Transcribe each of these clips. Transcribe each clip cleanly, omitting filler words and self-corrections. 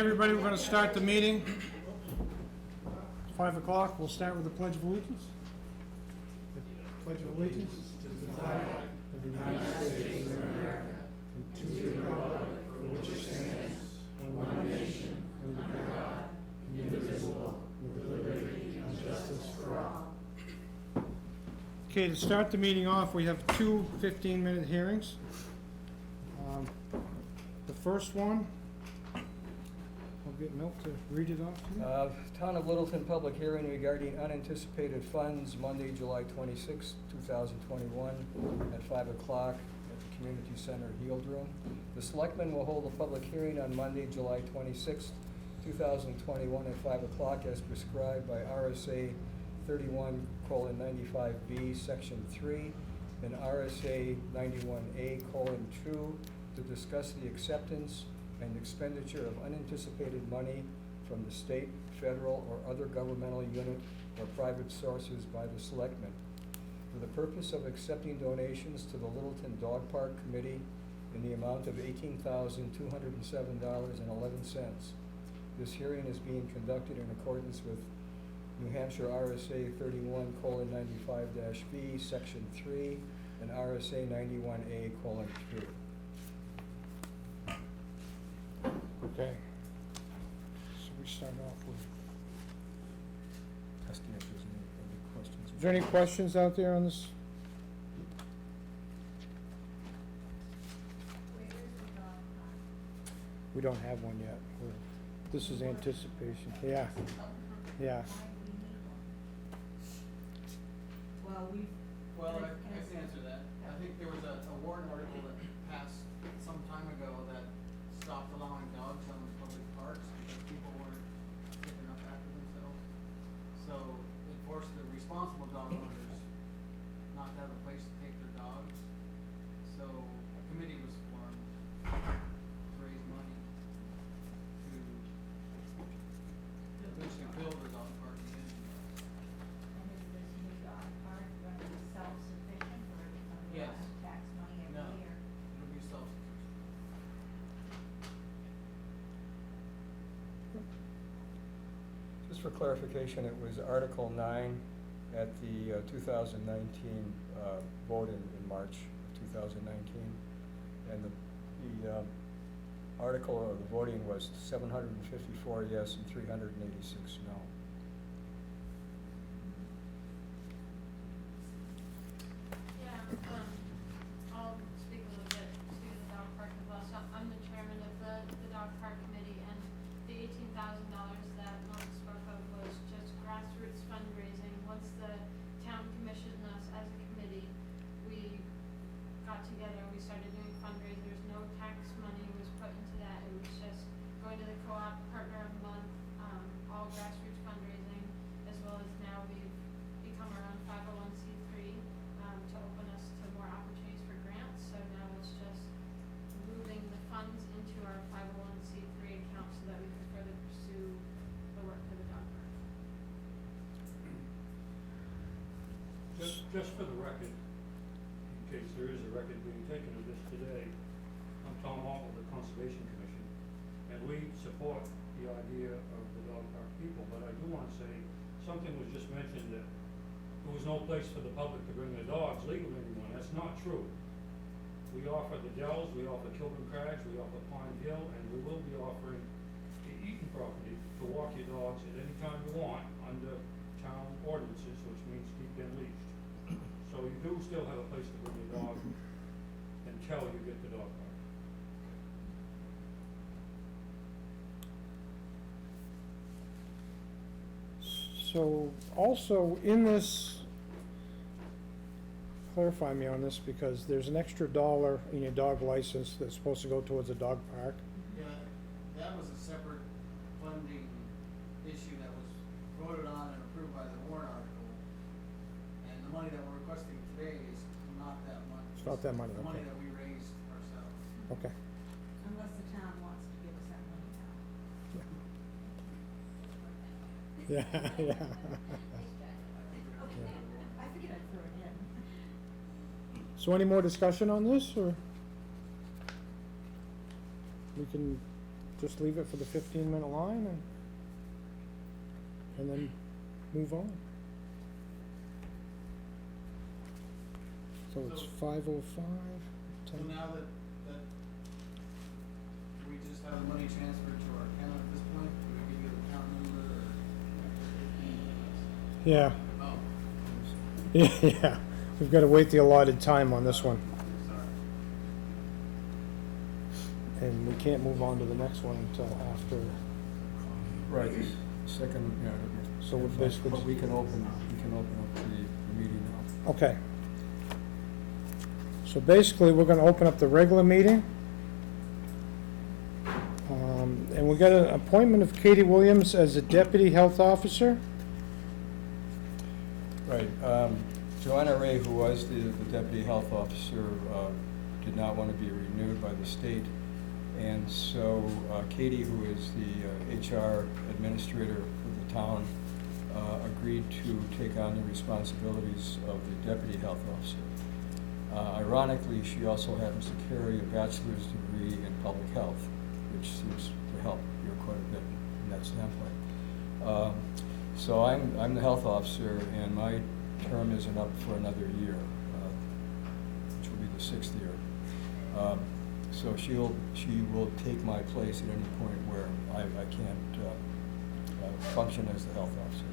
everybody, we're going to start the meeting. 5 o'clock, we'll start with the Pledge of Allegiance. Pledge of Allegiance to the flag of the United States of America and to the republic for which it stands, one nation, under God, indivisible, with liberty and justice for all. Okay, to start the meeting off, we have two 15-minute hearings. The first one, I'll get Milt to read it off to you. Town of Littleton public hearing regarding unanticipated funds, Monday, July 26, 2021, at 5 o'clock at the Community Center Heald Room. The Selectmen will hold a public hearing on Monday, July 26, 2021, at 5 o'clock as prescribed by RSA 31:95B, Section 3, and RSA 91A:2, to discuss the acceptance and expenditure of unanticipated money from the state, federal, or other governmental unit or private sources by the Selectmen, for the purpose of accepting donations to the Littleton Dog Park Committee in the amount of $18,207.11. This hearing is being conducted in accordance with New Hampshire RSA 31:95-B, Section 3, and RSA 91A:3. Okay. So we start off with, Asking if there's any questions. is there any questions out there on this? We don't have one yet. This is anticipation. Yeah, yeah. Well, I can answer that. I think there was a warrant article that passed some time ago that stopped allowing dogs on the public parks because people weren't picking up after themselves. So it forced the responsible dog owners not to have a place to take their dogs. So a committee was formed to raise money to eventually build a dog park again. And is this new dog park going to be self-sufficient, or are we Yes. going to tax money No, every year? it'll be self-sufficient. Just for clarification, it was Article 9 at the 2019 vote in March of 2019. And the article, or the voting, was 754 yes and 386 no. Yeah, I'll speak a little bit to the dog park as well. So I'm the chairman of the dog park committee, and the $18,000 that Mark spoke of was just grassroots fundraising. Once the town commissioned us as a committee, we got together, we started doing fundraisers. No tax money was put into that. It was just going to the co-op partner of the month, all grassroots fundraising, as well as now we've become our own 501c3 to open us to more opportunities for grants. So now it's just moving the funds into our 501c3 account so that we can further pursue the work for the dog park. Just for the record, in case there is a record being taken of this today, I'm Tom Hall of the Conservation Commission, and we support the idea of the dog park people, but I do want to say, something was just mentioned that there was no place for the public to bring their dogs legally anymore. That's not true. We offer the Dells, we offer Kilburn Crags, we offer Pine Hill, and we will be offering the Eaton property to walk your dogs at any time you want under town ordinances, which means keep them leashed. So you do still have a place to bring your dog until you get the dog park. So also in this, clarify me on this, because there's an extra $1 in your dog license that's supposed to go towards a dog park. Yeah, that was a separate funding issue that was voted on and approved by the warrant article. And the money that we're requesting today is not that money. It's not that money, The money okay. that we raised ourselves. Okay. Unless the town wants to give us that money now. Yeah, yeah. Okay, I figured I'd throw it in. So any more discussion on this, or we can just leave it for the 15-minute line and then move on. So it's So- 5:05. So now that we just have the money transferred to our account at this point, do we give you the account number or? Yeah, Oh, yeah, we've got to wait the allotted time on this one. sorry. And we can't move on to the next one until after. Right, second, yeah. So we're basically- But we can open up the meeting now. Okay. So basically, we're gonna open up the regular meeting. And we got an appointment of Katie Williams as a deputy health officer. Right, Joanna Ray, who was the deputy health officer, did not want to be renewed by the state. And so Katie, who is the HR administrator for the town, agreed to take on the responsibilities of the deputy health officer. Ironically, she also happens to carry a bachelor's degree in public health, which seems to help here quite a bit from that standpoint. So I'm the health officer, and my term isn't up for another year, which will be the 6th year. So she will take my place at any point where I can't function as the health officer.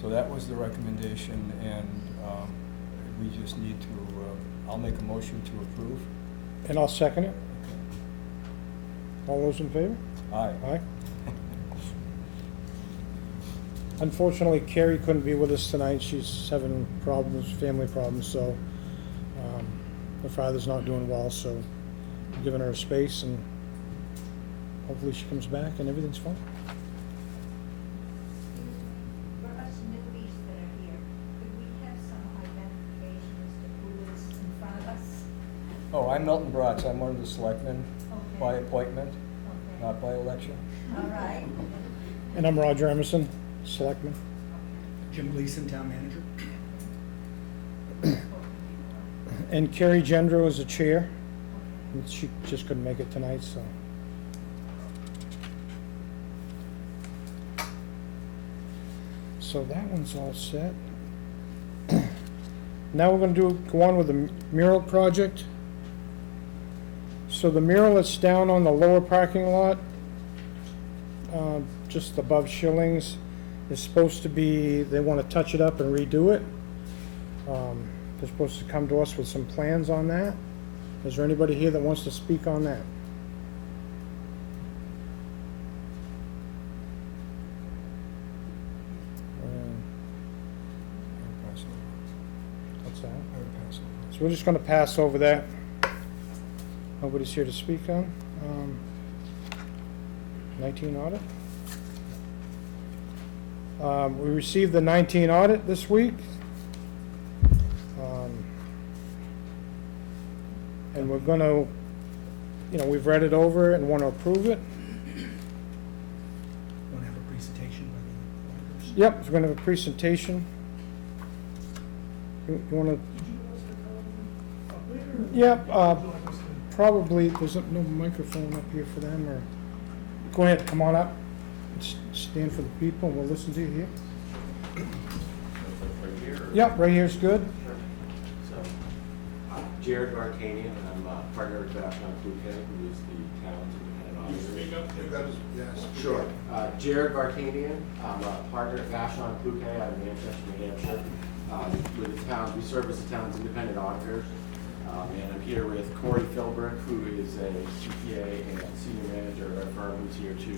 So that was the recommendation, and we just need to, I'll make a motion to approve. And I'll second it. Okay. All those in favor? Aye. Aye. Unfortunately, Carrie couldn't be with us tonight. She's having problems, family problems, so her father's not doing well, so I'm giving her a space, and hopefully she comes back and everything's fine. For us newbies that are here, could we have some identification as to who is in front of us? Oh, I'm Milton Bratz. I'm one of the selectmen by Okay. appointment, Okay. not by election. All right. And I'm Roger Emerson, selectman. Jim Gleason, town manager. And Carrie Gendro is the chair. And she just couldn't make it tonight, so. So that one's all set. Now we're gonna go on with the mural project. So the mural that's down on the lower parking lot, just above Schilling's, is supposed to be, they wanna touch it up and redo it. They're supposed to come to us with some plans on that. Is there anybody here that wants to speak on that? Pass over. What's that? I would pass over. So we're just gonna pass over that. Nobody's here to speak on. 19 audit. We received the 19 audit this week. And we're gonna, we've read it over and want to approve it. Want to have a presentation by the auditors? Yep, we're gonna have a presentation. You wanna? Yep, probably, there's no microphone up here for them, or, go ahead, come on up. Stand for the people, and we'll listen to you here. Right here? Yep, right here's good. So, Jared Vartanian, and I'm a partner with Vashon Bouquet, who is the town's independent auditor. Yes. Sure. Jared Vartanian, I'm a partner at Vashon Bouquet out of Manchester, New Hampshire. With the town, we serve as the town's independent auditors. And I'm here with Corey Philbrick, who is a CPA and senior manager at our firm, who's here to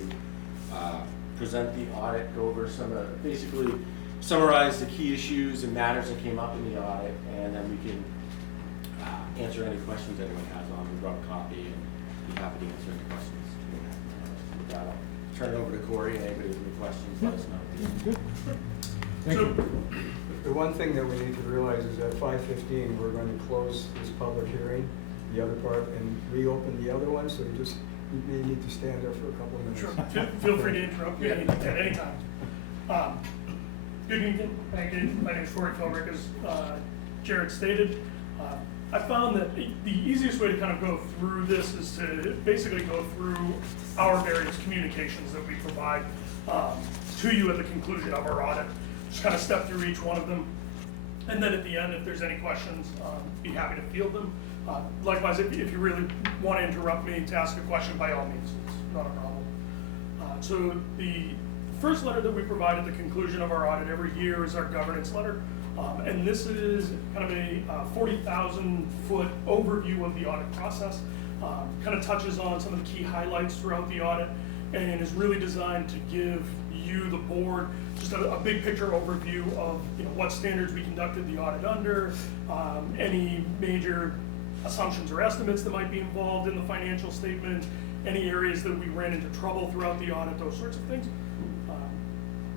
present the audit, go over basically summarize the key issues and matters that came up in the audit, and then we can answer any questions anyone has on. We brought a copy and be happy to answer any questions. With that, I'll turn it over to Corey, and anybody with any questions, let us know. Thank you. The one thing that we need to realize is at 5:15, we're going to close this public hearing, the other part, and reopen the other one, so you may need to stand there for a couple of minutes. Sure, feel free to interrupt me at any time. Good evening, thank you. My name is Corey Philbrick, as Jared stated. I found that the easiest way to kind of go through this is to basically go through our various communications that we provide to you at the conclusion of our audit. Just kind of step through each one of them. And then at the end, if there's any questions, be happy to field them. Likewise, if you really want to interrupt me to ask a question, by all means, it's not a problem. So the first letter that we provide at the conclusion of our audit every year is our governance letter. And this is kind of a 40,000-foot overview of the audit process. Kind of touches on some of the key highlights throughout the audit and is really designed to give you, the board, just a big picture overview of what standards we conducted the audit under, any major assumptions or estimates that might be involved in the financial statement, any areas that we ran into trouble throughout the audit, those sorts of things.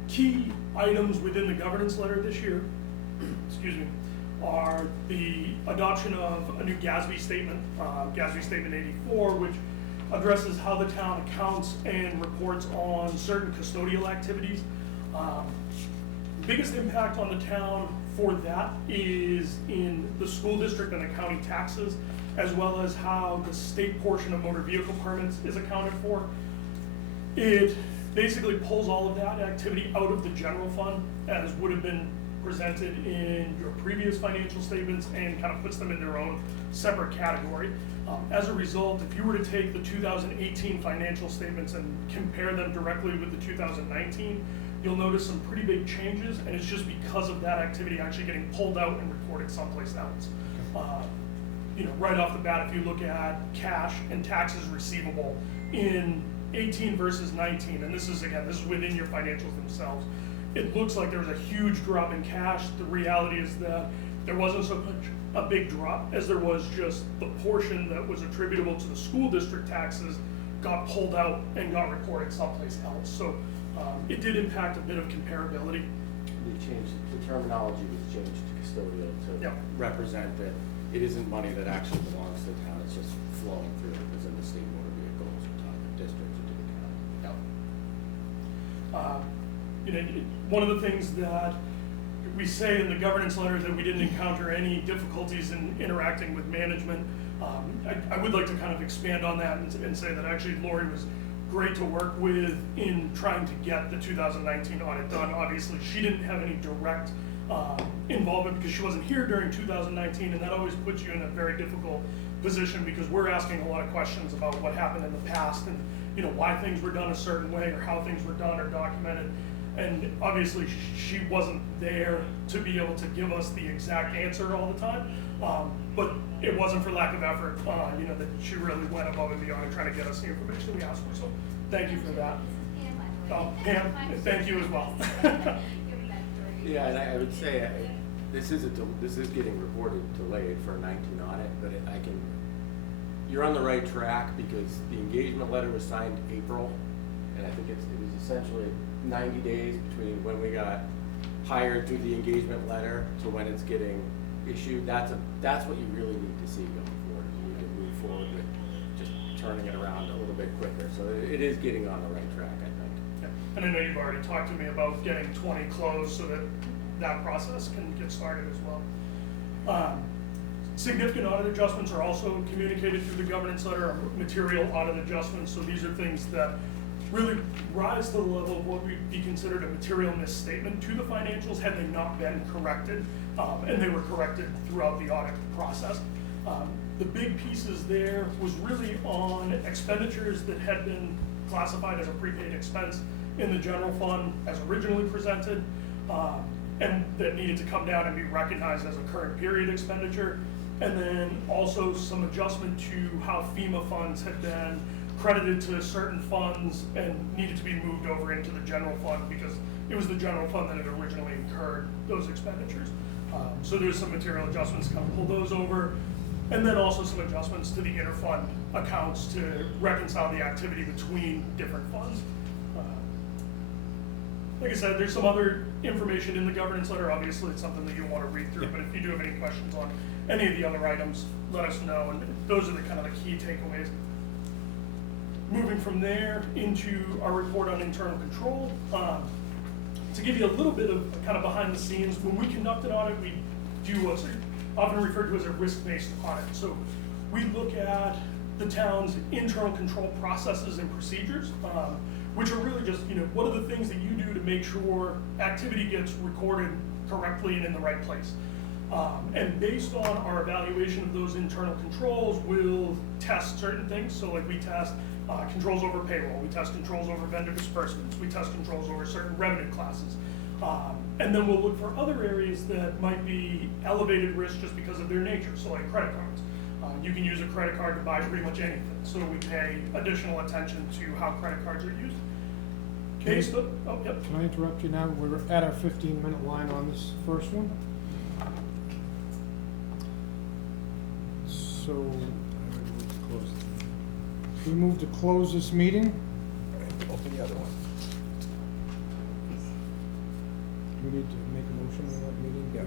Key items within the governance letter this year, excuse me, are the adoption of a new GASB statement, GASB Statement 84, which addresses how the town accounts and reports on certain custodial activities. Biggest impact on the town for that is in the school district and the county taxes, as well as how the state portion of motor vehicle permits is accounted for. It basically pulls all of that activity out of the general fund, as would have been presented in your previous financial statements, and kind of puts them in their own separate category. As a result, if you were to take the 2018 financial statements and compare them directly with the 2019, you'll notice some pretty big changes, and it's just because of that activity actually getting pulled out and recorded someplace else. Right off the bat, if you look at cash and taxes receivable in 18 versus 19, and this is within your financials themselves, it looks like there was a huge drop in cash. The reality is that there wasn't so much a big drop as there was just the portion that was attributable to the school district taxes got pulled out and got recorded someplace else. So it did impact a bit of comparability. The terminology was changed to custodial to Yep. represent that it isn't money that actually belongs to the town, it's just flowing through as in the state motor vehicles or to the districts or to the county. One of the things that we say in the governance letter that we didn't encounter any difficulties in interacting with management. I would like to kind of expand on that and say that actually Lori was great to work with in trying to get the 2019 audit done. Obviously, she didn't have any direct involvement because she wasn't here during 2019, and that always puts you in a very difficult position because we're asking a lot of questions about what happened in the past and why things were done a certain way or how things were done or documented. And obviously, she wasn't there to be able to give us the exact answer all the time. But it wasn't for lack of effort, that she really went above and beyond in trying to get us the information we asked for. So thank you for that. Pam, thank you as well. Yeah, and I would say this is getting reported delayed for a 19 audit, but you're on the right track because the engagement letter was signed April, and I think it was essentially 90 days between when we got hired through the engagement letter to when it's getting issued. That's what you really need to see going forward. You need to move forward with just turning it around a little bit quicker. So it is getting on the right track, I think. Yeah. And I know you've already talked to me about getting 20 closed so that process can get started as well. Significant audit adjustments are also communicated through the governance letter, material audit adjustments. So these are things that really rise to the level of what would be considered a material misstatement to the financials had they not been corrected, and they were corrected throughout the audit process. The big pieces there was really on expenditures that had been classified as a prepaid expense in the general fund as originally presented, and that needed to come down and be recognized as a current period expenditure. And then also some adjustment to how FEMA funds had been credited to certain funds and needed to be moved over into the general fund because it was the general fund that had originally incurred those expenditures. So there's some material adjustments to kind of pull those over, and then also some adjustments to the interfund accounts to reconcile the activity between different funds. Like I said, there's some other information in the governance letter. Obviously, it's something that you want to read through, but if you do have any questions on any of the other items, let us know, and those are the kind of the key takeaways. Moving from there into our report on internal control, to give you a little bit of kind of behind the scenes, when we conduct an audit, we do what's often referred to as a risk-based audit. So we look at the town's internal control processes and procedures, which are really just, what are the things that you do to make sure activity gets recorded correctly and in the right place. And based on our evaluation of those internal controls, we'll test certain things. So like we test controls over payroll, we test controls over vendor disbursements, we test controls over certain revenue classes. And then we'll look for other areas that might be elevated risk just because of their nature. So like credit cards. You can use a credit card to buy pretty much anything. So we pay additional attention to how credit cards are used. Based on, yep. Can I interrupt you now? We're at our 15-minute line on this first one. So, we move to close this meeting. Open the other one. We need to make a motion on that meeting. Yeah.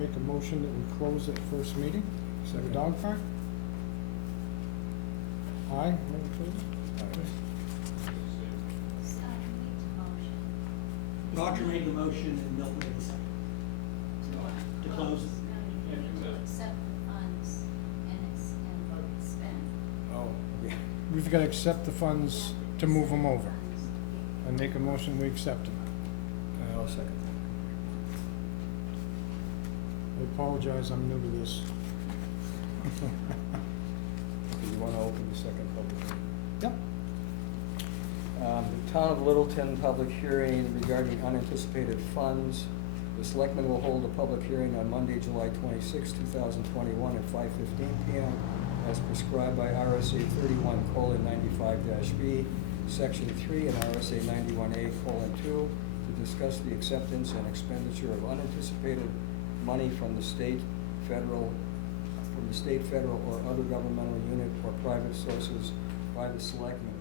Make a motion that we close that first meeting. For the Second. dog park. Aye. All in favor? Roger made the motion and Milt made the second. To close. No, you need to accept the funds and expend. Oh, yeah. We've got to accept the funds to move them over. And make a motion, we accept them. I'll second I apologize, I'm new to this. that. Do you want to open the second public hearing? Yep. The Town of Littleton public hearing regarding unanticipated funds. The Selectmen will hold a public hearing on Monday, July 26, 2021 at 5:15 p.m. as prescribed by RSA 31:95-B, Section 3 and RSA 91A:2 to discuss the acceptance and expenditure of unanticipated money from the state, federal, or other governmental unit or private sources by the Selectmen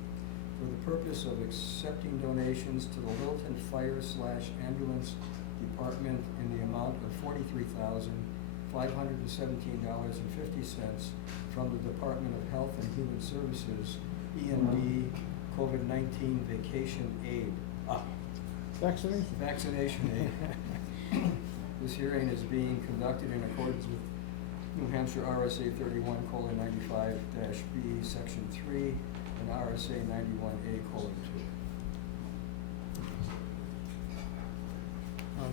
for the purpose of accepting donations to the Littleton Fire/Ambulance Department in the amount of $43,517.50 from the Department of Health and Human Services, EMD COVID-19 Vacation Aid. Vaccination aid. This hearing is being conducted in accordance with New Hampshire RSA 31:95-B, Section 3, and RSA 91A:2.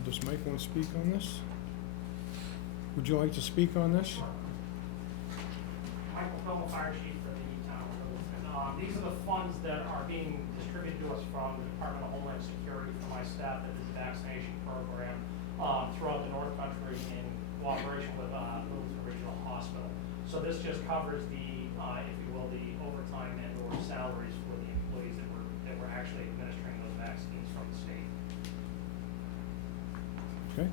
Does Mike want to speak on this? Would you like to speak on this? Michael Phillips, Fire Chief for the town of Littleton. These are the funds that are being distributed to us from the Department of Homeland Security for my staff at this vaccination program throughout the North Country in cooperation with Littleton Regional Hospital. So this just covers the, if you will, the overtime and or salaries for the employees that were actually administering those vaccines from the state. Okay.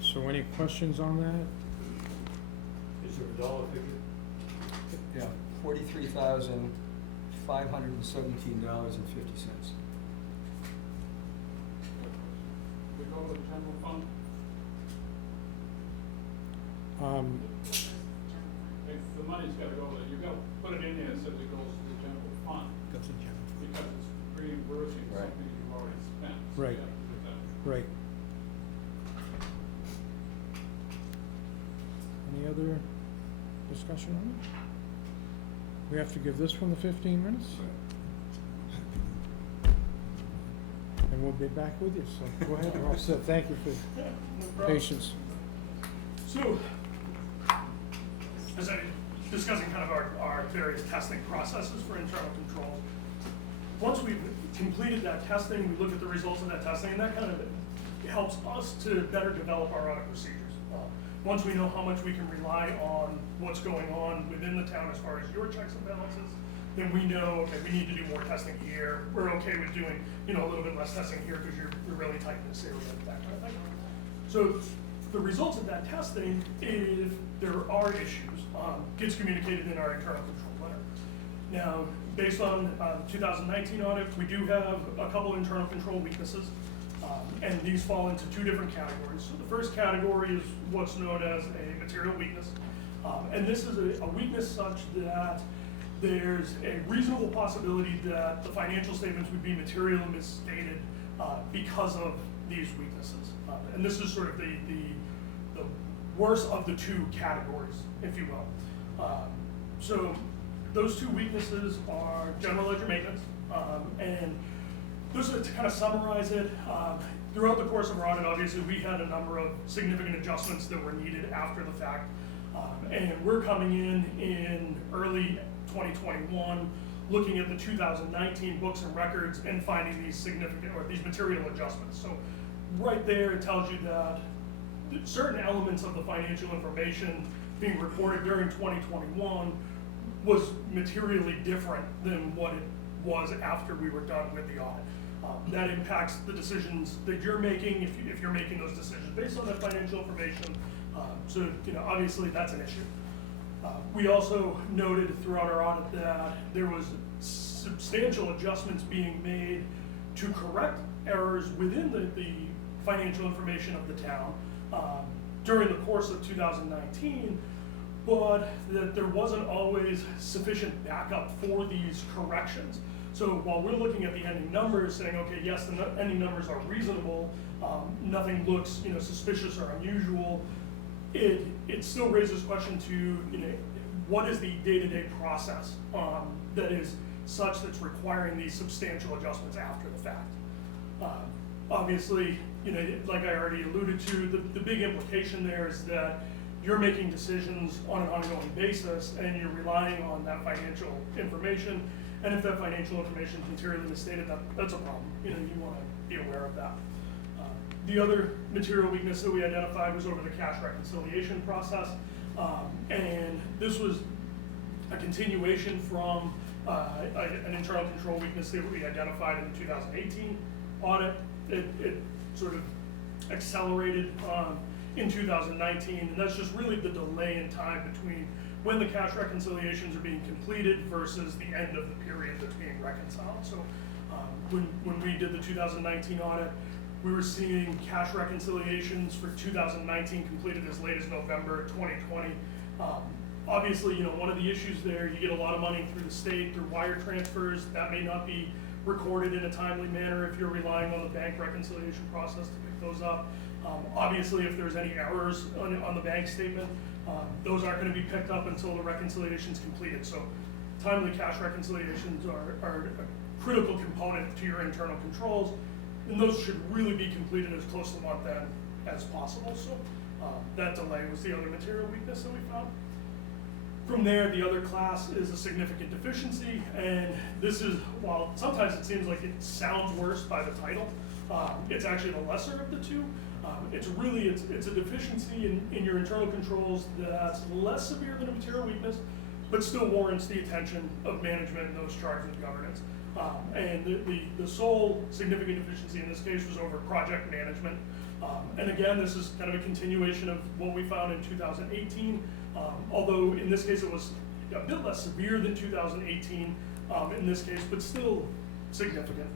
So any questions on that? Is there a dollar figure? Yeah, $43,517.50. We go to the general fund? If the money's gotta go, you gotta put it in there, so it goes to the general fund, Goes in general. because it's reimbursing Right. something you've already spent. So Right. you have to do that. Right. Any other discussion on it? We have to give this one the 15 minutes? And we'll be back with you, so go ahead, we're all set. Thank you for No problem. patience. So, as I discussing kind of our various testing processes for internal controls, once we've completed that testing, we look at the results of that testing, and that kind of helps us to better develop our audit procedures. Once we know how much we can rely on what's going on within the town as far as your checks and balances, then we know, okay, we need to do more testing here. We're okay with doing, a little bit less testing here because you're really tight in this area, that kind of thing. So the results of that testing, if there are issues, gets communicated in our internal control letter. Now, based on 2019 audit, we do have a couple internal control weaknesses, and these fall into two different categories. So the first category is what's known as a material weakness, and this is a weakness such that there's a reasonable possibility that the financial statements would be materially misstated because of these weaknesses. And this is sort of the worst of the two categories, if you will. So those two weaknesses are general ledger maintenance, and just to kind of summarize it, throughout the course of our audit, obviously, we had a number of significant adjustments that were needed after the fact. And we're coming in early 2021, looking at the 2019 books and records and finding these significant, or these material adjustments. So right there, it tells you that certain elements of the financial information being reported during 2021 was materially different than what it was after we were done with the audit. That impacts the decisions that you're making if you're making those decisions based on that financial information. So, obviously that's an issue. We also noted throughout our audit that there was substantial adjustments being made to correct errors within the financial information of the town during the course of 2019, but that there wasn't always sufficient backup for these corrections. So while we're looking at the ending numbers saying, okay, yes, the ending numbers are reasonable, nothing looks suspicious or unusual, it still raises question to what is the day-to-day process that is such that's requiring these substantial adjustments after the fact. Obviously, like I already alluded to, the big implication there is that you're making decisions on an ongoing basis and you're relying on that financial information. And if that financial information is materially misstated, that's a problem. You want to be aware of that. The other material weakness that we identified was over the cash reconciliation process. And this was a continuation from an internal control weakness that we identified in the 2018 audit. It sort of accelerated in 2019, and that's just really the delay in time between when the cash reconciliations are being completed versus the end of the period that's being reconciled. So when we did the 2019 audit, we were seeing cash reconciliations for 2019 completed as late as November 2020. Obviously, one of the issues there, you get a lot of money through the state through wire transfers. That may not be recorded in a timely manner if you're relying on the bank reconciliation process to pick those up. Obviously, if there's any errors on the bank statement, those aren't going to be picked up until the reconciliation's completed. So timely cash reconciliations are a critical component to your internal controls, and those should really be completed as close to month end as possible. So that delay was the other material weakness that we found. From there, the other class is a significant deficiency, and this is, while sometimes it seems like it sounds worse by the title, it's actually the lesser of the two. It's a deficiency in your internal controls that's less severe than a material weakness, but still warrants the attention of management and those charged with governance. And the sole significant deficiency in this case was over project management. And again, this is kind of a continuation of what we found in 2018, although in this case it was a bit less severe than 2018 in this case, but still significant.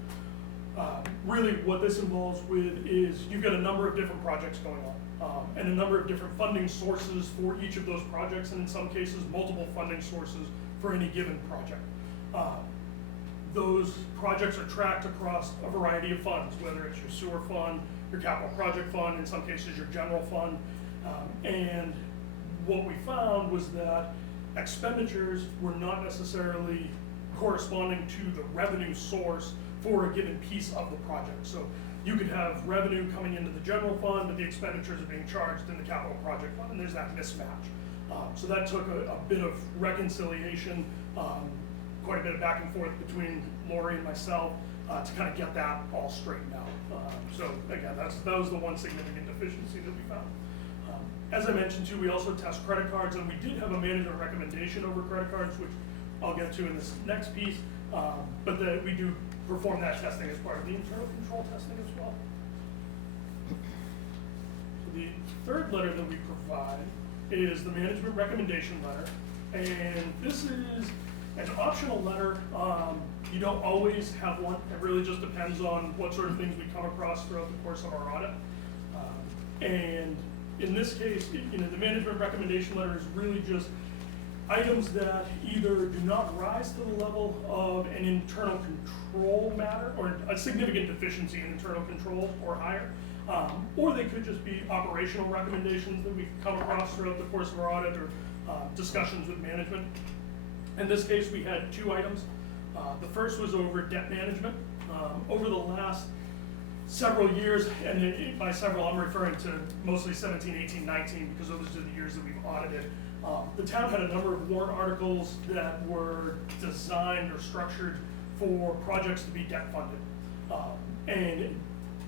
Really what this involves with is you've got a number of different projects going on and a number of different funding sources for each of those projects, and in some cases multiple funding sources for any given project. Those projects are tracked across a variety of funds, whether it's your sewer fund, your capital project fund, in some cases your general fund. And what we found was that expenditures were not necessarily corresponding to the revenue source for a given piece of the project. So you could have revenue coming into the general fund, but the expenditures are being charged in the capital project fund, and there's that mismatch. So that took a bit of reconciliation, quite a bit of back and forth between Lori and myself to kind of get that all straightened out. So again, that was the one significant deficiency that we found. As I mentioned too, we also test credit cards, and we did have a management recommendation over credit cards, which I'll get to in this next piece, but we do perform that testing as part of the internal control testing as well. So the third letter that we provide is the management recommendation letter, and this is an optional letter. You don't always have one. It really just depends on what sort of things we come across throughout the course of our audit. And in this case, the management recommendation letter is really just items that either do not rise to the level of an internal control matter or a significant deficiency in internal control or higher, or they could just be operational recommendations that we've come across throughout the course of our audit or discussions with management. In this case, we had 2 items. The first was over debt management. Over the last several years, and by several I'm referring to mostly 17, 18, 19, because those are the years that we've audited. The town had a number of warrant articles that were designed or structured for projects to be debt funded. And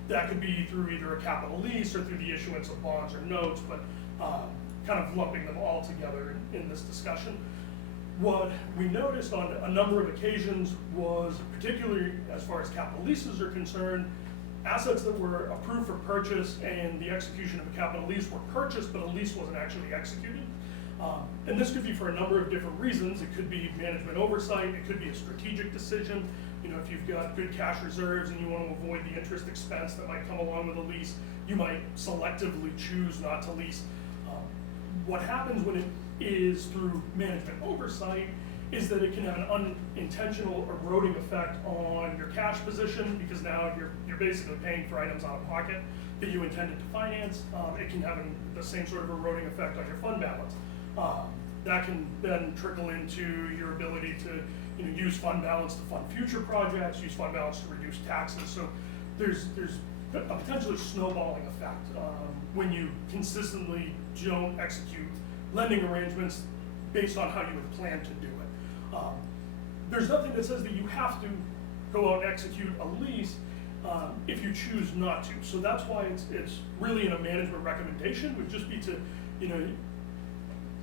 that could be through either a capital lease or through the issuance of bonds or notes, but kind of lumping them all together in this discussion. What we noticed on a number of occasions was, particularly as far as capital leases are concerned, assets that were approved for purchase and the execution of a capital lease were purchased, but a lease wasn't actually executed. And this could be for a number of different reasons. It could be management oversight, it could be a strategic decision. You know, if you've got good cash reserves and you want to avoid the interest expense that might come along with a lease, you might selectively choose not to lease. What happens when it is through management oversight is that it can have an unintentional eroding effect on your cash position, because now you're basically paying for items out of pocket that you intended to finance. It can have the same sort of eroding effect on your fund balance. That can then trickle into your ability to use fund balance to fund future projects, use fund balance to reduce taxes. So there's a potentially snowballing effect when you consistently don't execute lending arrangements based on how you would plan to do it. There's nothing that says that you have to go out and execute a lease if you choose not to. So that's why it's really in a management recommendation, would just be to,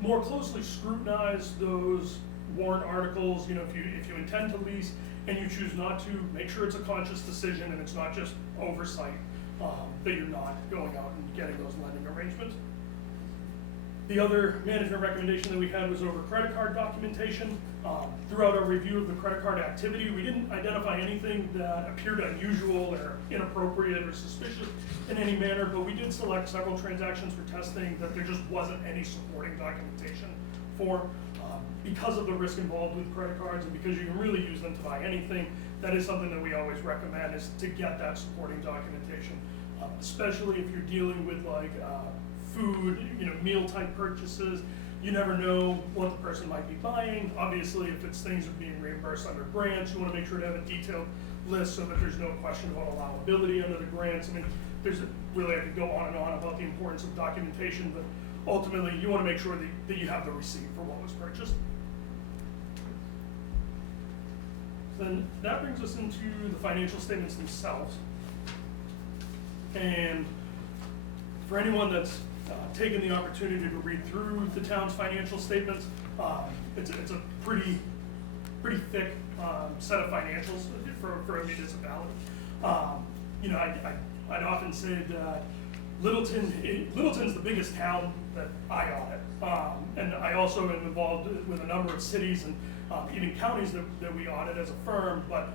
more closely scrutinize those warrant articles. If you intend to lease and you choose not to, make sure it's a conscious decision and it's not just oversight, that you're not going out and getting those lending arrangements. The other management recommendation that we had was over credit card documentation. Throughout our review of the credit card activity, we didn't identify anything that appeared unusual or inappropriate or suspicious in any manner, but we did select several transactions for testing that there just wasn't any supporting documentation for. Because of the risk involved with credit cards and because you can really use them to buy anything, that is something that we always recommend, is to get that supporting documentation, especially if you're dealing with food, meal type purchases. You never know what the person might be buying. Obviously, if it's things that are being reimbursed under grants, you want to make sure to have a detailed list so that there's no question about allowability under the grants. I mean, I could go on and on about the importance of documentation, but ultimately you want to make sure that you have the receipt for what was purchased. Then that brings us into the financial statements themselves. And for anyone that's taken the opportunity to read through the town's financial statements, it's a pretty thick set of financials for a municipality. I'd often say that Littleton's the biggest town that I audit, and I also am involved with a number of cities and even counties that we audit as a firm, but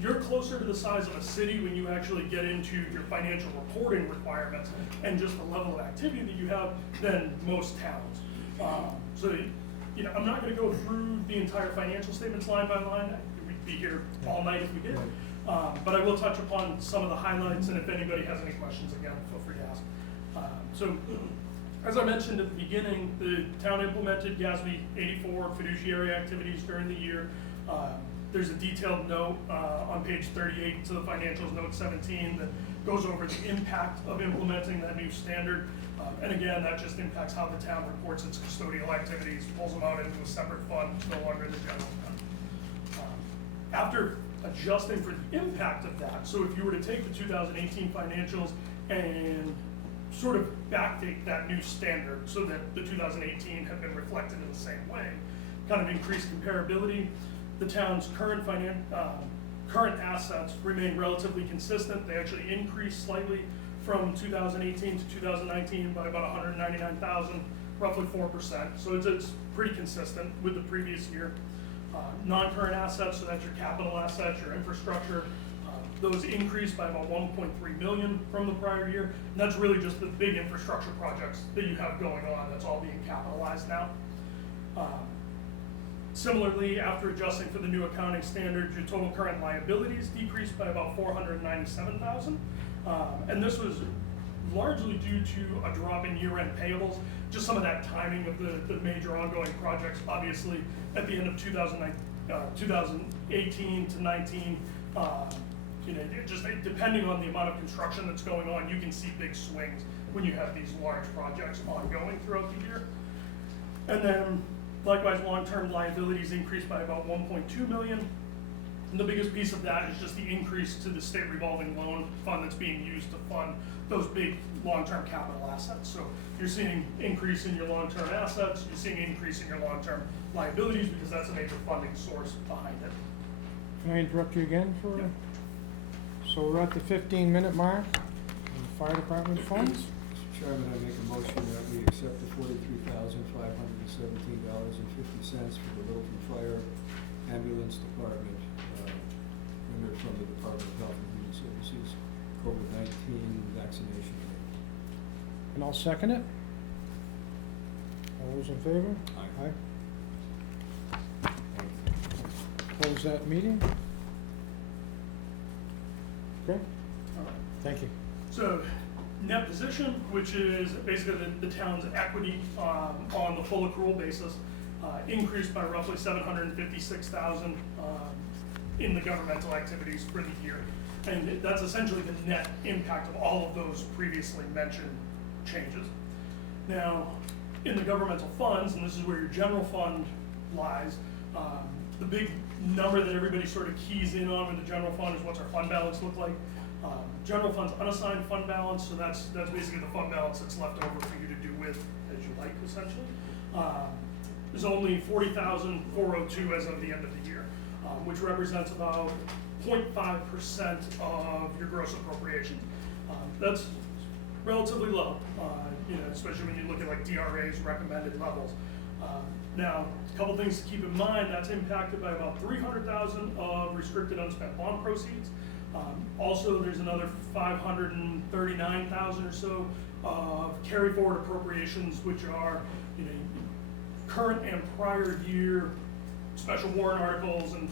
you're closer to the size of a city when you actually get into your financial reporting requirements and just the level of activity that you have than most towns. I'm not going to go through the entire financial statements line by line. We'd be here all night if we did. But I will touch upon some of the highlights, and if anybody has any questions, again, feel free to ask. As I mentioned at the beginning, the town implemented GASB 84 fiduciary activities during the year. There's a detailed note on page 38 to the financials, note 17, that goes over the impact of implementing that new standard. And again, that just impacts how the town reports its custodial activities, pulls them out into a separate fund, it's no longer in the general fund. After adjusting for the impact of that, so if you were to take the 2018 financials and sort of backdate that new standard so that the 2018 had been reflected in the same way, kind of increase comparability, the town's current assets remain relatively consistent. They actually increased slightly from 2018 to 2019 by about 199,000, roughly 4%. So it's pretty consistent with the previous year. Non-current assets, so that's your capital assets, your infrastructure, those increased by about 1.3 million from the prior year. And that's really just the big infrastructure projects that you have going on. That's all being capitalized now. Similarly, after adjusting for the new accounting standards, your total current liabilities decreased by about $497,000. And this was largely due to a drop in year-end payables, just some of that timing of the major ongoing projects. Obviously, at the end of 2018 to 19, just depending on the amount of construction that's going on, you can see big swings when you have these large projects ongoing throughout the year. And then, likewise, long-term liabilities increased by about 1.2 million. And the biggest piece of that is just the increase to the state revolving loan fund that's being used to fund those big long-term capital assets. So you're seeing increase in your long-term assets, you're seeing increase in your long-term liabilities because that's a major funding source behind it. Can I interrupt you again for? Yep. So we're at the 15-minute mark on the fire department funds. Mr. Chairman, I make a motion that we accept the $43,517.50 for the Littleton Fire Ambulance Department, rendered from the Department of Health and Human Services COVID-19 vaccination aid. And I'll second it. All those in favor? Aye. Close that meeting. Okay, All right. thank you. So net position, which is basically the town's equity on the full accrual basis, increased by roughly $756,000 in the governmental activities for the year. And that's essentially the net impact of all of those previously mentioned changes. Now, in the governmental funds, and this is where your general fund lies, the big number that everybody sort of keys in on with the general fund is what's our fund balance look like. General fund's unassigned fund balance, so that's basically the fund balance that's left over for you to do with as you like, essentially. There's only $40,402 as of the end of the year, which represents about 0.5% of your gross appropriations. That's relatively low, especially when you look at like DRA's recommended levels. Now, a couple things to keep in mind, that's impacted by about $300,000 of restricted unspent bond proceeds. Also, there's another $539,000 or so of carry forward appropriations, which are current and prior year special warrant articles and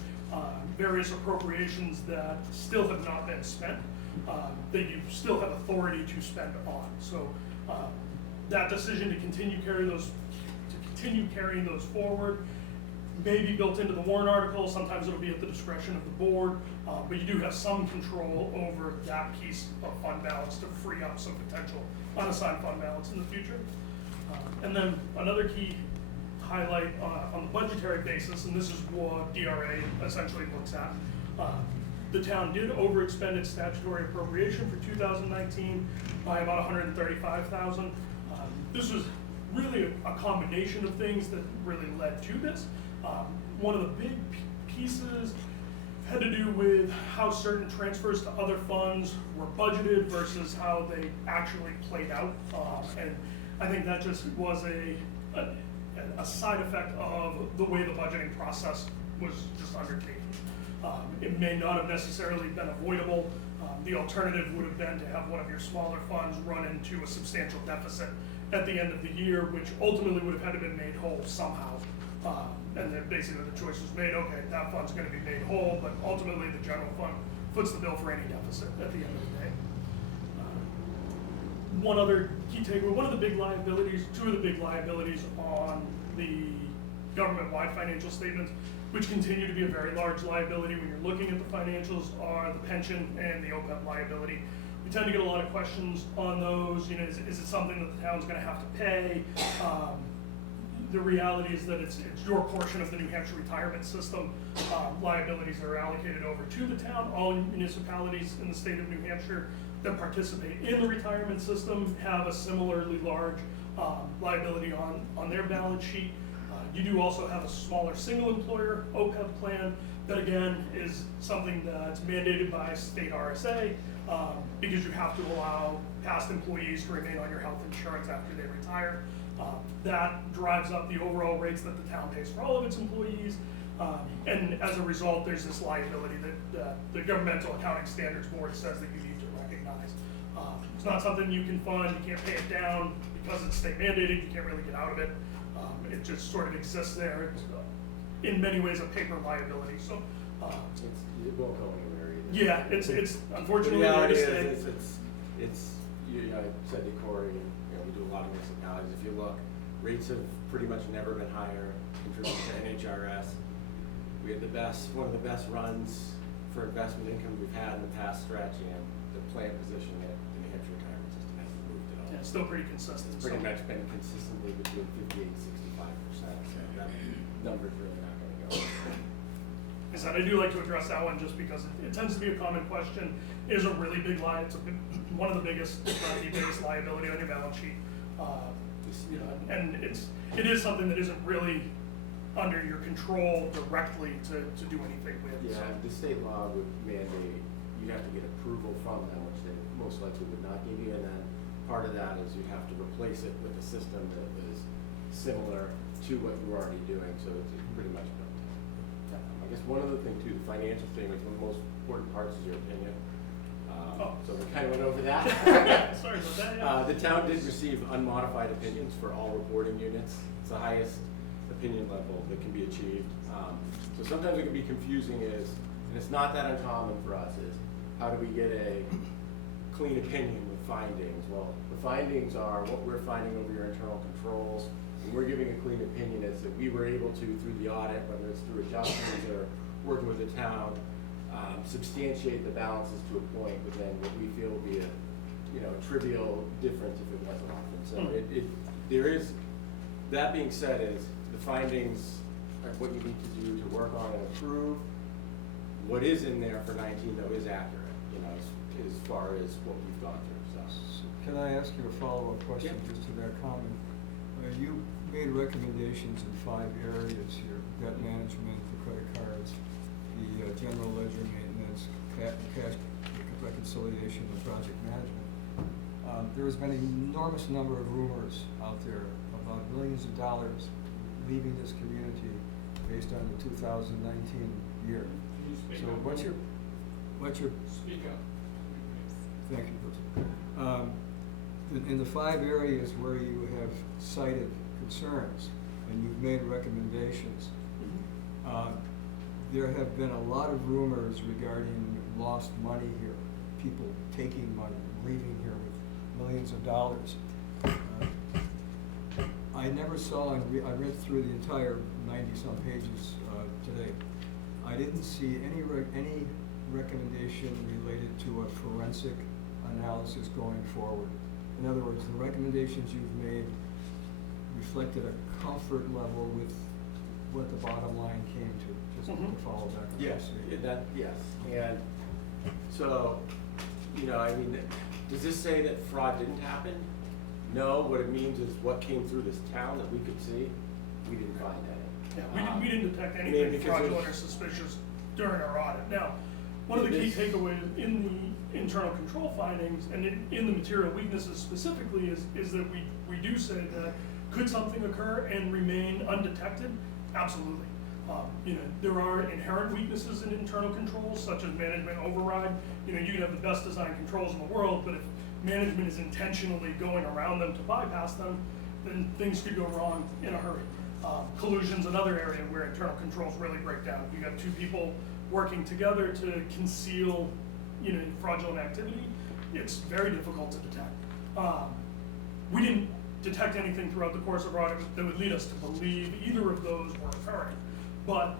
various appropriations that still have not been spent, that you still have authority to spend on. So that decision to continue carrying those forward may be built into the warrant article. Sometimes it'll be at the discretion of the board, but you do have some control over that piece of fund balance to free up some potential unassigned fund balance in the future. And then another key highlight on the budgetary basis, and this is what DRA essentially looks at. The town did overexpend its statutory appropriation for 2019 by about $135,000. This was really a combination of things that really led to this. One of the big pieces had to do with how certain transfers to other funds were budgeted versus how they actually played out. And I think that just was a side effect of the way the budgeting process was just undertaken. It may not have necessarily been avoidable. The alternative would have been to have one of your smaller funds run into a substantial deficit at the end of the year, which ultimately would have had to been made whole somehow. And then basically the choice was made, okay, that fund's gonna be made whole, but ultimately the general fund foots the bill for any deficit at the end of the day. One other key takeaway, two of the big liabilities on the government-wide financial statements, which continue to be a very large liability when you're looking at the financials, are the pension and the OPEB liability. We tend to get a lot of questions on those. Is it something that the town's gonna have to pay? The reality is that it's your portion of the New Hampshire retirement system. Liabilities are allocated over to the town. All municipalities in the state of New Hampshire that participate in the retirement system have a similarly large liability on their balance sheet. You do also have a smaller single employer OPEB plan that again is something that's mandated by state RSA because you have to allow past employees to remain on your health insurance after they retire. That drives up the overall rates that the town pays for all of its employees. And as a result, there's this liability that the Governmental Accounting Standards Board says that you need to recognize. It's not something you can fund, you can't pay it down because it's state mandated, you can't really get out of it. It just sort of exists there. It's in many ways a paper liability, so. It won't go anywhere either. Yeah, it's The unfortunately. reality it is, is- I said to Corey, and, we do a lot of municipalities, if you look, rates have pretty much never been higher in terms of NHRS. We had one of the best runs for investment income we've had in the past stretch, and the plan position at the New Hampshire retirement system hasn't moved at all. Yeah, it's still pretty consistent. It's pretty so. much been consistently between 58 and 65%, so that number's really not gonna go. I said, I do like to address that one just because it tends to be a common question. It is a really big it's one of the biggest, if not the biggest liability on your balance sheet. And it is something that isn't really under your control directly to do anything with. Yeah, so. the state law would mandate, you have to get approval from them, which they most likely would not give you, and then part of that is you have to replace it with a system that is similar to what you're already doing, so it's pretty much built in. I guess one other thing too, the financial statements, one of the most important parts is your opinion. So we kind of went over that. Sorry about that. Yeah. The town did receive unmodified opinions for all reporting units. It's the highest opinion level that can be achieved. So sometimes it can be confusing and it's not that uncommon for us, is how do we get a clean opinion with findings? Well, the findings are what we're finding over your internal controls, and we're giving a clean opinion is that we were able to, through the audit, whether it's through adjustments or working with the town, substantiate the balances to a point within what we feel will be a trivial difference if it wasn't often. So there is, that being said, is the findings are what you need to do to work on and improve. What is in there for 19 though is accurate, as far as what we've gone through. So. Can I ask you a follow-up question just to that comment? You made recommendations in 5 areas here: debt management, the credit cards, the general ledger maintenance, cash reconciliation, and project management. There has been an enormous number of rumors out there about millions of dollars leaving this community based on the 2019 year. Can you speak So up? what's your Speak up. Thank you. In the 5 areas where you have cited concerns and you've made recommendations, there have been a lot of rumors regarding lost money here, people taking money, leaving here with millions of dollars. I never saw, I read through the entire 90-some pages today. I didn't see any recommendation related to a forensic analysis going forward. In other words, the recommendations you've made reflected a comfort level with what the bottom line came to, just to follow back on Yes, yes. And so, does this say that fraud didn't happen? No, what it means is what came through this town that we could see, we didn't find any. Yeah, we didn't detect anything fraudulent or suspicious during our audit. Now, one of the key takeaways in the internal control findings and in the material weaknesses specifically is that we do say that could something occur and remain undetected? Absolutely. There are inherent weaknesses in internal controls, such as management override. You can have the best designed controls in the world, but if management is intentionally going around them to bypass them, then things could go wrong in a hurry. Collusion's another area where internal controls really break down. You got 2 people working together to conceal, fraudulent activity. It's very difficult to detect. We didn't detect anything throughout the course of our audit that would lead us to believe either of those were occurring. But,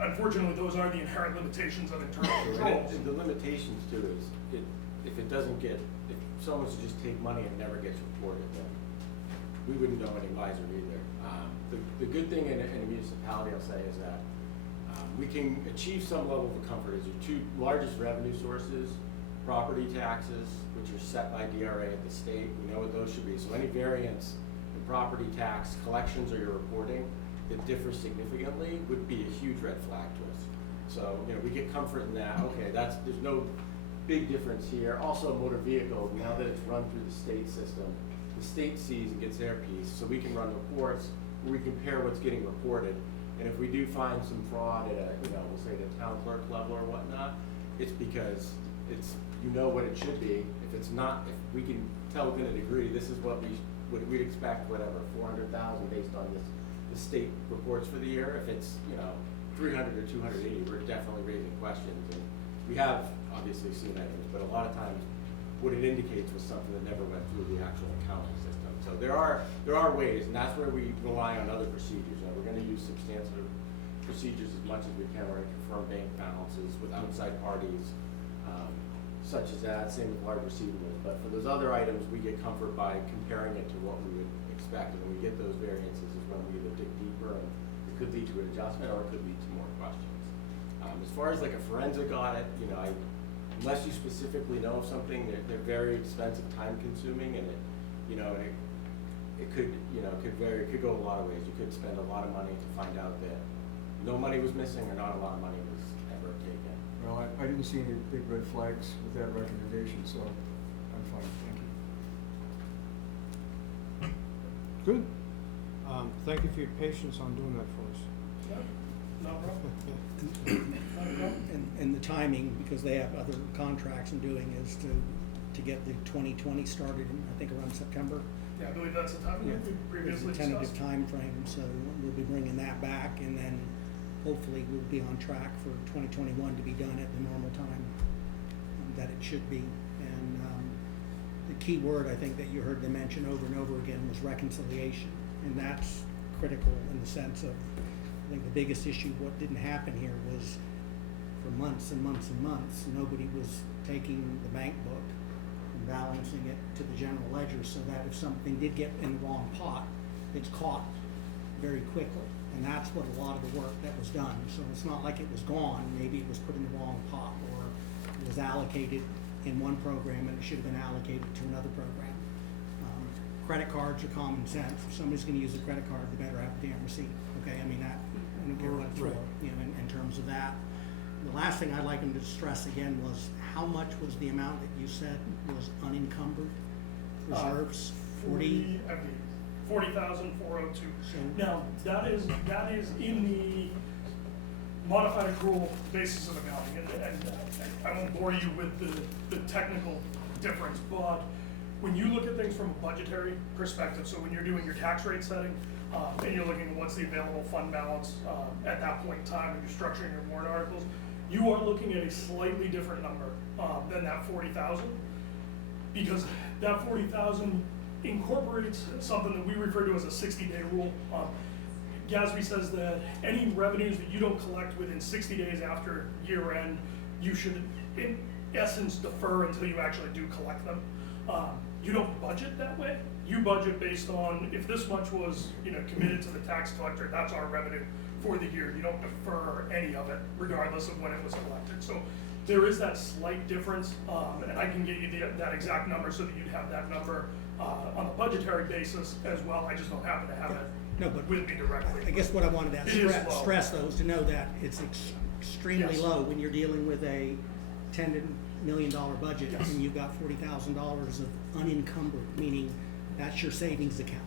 unfortunately, those are the inherent limitations of internal controls. And the limitations too is, if someone was to just take money and never gets reported, then we wouldn't know any wiser either. The good thing in a municipality, I'll say, is that we can achieve some level of comfort as your 2 largest revenue sources: property taxes, which are set by DRA at the state. We know what those should be. So any variance in property tax collections or your reporting that differs significantly would be a huge red flag to us. So, we get comfort in that. Okay, there's no big difference here. Also, motor vehicle, now that it's run through the state system, the state sees and gets their piece, so we can run reports where we compare what's getting reported. And if we do find some fraud at we'll say the town clerk level or whatnot, it's because what it should be. If it's not, if we can tell within a degree, this is what we we'd expect whatever, 400,000 based on the state reports for the year. If it's, 300 or 280, we're definitely raising questions. And we have obviously seen items, but a lot of times what it indicates was something that never went through the actual accounting system. So there are ways, and that's where we rely on other procedures. We're gonna use substantive procedures as much as we can. We're gonna confirm bank balances with outside parties, such as that, same with large receivables. But for those other items, we get comfort by comparing it to what we would expect. And when we get those variances is when we either dig deeper, and it could lead to an adjustment or it could lead to more questions. As far as like a forensic audit, unless you specifically know of something, they're very expensive, time consuming, and it could vary. It could go a lot of ways. You could spend a lot of money to find out that no money was missing or not a lot of money was ever taken. Well, I didn't see any big red flags with that recommendation, so I'm fine, thank you. Good. Thank you for your patience on doing that for us. No problem. And the timing, because they have other contracts and doing, is to get the 2020 started in, I think, around September. Yeah, I believe that's the time Yeah. we previously It's a tentative discussed. time frame, so we'll be bringing that back, and then hopefully we'll be on track for 2021 to be done at the normal time that it should be. And the key word I think that you heard them mention over and over again was reconciliation, and that's critical in the sense of, I think the biggest issue, what didn't happen here was for months and months and months, nobody was taking the bank book and balancing it to the general ledger so that if something did get in the wrong pot, it's caught very quickly. And that's what a lot of the work that was done. So it's not like it was gone, maybe it was put in the wrong pot, or it was allocated in one program and it should have been allocated to another program. Credit cards are common sense. If somebody's gonna use a credit card, they better have a damn receipt, okay? I mean, that, I don't care what it's for, Right. in terms of that. The last thing I'd like them to stress again was, how much was the amount that you said was unencumbered reserves? 40? 40,402. So- Now, that is in the modified accrual basis of accounting, and I won't bore you with the technical difference, but when you look at things from a budgetary perspective, so when you're doing your tax rate setting, and you're looking at what's the available fund balance at that point in time, and you're structuring your warrant articles, you are looking at a slightly different number than that 40,000, because that 40,000 incorporates something that we refer to as a 60-day rule. GASB says that any revenues that you don't collect within 60 days after year end, you should, in essence, defer until you actually do collect them. You don't budget that way. You budget based on, if this much was, committed to the tax collector, that's our revenue for the year. You don't defer any of it, regardless of when it was collected. So there is that slight difference, and I can get you that exact number so that you'd have that number on a budgetary basis as well. I just don't happen to have No, it but with me directly. I guess what I wanted It to is low. stress though is to know that it's extremely Yes. low when you're dealing with a $10 million budget Yes. and you've got $40,000 of unencumbered, meaning that's your savings account.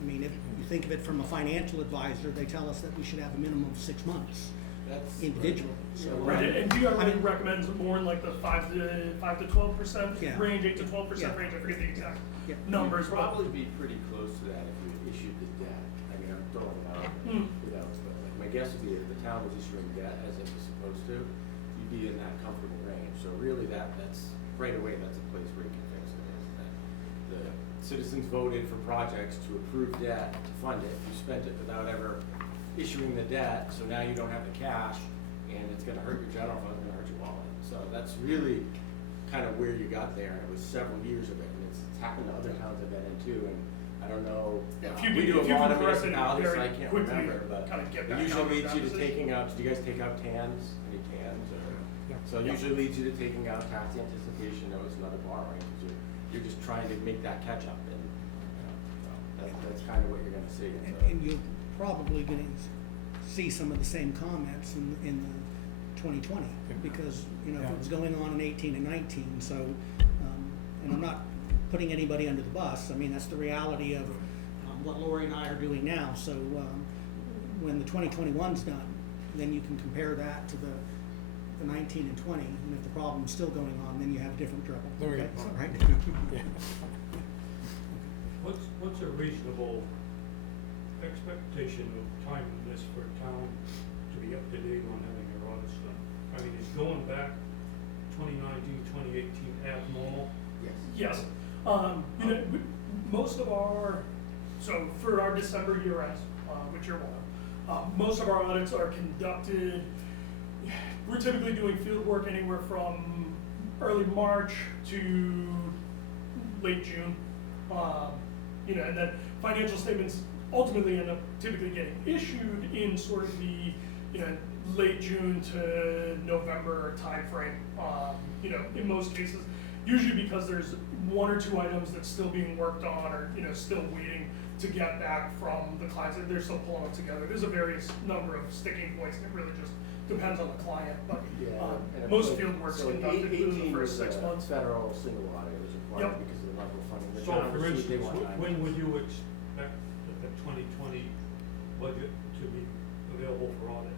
I mean, if you think of it from a financial advisor, they tell us that we should have a minimum of 6 months That's individually. So, Right, and do you I ever mean- recommend more in like the 5 to 12% Yeah. range, 8 to 12% Yeah. range? I forget the exact Yeah. numbers, You'd but probably be pretty close to that if you issued the debt. I mean, I'm throwing it out, Hmm. but like my guess would be if the town was issuing debt as it was supposed to, you'd be in that comfortable range. So really that's right away, that's a place where you can fix it. Is that the citizens voted for projects to approve debt to fund it. You spent it without ever issuing the debt, so now you don't have the cash, and it's gonna hurt your general fund, it's gonna hurt your wallet. So that's really kind of where you got there, and it was several years of it, and it's happened to other towns I've been in too, and I don't know. Yeah, if you We can- do if a you lot can of correct it municipalities, so very I can't quickly, remember, but kinda get it back usually down to leads that you to position. taking out, do you guys take out TANs, any TANs, or? Yeah. So it usually leads you to taking out tax anticipation notes and other borrowing, because you're just trying to make that catch up, and, so that's kind of what you're gonna see. and you're probably gonna see some of the same comments in the 2020, because, if it was going on in 18 and 19, so, and I'm not putting anybody under the bus, I mean, that's the reality of what Lori and I are doing now, so, when the 2021's done, then you can compare that to the 19 and 20, and if the problem's still going on, then you have different trouble. There you Okay? go. Right? What's What's a reasonable expectation of time in this for a town to be up to date on having their audits done? I mean, is going back 2019, 2018 abnormal? Yes. Yes, you know, most of our, so for our December year ends, which you're one of, most of our audits are conducted, we're typically doing field work anywhere from early March to late June. You know, and then financial statements ultimately end up typically getting issued in sort of the, you know, late June to November timeframe. You know, in most cases, usually because there's one or two items that's still being worked on or, you know, still waiting to get back from the clients. They're still pulling them together. There's a various number of sticking points, and it really just depends on the client, but And most field work's so conducted within the first 6 18 months. Federal single audit was required Yep. because of the level of funding. The So town for received, they instance, want when 9 would months. you expect the 2020 budget to be available for audit?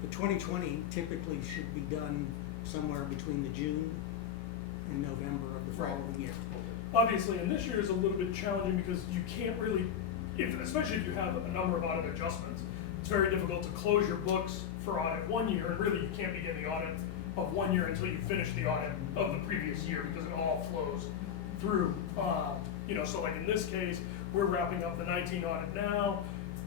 The 2020 typically should be done somewhere between the June and November of the Right. following year. Obviously, and this year is a little bit challenging because you can't really, especially if you have a number of audit adjustments, it's very difficult to close your books for audit 1 year, and really you can't begin the audit of 1 year until you finish the audit of the previous year because it all flows through. You know, so like in this case, we're wrapping up the 19 audit now.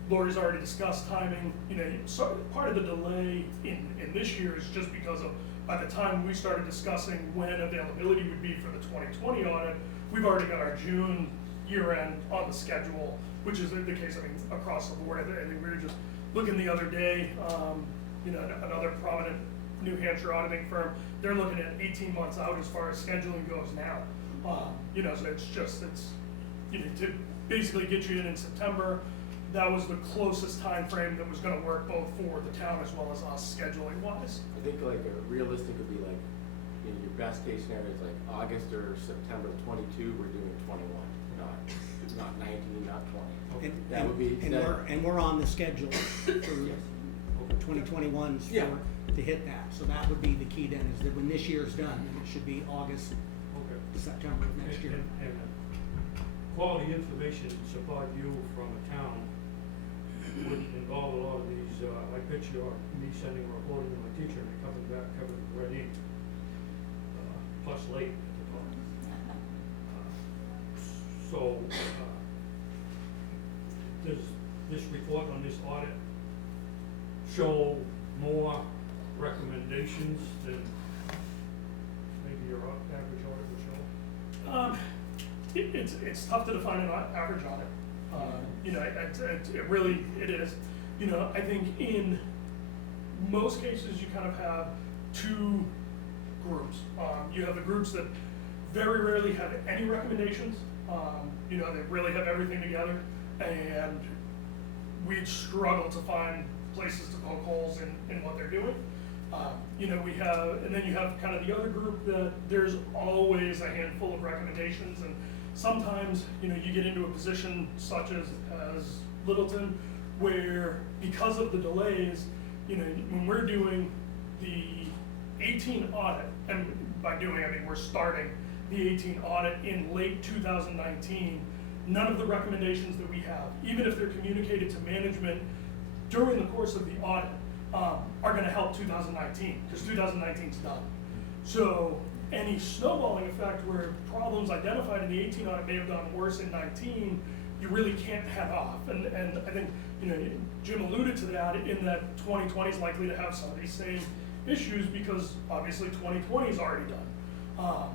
Lori's already discussed timing. You know, so part of the delay in this year is just because of, by the time we started discussing when availability would be for the 2020 audit, we've already got our June year end on the schedule, which is the case, I mean, across the board. I think we were just looking the other day, you know, another prominent New Hampshire auditing firm, they're looking at 18 months out as far as scheduling goes now. You know, so it's, you know, to basically get you in September, that was the closest time frame that was gonna work both for the town as well as us scheduling wise. I think like a realistic would be like, you know, your best case scenario is like August or September 22, we're doing 21, not 19, not 20. And- That would be. And we're on the schedule for Yes. 2021's Yeah. to hit that. So that would be the key then, is that when this year's done, then it should be August Okay. to September of next year. And quality information supplied to you from a town would involve a lot of these, I picture me sending a report to my teacher and it coming back covered with red ink, plus late at the top. So, does this report on this audit show more recommendations than maybe your average audit would show? It's tough to define an average audit. You know, it really, it is. You know, I think in most cases, you kind of have two groups. You have the groups that very rarely have any recommendations. You know, they really have everything together, and we'd struggle to find places to poke holes in what they're doing. You know, we have, and then you have kind of the other group that there's always a handful of recommendations, and sometimes, you know, you get into a position such as Littleton, where because of the delays, you know, when we're doing the 18 audit, and by doing, I mean, we're starting the 18 audit in late 2019, none of the recommendations that we have, even if they're communicated to management during the course of the audit, are gonna help 2019, because 2019's done. So any snowballing effect where problems identified in the 18 audit may have done worse in 19, you really can't head off. And I think, you know, Jim alluded to that in that 2020 is likely to have some of these same issues because obviously 2020 is already done.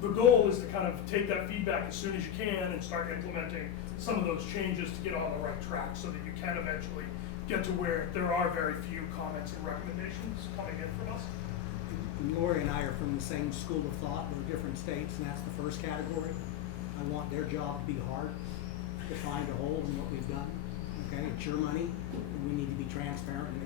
The goal is to kind of take that feedback as soon as you can and start implementing some of those changes to get on the right track so that you can eventually get to where there are very few comments and recommendations coming in from us. And Lori and I are from the same school of thought, we're different states, and that's the first category. I want their job to be hard, to find a hole in what we've done. Okay, it's your money, and we need to be transparent and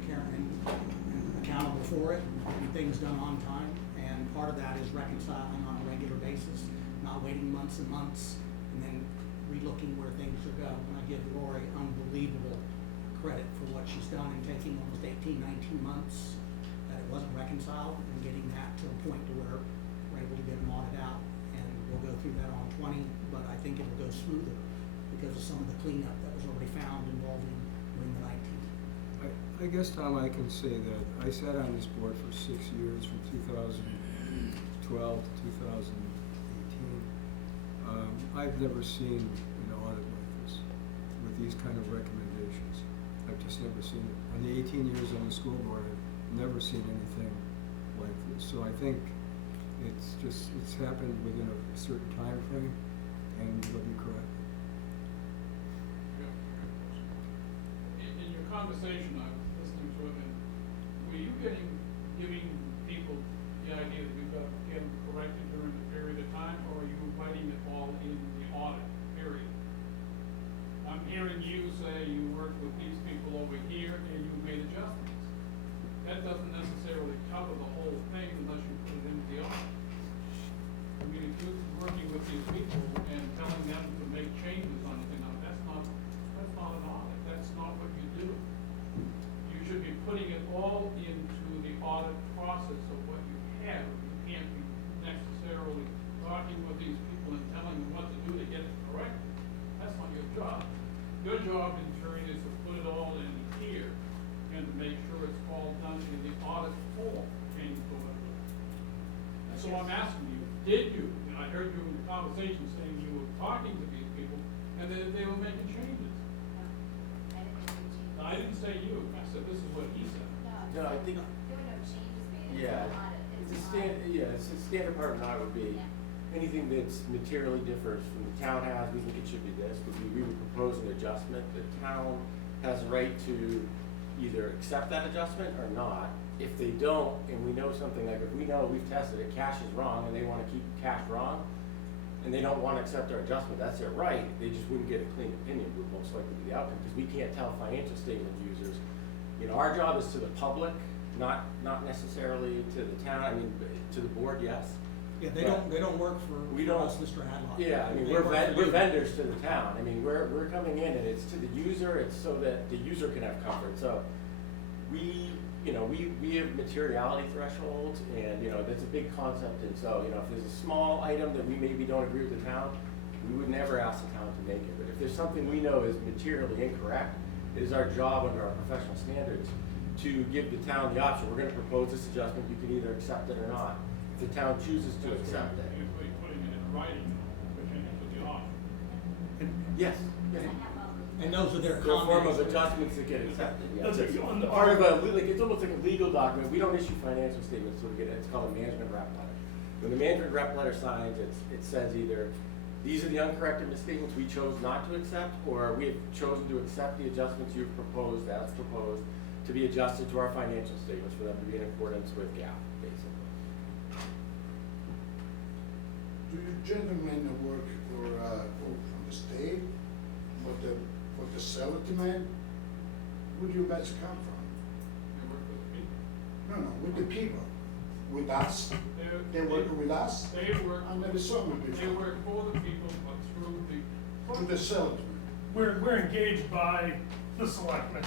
accountable for it, and things done on time. And part of that is reconciling on a regular basis, not waiting months and months, and then relooking where things should go. And I give Lori unbelievable credit for what she's done in taking almost 18, 19 months that it wasn't reconciled and getting that to a point to where we're able to get them audited out. And we'll go through that on 20, but I think it'll go smoother because of some of the cleanup that was already found involving during the 19. I guess, Tom, I can say that I sat on this board for 6 years, from 2012 to 2018. I've never seen an audit like this, with these kind of recommendations. I've just never seen it. On the 18 years on the school board, I've never seen anything like this. So I think it's happened within a certain time frame, and it'll be corrected. In your conversation, I was listening to it, and were you giving people the idea that we've got to get them corrected during the period of time, or are you writing it all in the audit period? I'm hearing you say you worked with these people over here and you made adjustments. That doesn't necessarily cover the whole thing unless you put it into the audit. I mean, if you're working with these people and telling them to make changes on anything, now, that's not an audit, that's not what you do. You should be putting it all into the audit process of what you have. You can't be necessarily talking with these people and telling them what to do to get it correct. That's not your job. Your job in turn is to put it all in here and to make sure it's all done in the audit form, change order. So I'm asking you, did you, and I heard you in the conversation saying you were talking to these people and they were making changes. Now, I didn't say you, I said this is what he said. No, I think, There were no changes made. yeah, it's a standard part of an audit would be anything that's materially differs from the town has, we think it should be this, we would propose an adjustment. The town has a right to either accept that adjustment or not. If they don't, and we know something, like if we know we've tested it, cash is wrong, and they wanna keep cash wrong, and they don't wanna accept our adjustment, that's their right, they just wouldn't get a clean opinion, would most likely be the outcome, because we can't tell financial statement users. You know, our job is to the public, not necessarily to the town, I mean, to the board, yes. Yeah, they don't work for us, Mr. Hadlock. Yeah, I mean, They we're work for you. vendors to the town, I mean, we're coming in and it's to the user, it's so that the user can have comfort, so we have materiality thresholds, and, that's a big concept, and so, if there's a small item that we maybe don't agree with the town, we would never ask the town to make it, but if there's something we know is materially incorrect, it is our job under our professional standards to give the town the option, we're gonna propose this adjustment, you can either accept it or not. If the town chooses to accept it. You're putting it in writing, which I think would be off. Yes, yes. And those are their They're a form of comments. adjustments that get accepted, yeah. Does it go on the- Part of it's almost like a legal document, we don't issue financial statements, so it's called a management rep letter. When the management rep letter signs, it says either, these are the uncorrected misstatements we chose not to accept, or we have chosen to accept the adjustments you've proposed, as proposed, to be adjusted to our financial statements for them to be in accordance with GAAP, basically. Do you gentlemen work from the state, for the settlement? Where do you guys come from? You work with the people. No, with the people, with us. They work with us? They work. I never saw them They before. work for the people, but through the. To the settlement. We're engaged by the selectmen.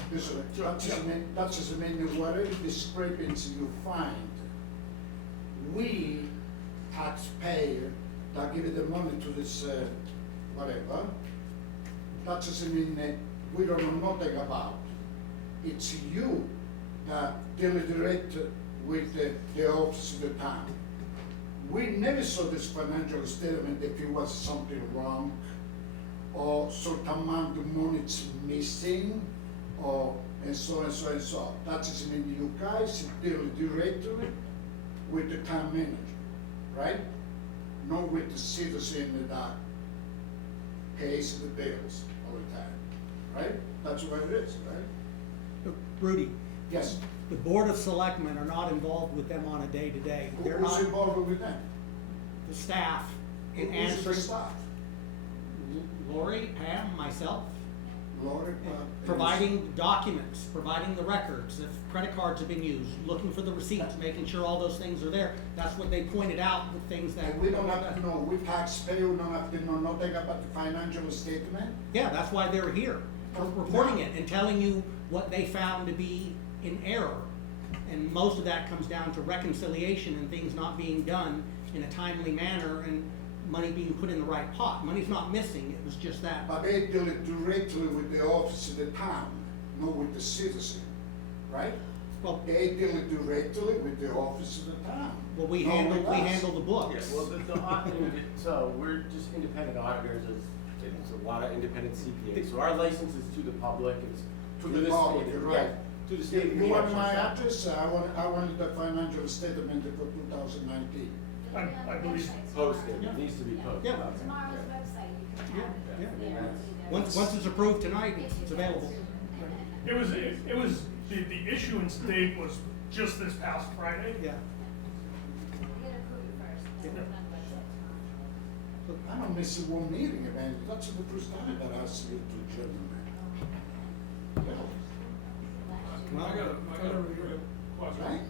That is mean whatever discrepancy you find, we taxpayer that give the money to this whatever, that doesn't mean that we don't know nothing about. It's you that deal direct with the office of the town. We never saw this financial statement if it was something wrong, or certain amount of money is missing, or and so and so and so. That doesn't mean you guys deal directly with the town manager, right? Not with the citizen that pays the bills all the time, right? That's what it is, right? Look, Rudy, Yes. the Board of Selectmen are not involved with them on a day-to-day. They're Who's not involved with them? the staff in Who's the answering. staff? Lori, Pam, myself, Lord, providing documents, providing the records, if credit cards have been used, looking for the receipts, making sure all those things are there. That's what they pointed out, the things that. And we don't have to know, we taxpayer, we don't have to know nothing about the financial statement? Yeah, that's why they're here, reporting it and telling you what they found to be in error. And most of that comes down to reconciliation and things not being done in a timely manner. And money being put in the right pot. Money's not missing, it was just that. But they deal it directly with the office of the town, not with the citizen, right? Well, They deal it directly with the office of the town. well, we not handle, with we us. handle the books. Yeah, well, so we're just independent auditors, it's a lot of independent CPAs, so our license is to the public, it's To to the the public, state. you're Yeah, right. to the state of You New want my Hampshire. address? I wanted the financial statement for 2019. I believe, Posted, Yeah. it needs to be posted. Yeah. Tomorrow's website, you can have it. Yeah, I mean, that's- Once it's approved tonight, it's available. it was, the issuance date was just this past Friday. Yeah. You gotta approve it first, then Yeah. it's on the website. I don't miss one meeting, man. That's the first time that I see it to gentlemen. Well, I got a question. Right?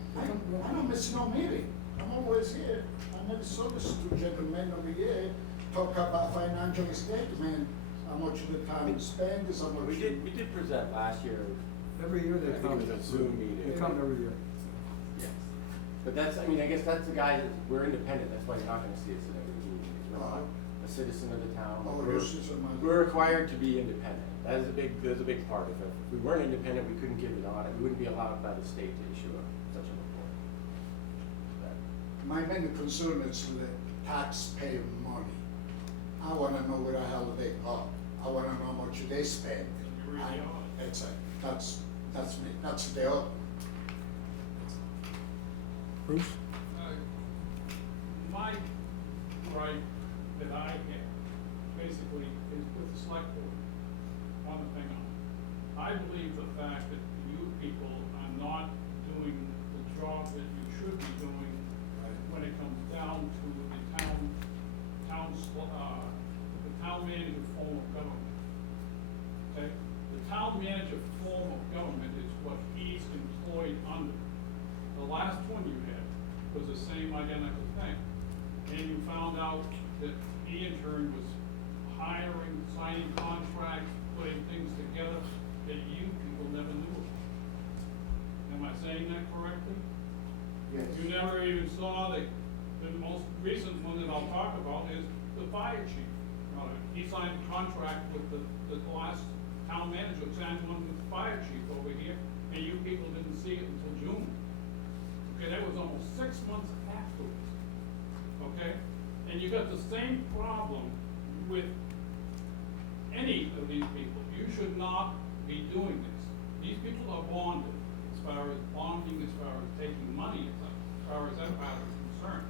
I don't miss no meeting. I'm always here. I never saw this two gentlemen over here talk about financial statement, how much the town spends, how much. We did present last year, Every year I they think come. it was a Zoom meeting. They come every year. Yes. But that's, I mean, I guess that's the guy that, we're independent, that's why you're not gonna see us at every meeting, because we're not a citizen of the town. Oh, We're- you're a citizen of the- We're required to be independent, that is a big part of it. If we weren't independent, we couldn't give an audit, we wouldn't be allowed by the state to issue such a report. But- My main concern is the taxpayer money. I wanna know where the hell they go. I wanna know how much they spend. You read the audit. That's me, that's the other. Bruce? My right that I have, basically, is with the select board, one thing on. I believe the fact that you people are not doing the job that you should be doing when it comes down to the town manager form of government. Okay? The town manager form of government is what he's employed under. The last one you had was the same identical thing. And you found out that he in turn was hiring, signing contracts, putting things together that you people never knew about. Am I saying that correctly? Yes. You never even saw the most recent one that I'll talk about is the fire chief. He signed a contract with the last town manager, signed one with the fire chief over here, and you people didn't see it until June. Okay, that was almost 6 months afterwards, okay? And you got the same problem with any of these people. You should not be doing this. These people are bonded, as far as bonding, as far as taking money, as far as that part is concerned.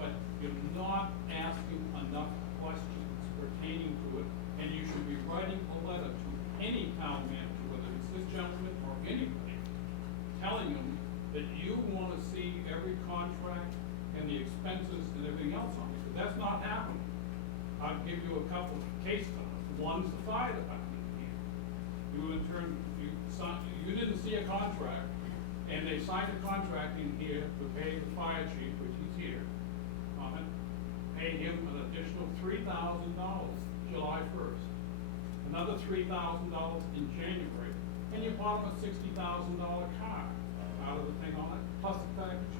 But you're not asking enough questions pertaining to it, and you should be writing a letter to any town manager, whether it's this gentleman or anybody, telling them that you wanna see every contract and the expenses and everything else on it, because that's not happening. I'll give you a couple of case studies. One's the fire department here. You in turn, you didn't see a contract, and they signed a contract in here to pay the fire chief, which he's here, on it, pay him an additional $3,000 July 1st, another $3,000 in January, and you bought him a $60,000 car out of the thing on it, plus the fact that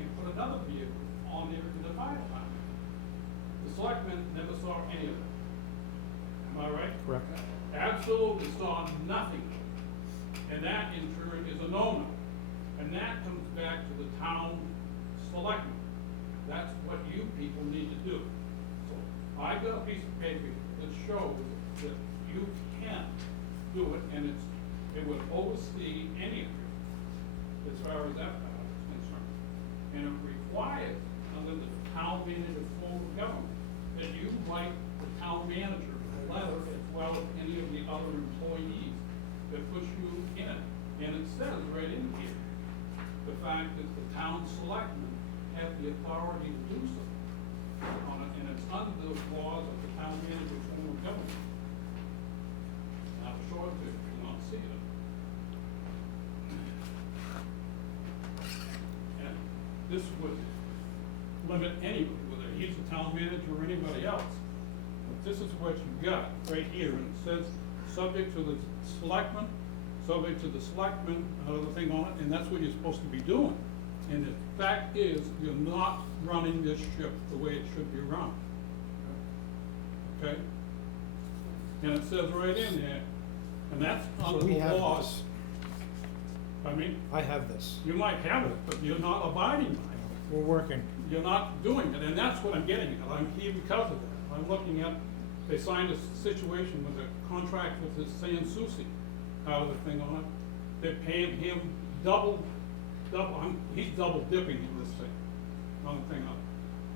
you put another vehicle on there in the fire department. The selectmen never saw any of it. Am I right? Correct. Absolutely saw nothing. And that in turn is a no-no. And that comes back to the town selectmen. That's what you people need to do. So I got a piece of paper that shows that you can do it, and it would oversee any of it, as far as that part is concerned. And it requires, under the town manager form of government, that you write the town manager a letter as well as any of the other employees that push you in it. And it says right in here, the fact that the town selectmen have the authority to do so on it, and it's under the laws of the town manager form of government. I'll show it to you if you don't see it. And this would limit anybody, whether he's a town manager or anybody else. But this is what you got right here, and it says, subject to the selectmen, subject to the selectmen, the thing on it, and that's what you're supposed to be doing. And the fact is, you're not running this ship the way it should be run. okay? And it says right in there, and that's So under we the have laws. this. I mean, I have this. you might have it, but you're not abiding by it. We're working. You're not doing it, and that's what I'm getting at. I'm here because of that. I'm looking at, they signed a situation with a contract with this San Souci out of the thing on it. They're paying him he's double dipping in this thing, on the thing on it.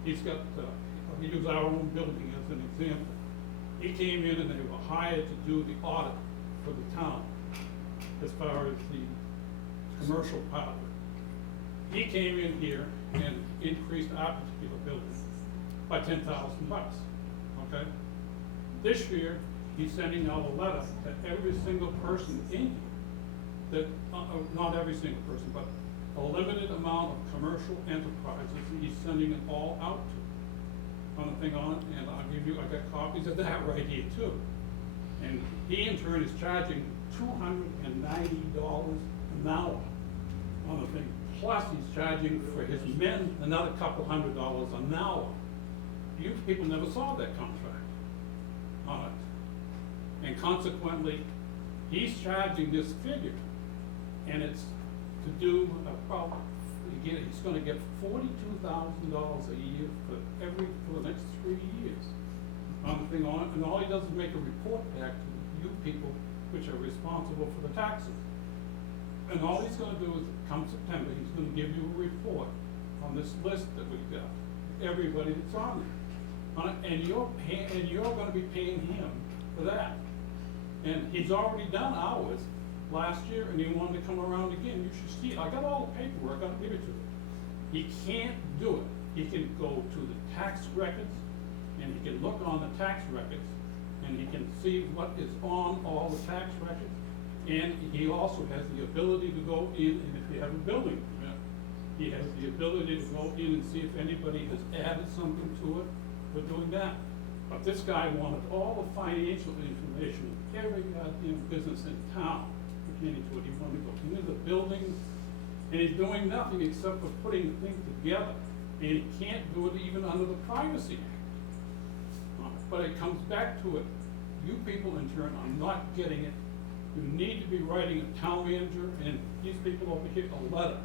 He's got, we use our own building as an example. He came in and they were hired to do the audit for the town as far as the commercial part of it. He came in here and increased our particular building by $10,000, okay? This year, he's sending out a letter to every single person in here that, not every single person, but a limited amount of commercial enterprises, he's sending it all out to. On the thing on it, and I got copies of that right here too. And he in turn is charging $290 an hour on the thing. Plus he's charging for his men another couple $100 an hour. You people never saw that contract on it. And consequently, he's charging this figure. And it's to do about, he's gonna get $42,000 a year for the next 3 years. On the thing on it, and all he does is make a report back to you people, which are responsible for the taxes. And all he's gonna do is, come September, he's gonna give you a report on this list that we've got, everybody that's on there. And you're gonna be paying him for that. And he's already done ours last year, and he wanted to come around again. You should see, I got all the paperwork, I'll give it to him. He can't do it. He can go to the tax records, and he can look on the tax records, and he can see what is on all the tax records. And he also has the ability to go in, and if you have a building permit, he has the ability to go in and see if anybody has added something to it for doing that. But this guy wanted all the financial information of every goddamn business in town pertaining to it. He wanted to go into the buildings, and he's doing nothing except for putting the thing together. And he can't do it even under the Privacy Act. But it comes back to it, you people in turn are not getting it. You need to be writing a town manager and these people over here a letter.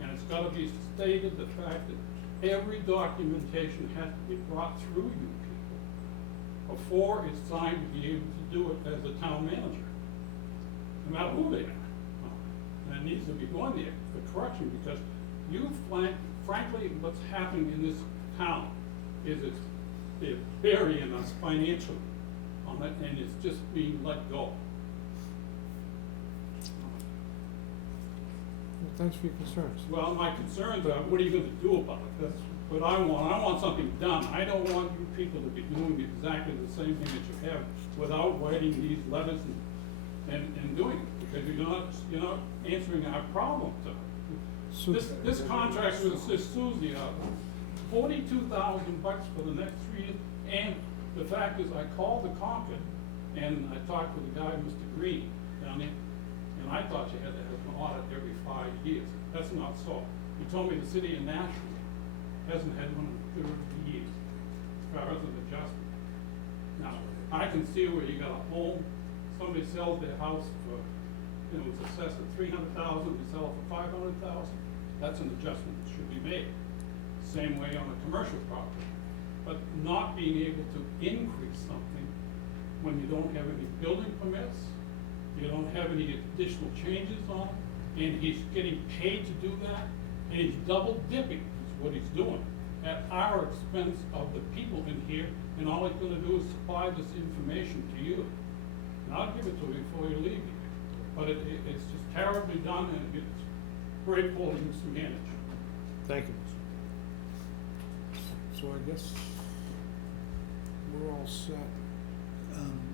And it's gotta be stated the fact that every documentation has to be brought through you people before it's signed to be able to do it as a town manager, no matter who they are. And it needs to be going there for correction, because frankly, what's happening in this town is they're burying us financially on it, and it's just being let go. Well, thanks for your concerns. Well, my concerns are, what are you gonna do about it? That's what I want. I want something done. I don't want you people to be doing exactly the same thing that you have without writing these letters and doing it, because you're not answering our problem to it. So- This contract with this Susie, $42,000 for the next 3 years, and the fact is, I called the Concord, and I talked with the guy, Mr. Green, down there, and I thought you had to have an audit every 5 years. That's not so. He told me the city of Nashville hasn't had one in 30 years, as far as an adjustment. Now, I can see where you got a home, somebody sells their house for, it's assessed at $300,000, they sell it for $500,000, that's an adjustment that should be made. Same way on a commercial property. But not being able to increase something when you don't have any building permits, you don't have any additional changes on it, and he's getting paid to do that, and he's double dipping is what he's doing at our expense of the people in here, and all he's gonna do is supply this information to you. And I'll give it to you before you leave here. But it's just terribly done, and it's very poorly mismanaged. Thank you. So I guess we're all set.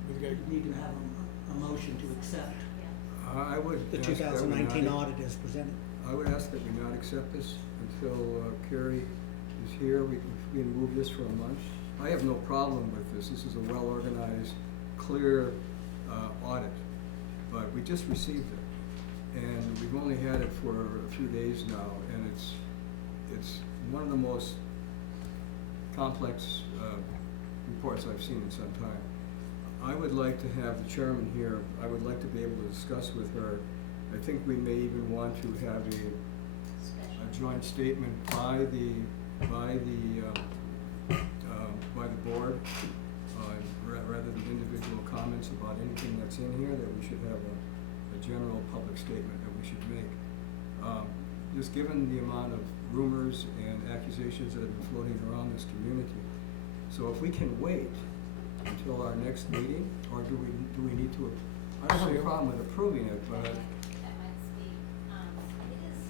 We got- We need to have a motion to accept I would the ask that we 2019 not- audit as presented. I would ask that we not accept this until Carrie is here. We can move this for a month. I have no problem with this. This is a well-organized, clear audit, but we just received it. And we've only had it for a few days now, and it's one of the most complex reports I've seen in some time. I would like to have the chairman here, I would like to be able to discuss with her. I think we may even want to have a joint statement by the board, rather than individual comments about anything that's in here, that we should have a general public statement that we should make. Just given the amount of rumors and accusations that have been floating around this community. So if we can wait until our next meeting, or do we need to, I don't have a problem with approving it, but That might speak. It is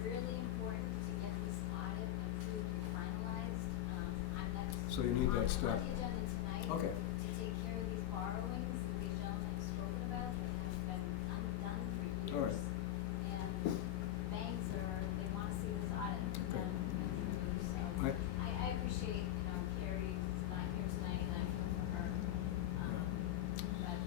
really important to get this audit approved and finalized. I'm next. So you need that step. On the agenda tonight. Okay. To take care of these borrowings that these gentlemen have spoken about that have been undone for years. All right. And banks they want to see this audit Okay. done and approved, so. I appreciate, Carrie's not here tonight, and I feel for her. But,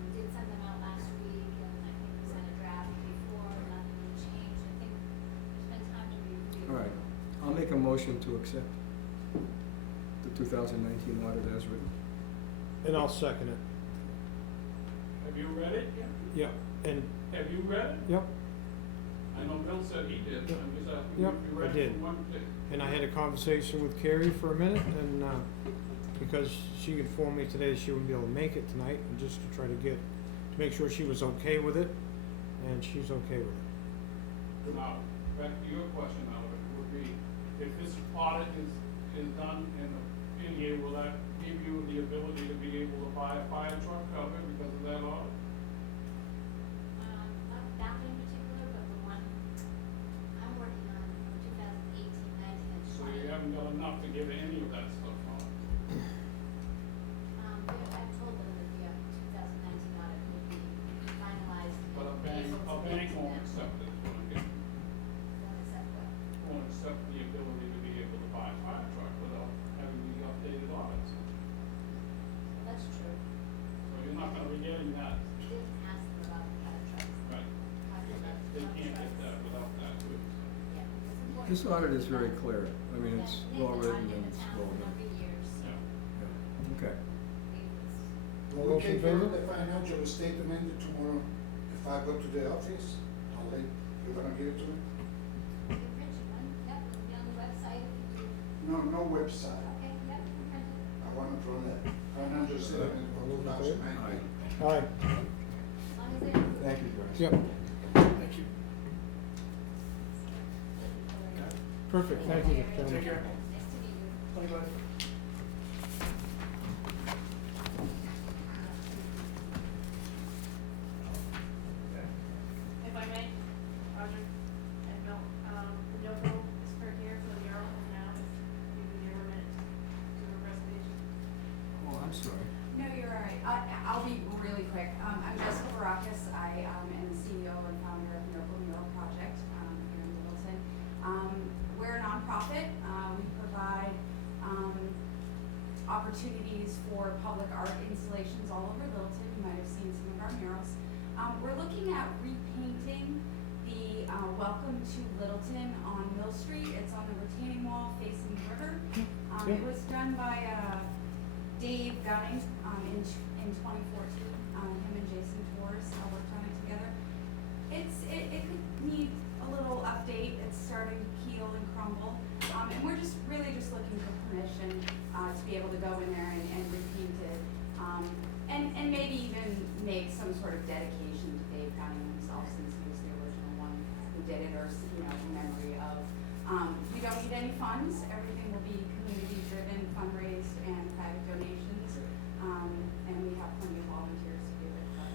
we did send them out last week, and I think we sent a draft before, nothing really changed. I think there's been time to review. all right. I'll make a motion to accept the 2019 audit as written. And I'll second it. Have you read it yet? Yep, and, Have you read it? yep, I know Bill said he did, Yep. I'm just asking you Yep, if you I read did. it from one to. and I had a conversation with Carrie for a minute, and, because she informed me today she wouldn't be able to make it tonight, and just to try to make sure she was okay with it, and she's okay with it. Now, back to your question, Oliver, would be, if this audit is done in here, will that give you the ability to be able to buy a fire truck cover because of that audit? Not that one in particular, but the one I'm working on from 2018, 19, and 20. So you haven't got enough to give any of that stuff on? I've told them that the 2019 audit would be finalized. But a and bank able to won't get to them. accept it, is what I'm getting. Won't accept what? Won't accept the ability to be able to buy a fire truck without having the updated audits. Well, that's true. So you're not gonna be getting that, We didn't ask them about the fire trucks. right? Talked about They dump can't get trucks. that without that, too. Yeah, it's important. This audit is very clear. I mean, Yeah, it's and they've well been written auditing and the it's town well for a done. number of years, so Yeah. Yeah, okay. All We those can in give favor? the financial statement tomorrow. If I go to the office, you're gonna give it to me? you can print it, one, yep, it'll be on the website if you do. No website. Okay, yep, you can print it. I want it from the financial statement for All those in favor? 2019. Aye. As long as they're. Thank you, guys. Yep. Thank you. Perfect, thank you, gentlemen. Take care. Nice to meet you. If I may, Roger and Bill, no vote is per here for the mural now, if you would give a minute to a presentation. Oh, I'm sorry. No, you're all right. I'll be really quick. I'm Jessica Barakis. I am the CEO and founder of Miracle Mural Project here in Littleton. We're a nonprofit. We provide opportunities for public art installations all over Littleton. You might have seen some of our murals. We're looking at repainting the Welcome to Littleton on Mill Street. It's on the retaining wall facing the river. It was done by Dave Gunning in 2014. Him and Jason Torres worked on it together. It could need a little update. It's starting to peel and crumble. And we're really just looking for permission to be able to go in there and repaint it. And maybe even make some sort of dedication to Dave Gunning himself, since he was the original one who did it, or in memory of. We don't need any funds. Everything will be community-driven, fundraised, and private donations. And we have plenty of volunteers to do it, but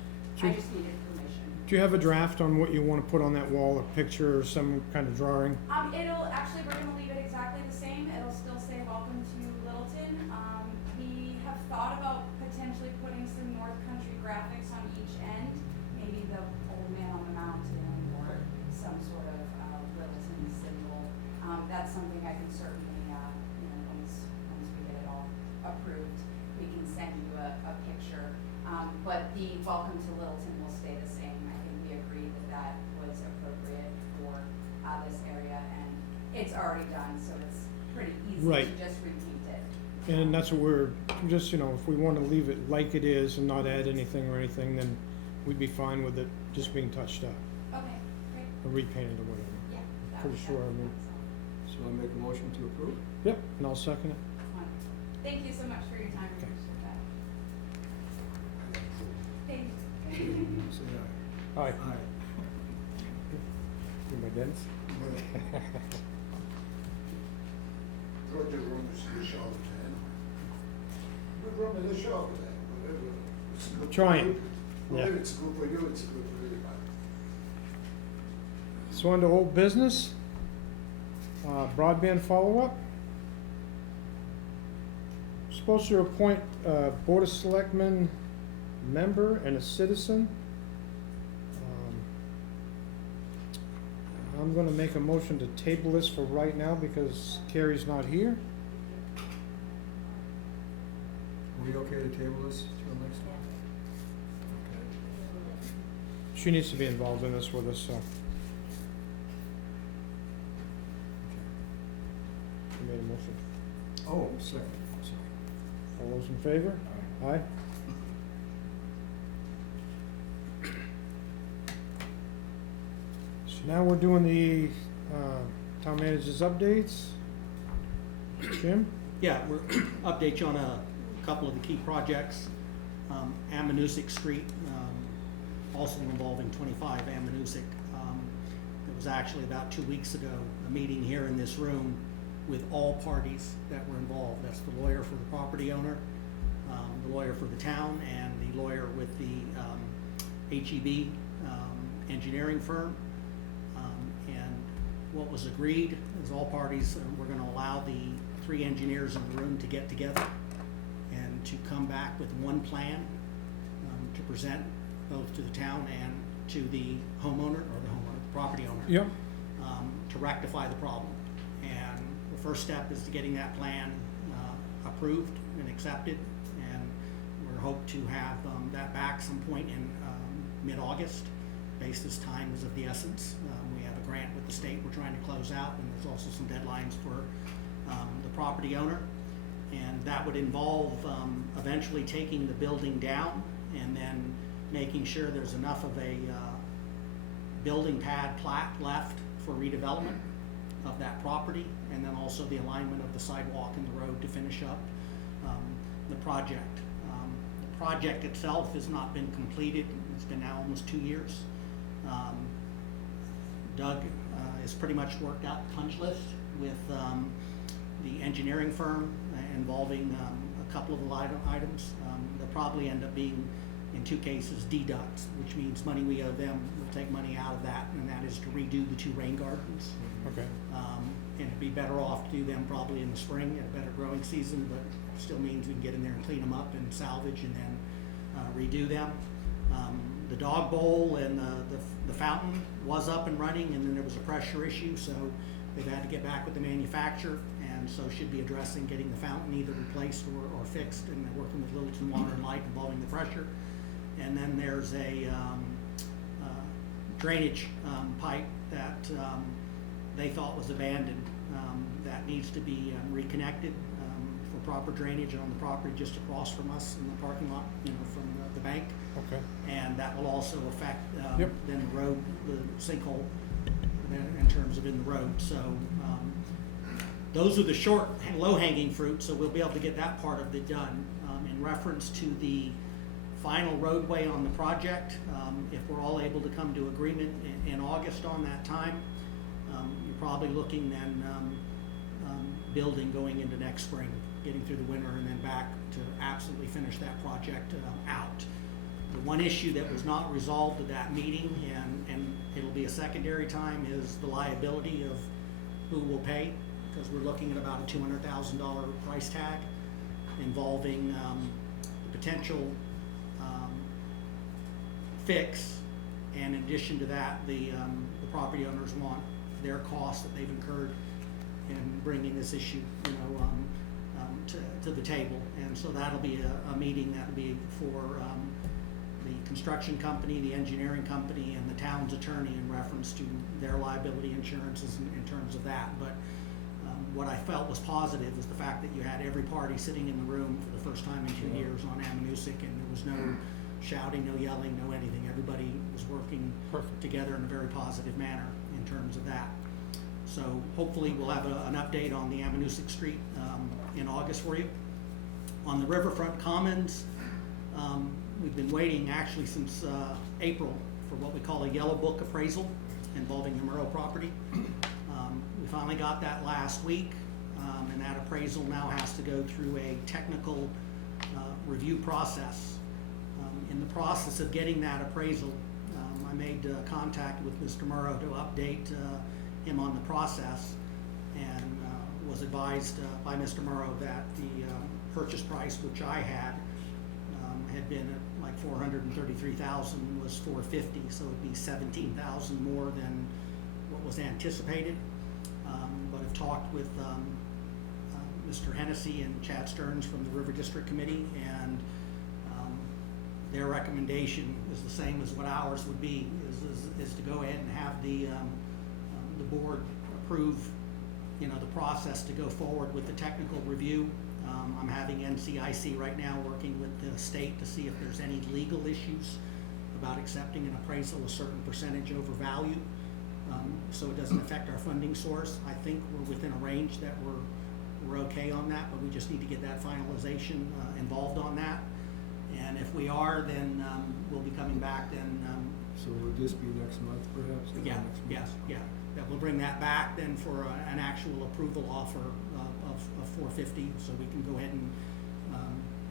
I just needed permission. Do you have a draft on what you want to put on that wall, a picture or some kind of drawing? We're gonna leave it exactly the same. It'll still say welcome to Littleton. We have thought about potentially putting some North Country graphics on each end, maybe the old man on the mountain, or some sort of Littleton symbol. That's something I can certainly, once we get it all approved, we can send you a picture. But the welcome to Littleton will stay the same. I think we agreed that was appropriate for this area, and it's already done, so it's pretty easy Right. to just repaint it. And that's what we're, just, you know, if we wanna leave it like it is and not add anything or anything, then we'd be fine with it just being touched up, Okay, great, or repainted or whatever. yeah. that Pretty would- sure, that I mean. sounds So I'll make a motion to approve? Yep, and I'll second it. wonderful. Thank you so much for your time, I Okay. appreciate that. Thank you. Say Aye. aye. Aye. You my dents? Roger runs the show then. We run the show then, whatever. It's good for Trying. you. Whatever Yeah. it's good for you, it's good for everybody. So under old business, broadband follow-up. Supposed to appoint Board of Selectmen member and a citizen. I'm gonna make a motion to table this for right now because Carrie's not here. Are we okay to table this till next time? Okay. She needs to be involved in this with us, so. You made a motion. Oh, second, sorry. All those in favor? Aye. So now we're doing the town manager's updates. Jim? Yeah, we're update you on a couple of the key projects. Amanusick Street, also involving 25 Amanusick. It was actually about 2 weeks ago, a meeting here in this room with all parties that were involved. That's the lawyer for the property owner, the lawyer for the town, and the lawyer with the HEB engineering firm. And what was agreed is all parties were gonna allow the 3 engineers in the room to get together and to come back with one plan to present both to the town and to the homeowner, or the property owner. Yep. To rectify the problem. And the first step is to getting that plan approved and accepted, and we're hope to have that back some point in mid-August. Based as time is of the essence. We have a grant with the state we're trying to close out, and there's also some deadlines for the property owner. And that would involve eventually taking the building down and then making sure there's enough of a building pad plat left for redevelopment of that property, and then also the alignment of the sidewalk and the road to finish up the project. The project itself has not been completed. It's been now almost 2 years. Doug has pretty much worked out the punch list with the engineering firm involving a couple of the items. They'll probably end up being, in 2 cases, deducts, which means money we owe them. We'll take money out of that, and that is to redo the 2 rain gardens. Okay. And it'd be better off to do them probably in the spring at a better growing season, but still means we can get in there and clean them up and salvage and then redo them. The dog bowl and the fountain was up and running, and then there was a pressure issue, so they've had to get back with the manufacturer, and so should be addressing getting the fountain either replaced or fixed, and they're working with Littleton Water and Light involving the pressure. And then there's a drainage pipe that they thought was abandoned, that needs to be reconnected for proper drainage on the property just across from us in the parking lot, from the bank. Okay. And that will also affect Yep. then the road, the sinkhole, in terms of in the road. So those are the short, low-hanging fruit, so we'll be able to get that part of it done. In reference to the final roadway on the project, if we're all able to come to agreement in August on that time, you're probably looking then building going into next spring, getting through the winter and then back to absolutely finish that project out. The one issue that was not resolved at that meeting, and it'll be a secondary time, is the liability of who will pay, because we're looking at about a $200,000 price tag involving the potential fix, and in addition to that, the property owners want their costs that they've incurred in bringing this issue, to the table. And so that'll be a meeting that'll be for the construction company, the engineering company, and the town's attorney in reference to their liability insurances in terms of that. But what I felt was positive was the fact that you had every party sitting in the room for the first time in 2 years on Amanuensis, and there was no shouting, no yelling, no anything. Everybody was working together in a very positive manner in terms of that. So hopefully we'll have an update on the Amanuensis Street in August for you. On the Riverfront Commons, we've been waiting actually since April for what we call a yellow book appraisal involving the Murrow property. We finally got that last week, and that appraisal now has to go through a technical review process. In the process of getting that appraisal, I made contact with Mr. Murrow to update him on the process, and was advised by Mr. Murrow that the purchase price, which I had been at like $433,000, was $450, so it'd be $17,000 more than what was anticipated. But I've talked with Mr. Hennessy and Chad Stearns from the River District Committee, and their recommendation is the same as what ours would be, is to go ahead and have the board approve, the process to go forward with the technical review. I'm having NCIC right now working with the state to see if there's any legal issues about accepting an appraisal a certain percentage over value, so it doesn't affect our funding source. I think we're within a range that we're okay on that, but we just need to get that finalization involved on that. And if we are, then we'll be coming back then. So would this be next month perhaps? Yeah, yes, yeah. That we'll bring that back then for an actual approval offer of $450, so we can go ahead and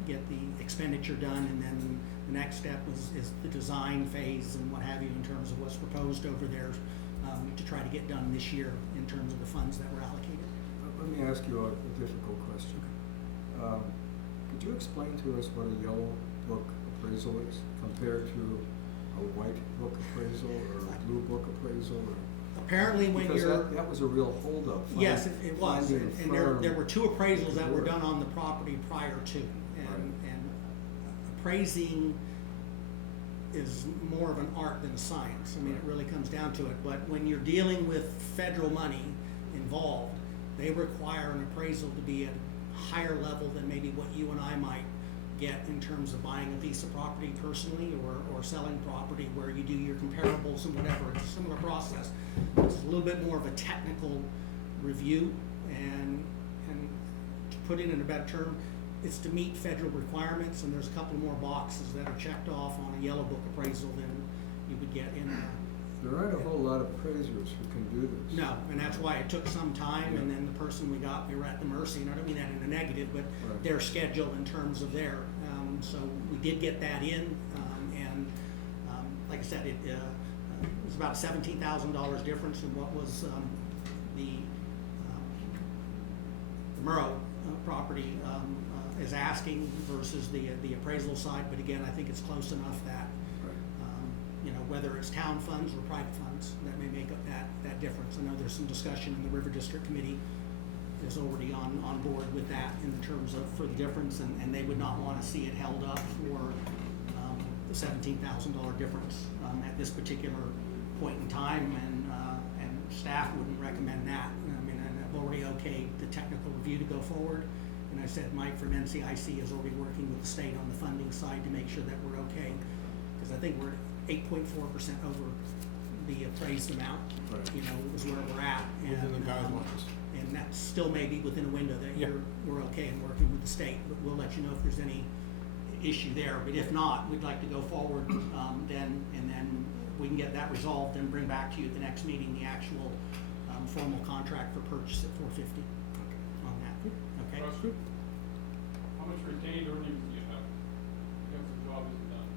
get the expenditure done, and then the next step is the design phase and what have you in terms of what's proposed over there to try to get done this year in terms of the funds that were allocated. Let me ask you a difficult question. Could you explain to us what a yellow book appraisal is compared to a white book appraisal or a blue book appraisal? Apparently when because you're... that was a real holdup. Yes, it was, finding a and firm there were two appraisals that were to do it. done on the property prior to, and appraising is more of an art than a science. I mean, it really comes down to it, but when you're dealing with federal money involved, they require an appraisal to be at a higher level than maybe what you and I might get in terms of buying a piece of property personally or selling property where you do your comparables and whatever. It's a similar process. It's a little bit more of a technical review, and to put it in a better term, it's to meet federal requirements, and there's a couple more boxes that are checked off on a yellow book appraisal than you would get in There aren't a whole lot of appraisers who can do this. No, and that's why it took some time, and then the person we got, we were at the mercy, and I don't mean that in a negative, but their schedule in terms of their, so we did get that in, and like I said, it was about $17,000 difference in what was the Murrow property is asking versus the appraisal side, but again, I think it's close enough that whether it's town funds or private funds, that may make up that difference. I know there's some discussion in the River District Committee is already on board with that in terms of for the difference, and they would not want to see it held up for the $17,000 difference at this particular point in time, and staff wouldn't recommend that. I mean, and I've already okayed the technical review to go forward, and I said Mike from NCIC is already working with the state on the funding side to make sure that we're okay, because I think we're 8.4% over the appraised amount, is where we're at. Within the guidelines. And that's still maybe within a window that we're okay in working with the state, but we'll let you know if there's any issue there. But if not, we'd like to go forward then, and then we can get that resolved and bring back to you at the next meeting the actual formal contract for purchase at $450 on that. Okay? Question? How much retained earnings do you have because the job isn't done?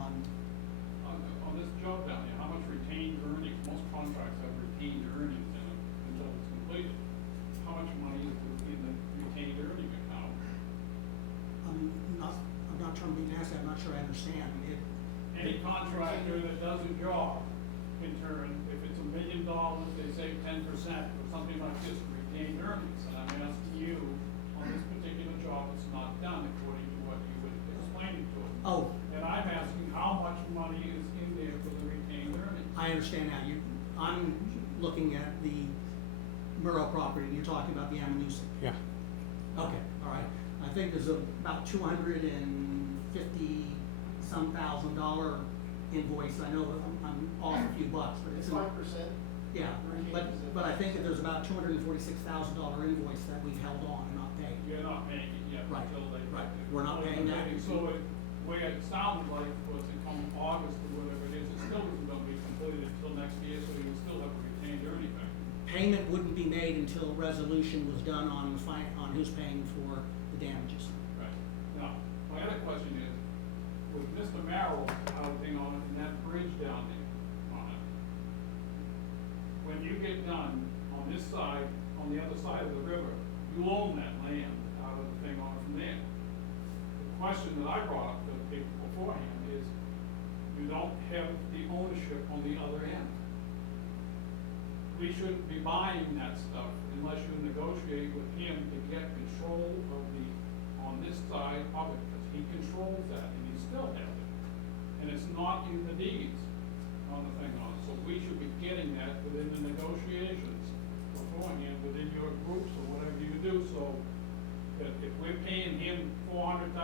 On this job down here, how much retained earnings? Most contracts have retained earnings in them until it's completed. How much money is in the retained earning account? I'm not trying to be nasty, I'm not sure I understand. Any contractor that does a job in turn, if it's $1 million, they save 10% or something like this, retained earnings. And I'm asking you, on this particular job, it's not done according to what you were explaining to us. Oh. And I'm asking how much money is in there for the retained earnings? I understand now. I'm looking at the Murrow property, and you're talking about the Amanuset. Yeah. Okay, all right. I think there's about $250-some thousand invoice. I know I'm off a few bucks, but it's. 5%. Yeah, but I think that there's about $246,000 invoice that we've held on and not paid. You're not paying it yet Right, until they. right. We're not paying that. So it, way it sounded like was it come August or whatever it is, it still isn't gonna be completed until next year, so you still have a retained earning factor. Payment wouldn't be made until resolution was done on who's paying for the damages. Right. Now, my other question is, with Mr. Merrill housing on it and that bridge down there on it, when you get done on this side, on the other side of the river, you own that land out of the thing on from there. The question that I brought up to the people beforehand is, you don't have the ownership on the other end. We shouldn't be buying that stuff unless you negotiate with him to get control of on this side of it, because he controls that, and he still has it. And it's not in the deeds on the thing on it, so we should be getting that within the negotiations beforehand, within your groups or whatever you do, so that if we're paying him $400,000,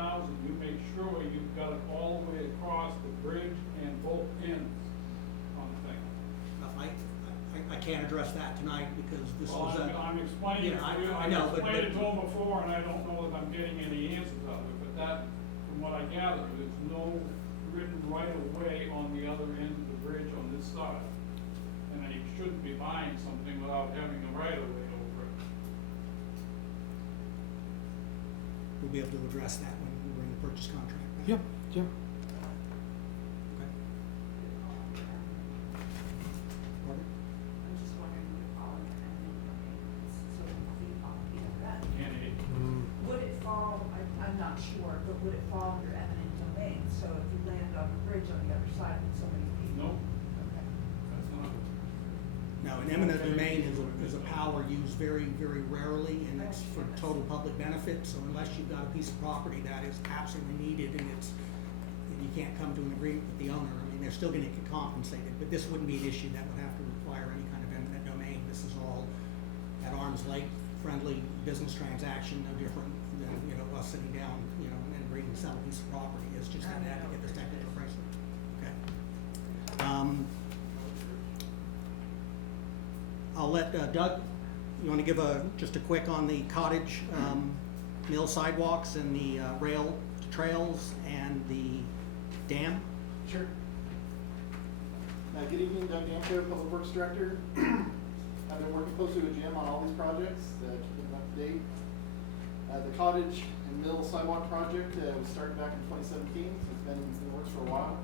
you make sure you've got it all the way across the bridge and both ends on the thing. I can't address that tonight because this Well, was I'm explaining it yeah, to you, I I know, but. explained it to him before, and I don't know if I'm getting any answers out of it, but that, from what I gather, there's no written right of way on the other end of the bridge on this side. And he shouldn't be buying something without having a right of way over it. We'll be able to address that when we bring the purchase contract back. Yeah, yeah. Okay. Pardon? I'm just wondering, would it fall under eminent domain? So it would be, that. And it, Would it fall, I'm not sure, but would it fall under eminent domain? So if you land on the bridge on the other side with so many people? no, Okay. that's not. No, an eminent domain is a power used very, very rarely, and it's for total public benefit, so unless you've got a piece of property that is absolutely needed and you can't come to an agreement with the owner, I mean, they're still gonna get compensated, but this wouldn't be an issue that would have to require any kind of eminent domain. This is all at arm's length, friendly business transaction, no different than, us sitting down, and agreeing to sell a piece of property. It's just that they have to get this technical pricing. Okay. I'll let Doug, you want to give just a quick on the cottage mill sidewalks and the rail trails and the dam? Sure. Good evening, Doug Danko, Public Works Director. I've been working closely with Jim on all these projects, keeping them up to date. The cottage and mill sidewalk project was started back in 2017, so it's been in the works for a while.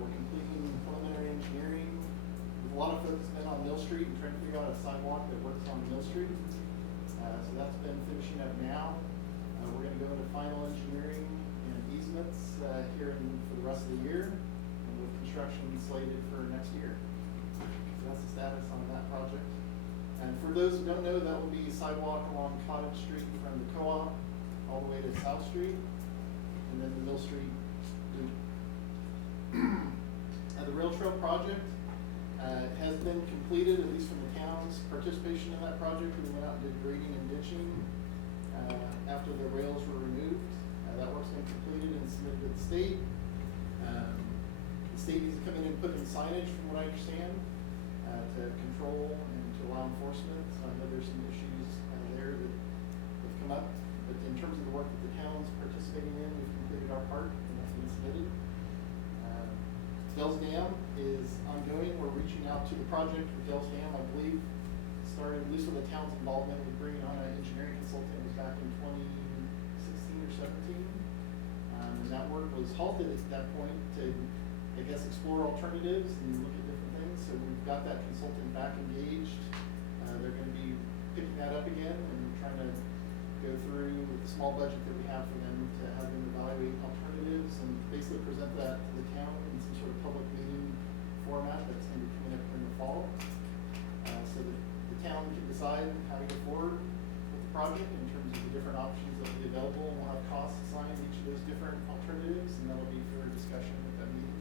We're completing preliminary engineering. There's a lot of focus been on Mill Street and trying to figure out a sidewalk that works on Mill Street. So that's been finishing up now. We're going to go into final engineering and easements here for the rest of the year, and with construction slated for next year. So that's the status on that project. And for those who don't know, that will be sidewalk along Cottage Street from the co-op all the way to South Street, and then the Mill Street loop. The rail trail project has been completed, at least from the town's participation in that project. We went out and did grading and ditching after the rails were removed. That work's been completed and submitted to the state. The state needs to come in and put in signage, from what I understand, to control and to allow enforcement. So I know there's some issues there that have come up. But in terms of the work that the town's participating in, we've completed our part, and that's been submitted. Dells Dam is ongoing. We're reaching out to the project with Dells Dam. I believe started, at least with the town's involvement, with bringing on an engineering consultant was back in 2016 or 17. And that work was halted at that point to, I guess, explore alternatives and look at different things. So we've got that consultant back engaged. They're going to be picking that up again and trying to go through with the small budget that we have for them to have them evaluate alternatives and basically present that to the town in some sort of public meeting format that's going to be coming up in the fall. So that the town can decide how to go forward with the project in terms of the different options that will be available, and we'll have costs assigned to each of those different alternatives, and that'll be for discussion with that meeting.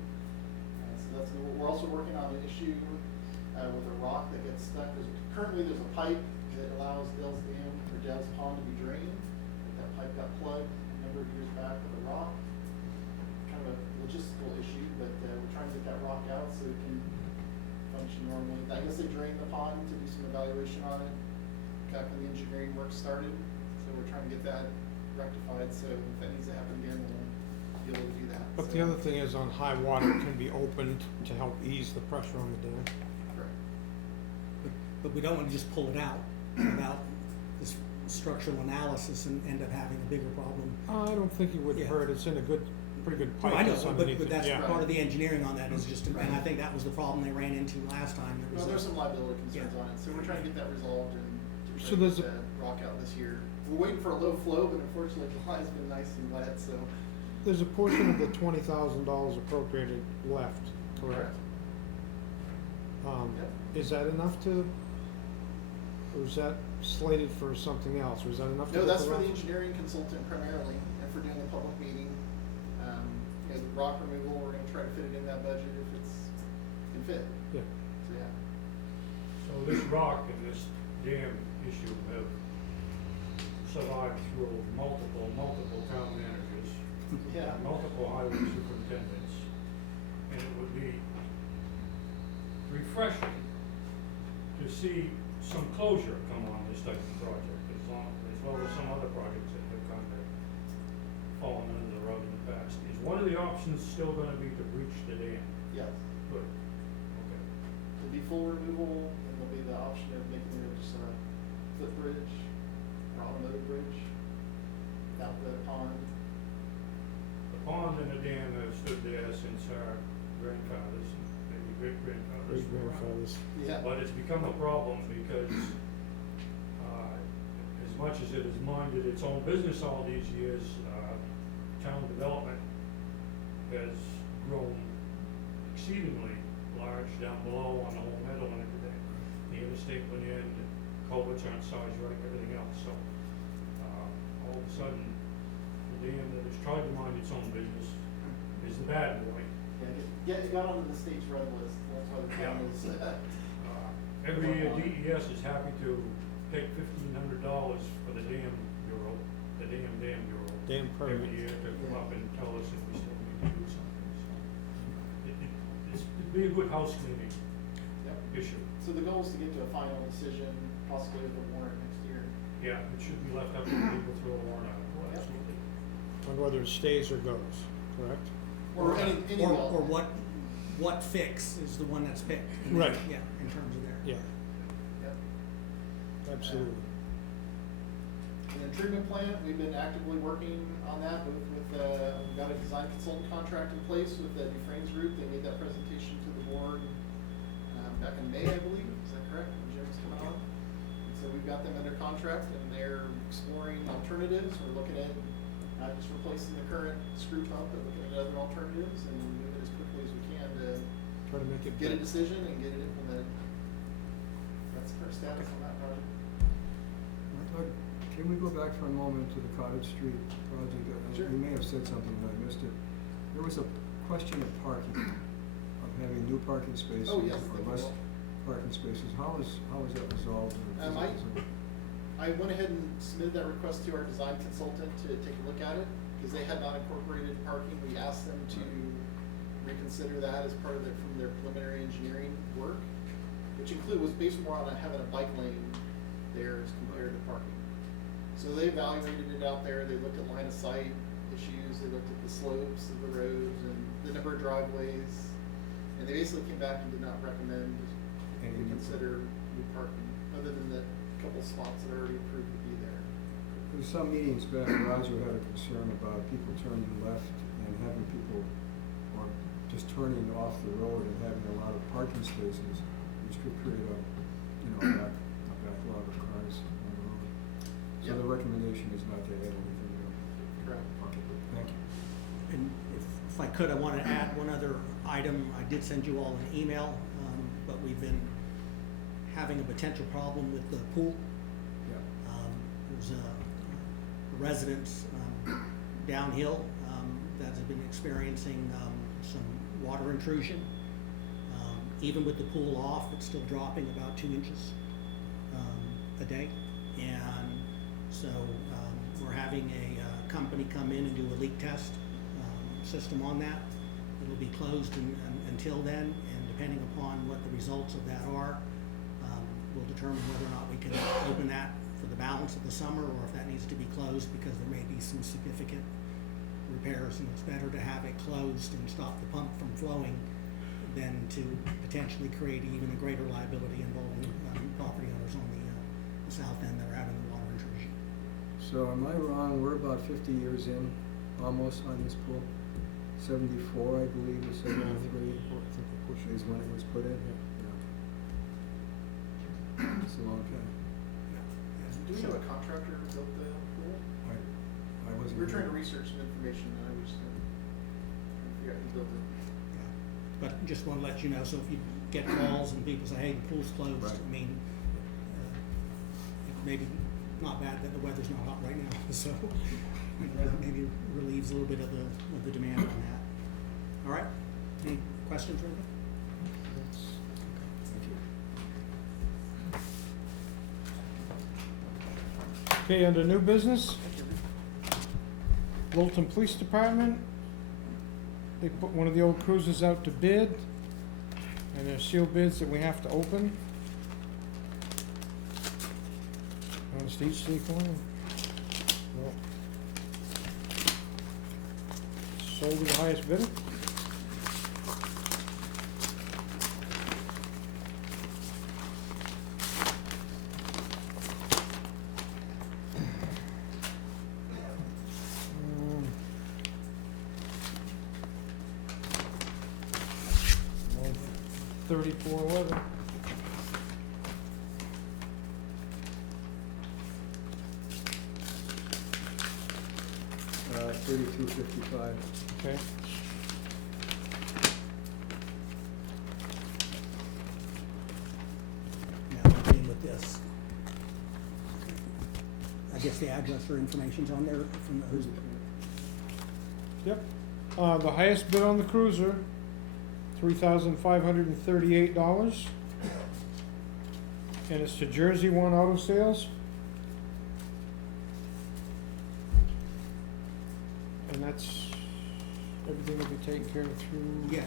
So we're also working on an issue with a rock that gets stuck. Currently there's a pipe It allows Dell's Dam, or Dell's Pond to be drained. That pipe got plugged a number of years back with a rock. Kind of a logistical issue, but we're trying to get that rock out so it can function normally. I guess they drained the pond to do some evaluation on it back when the engineering work started. So we're trying to get that rectified, so if that needs to happen again, we'll be able to do that. But So- the other thing is on high water, it can be opened to help ease the pressure on the dam. Correct. But we don't want to just pull it out without this structural analysis and end up having a bigger problem. I don't think it would Yeah. hurt, it's in a pretty good No, pipe I know, that's underneath but it, that's yeah. part of the engineering on that is just, and I think that was the problem they ran into last time. There was No, there's a- some liability concerns Yeah. on it, so we're trying to get that resolved and to So try to there's get a- that rock out this year. We're waiting for a low flow, but unfortunately July's been nice and wet, so. There's a portion of the $20,000 appropriated left, correct? Yep. Is that enough to, or is that slated for something else, or is that enough to No, get that's the for the rest? engineering consultant primarily, and for doing the public meeting. You know, the rock removal, we're gonna try to fit it in that budget if can fit, Yeah, so yeah. So this rock and this dam issue have survived through multiple town managers, Yeah. multiple highway superintendents, and it would be refreshing to see some closure come on this type of project, as well as some other projects that have kind of fallen under the rug in the past. Is one of the options still gonna be to breach the dam? Yes, Good, okay. it'll be full removal, and there'll be the option of making it just a footbridge, or automotive bridge, without the pond. The pond and the dam have stood there since our grandfathers, maybe great-grandfathers. were around. great-grandfathers. Yeah. But it's become a problem because, as much as it has minded its own business all these years, town development has grown exceedingly large down below on the whole meadow and everything. The interstate went in, the culverts aren't sized right, everything else, so, all of a sudden, the dam that has tried to mind its own business is the bad boy. Yeah, it got onto the state's red list, that's why the town is, Every year DES is happy to pay $1,500 for the dam bureau, the dam bureau. Dam permit. Every year to come up and tell us if we still need to do something, so. It'd be a good house cleaning Yep. issue. So the goal is to get to a final decision, possibly with a warrant next year. Yeah, it should be left up to people through a warrant article, Yep. absolutely. On whether it stays or goes, correct? Or any Or what fix is the one that's picked. and then- Right. Yeah, in terms of there. Yeah, Yep. absolutely. And the treatment plant, we've been actively working on that with, we've got a design consultant contract in place with the Dufresne's group. They made that presentation to the board, back in May, I believe, is that correct, when Jim was coming on? And so we've got them under contract and they're exploring alternatives. We're looking at not just replacing the current screw pump, but looking at other alternatives and moving as quickly as we can to Try to make it. get a decision and get it implemented. That's our status on that project. Can we go back for a moment to the Cottage Street project? Sure. You may have said something, but I missed it. There was a question of parking, of having new parking spaces Oh, yes, or thank you, less Will. parking spaces. How is that resolved? I went ahead and submitted that request to our design consultant to take a look at it, because they had not incorporated parking. We asked them to reconsider that as part of from their preliminary engineering work, which was based more on having a bike lane there as compared to parking. So they evaluated it out there, they looked at line of sight issues, they looked at the slopes of the roads and the number of driveways, and they basically came back and did not recommend Any new consider new parking, other than the couple spots that are already approved to be there. There's some meetings back, Roger had a concern about people turning left and having people, or just turning off the road and having a lot of parking spaces, which could create a backlog of cars on the road. So the recommendation is not to add anything there. Correct. Thank you. And if I could, I want to add one other item. I did send you all an email, but we've been having a potential problem with the pool. Yeah. There's a resident downhill that has been experiencing some water intrusion. Even with the pool off, it's still dropping about 2 inches a day. And so we're having a company come in and do a leak test system on that. It'll be closed until then, and depending upon what the results of that are, we'll determine whether or not we can open that for the balance of the summer, or if that needs to be closed because there may be some significant repairs, and it's better to have it closed and stop the pump from flowing than to potentially create even a greater liability involving property owners on the south end that are having the water intrusion. So am I wrong, we're about 50 years in, almost, on this pool? 74, I believe, or 73 is when it was put in. Yeah. It's a long time. Do we have a contractor who built the pool? I wasn't. We were trying to here. research some information, and I was trying to figure out who built it. Yeah. But just want to let you know, so if you get calls and people say, hey, the pool's closed, Right. I mean, it maybe not bad that the weather's not hot right now, so maybe relieves a little bit of the demand on that. All right, any questions or anything? Okay, under new business, Littleton Police Department, they put one of the old cruisers out to bid, and there's sealed bids that we have to open. On the state one? No. Sold to the highest bidder. $34.11. 32.55. Okay. Now, I'm in with this. I guess the address or information's on there from who's. Yep. The highest bid on the cruiser, $3,538. And it's to Jersey One Auto Sales. And that's, everything will be taken care of through. Yeah,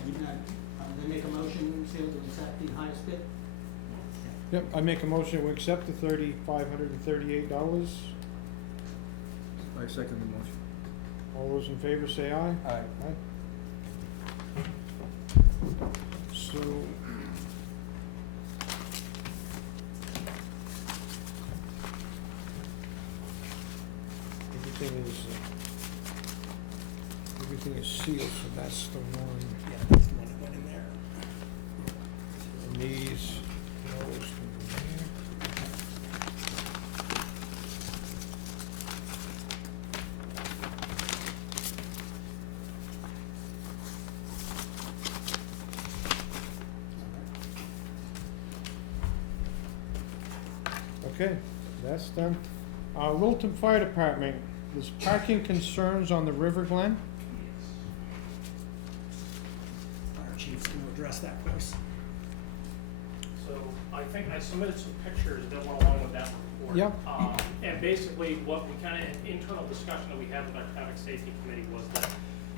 they make a motion, Sale, to accept the highest bid? Yep, I make a motion, we accept the $3,538. I second the motion. All those in favor say aye. Aye. Aye. So. Everything is sealed, so that's the one. Yeah, that's the one that went in there. And these, those can go there. Okay, that's done. Littleton Fire Department, there's parking concerns on the River Glen. Fire chief's gonna address that for us. So I think I submitted some pictures that went along with that report. Yep. And basically what we kind of, internal discussion that we had with our traffic safety committee was that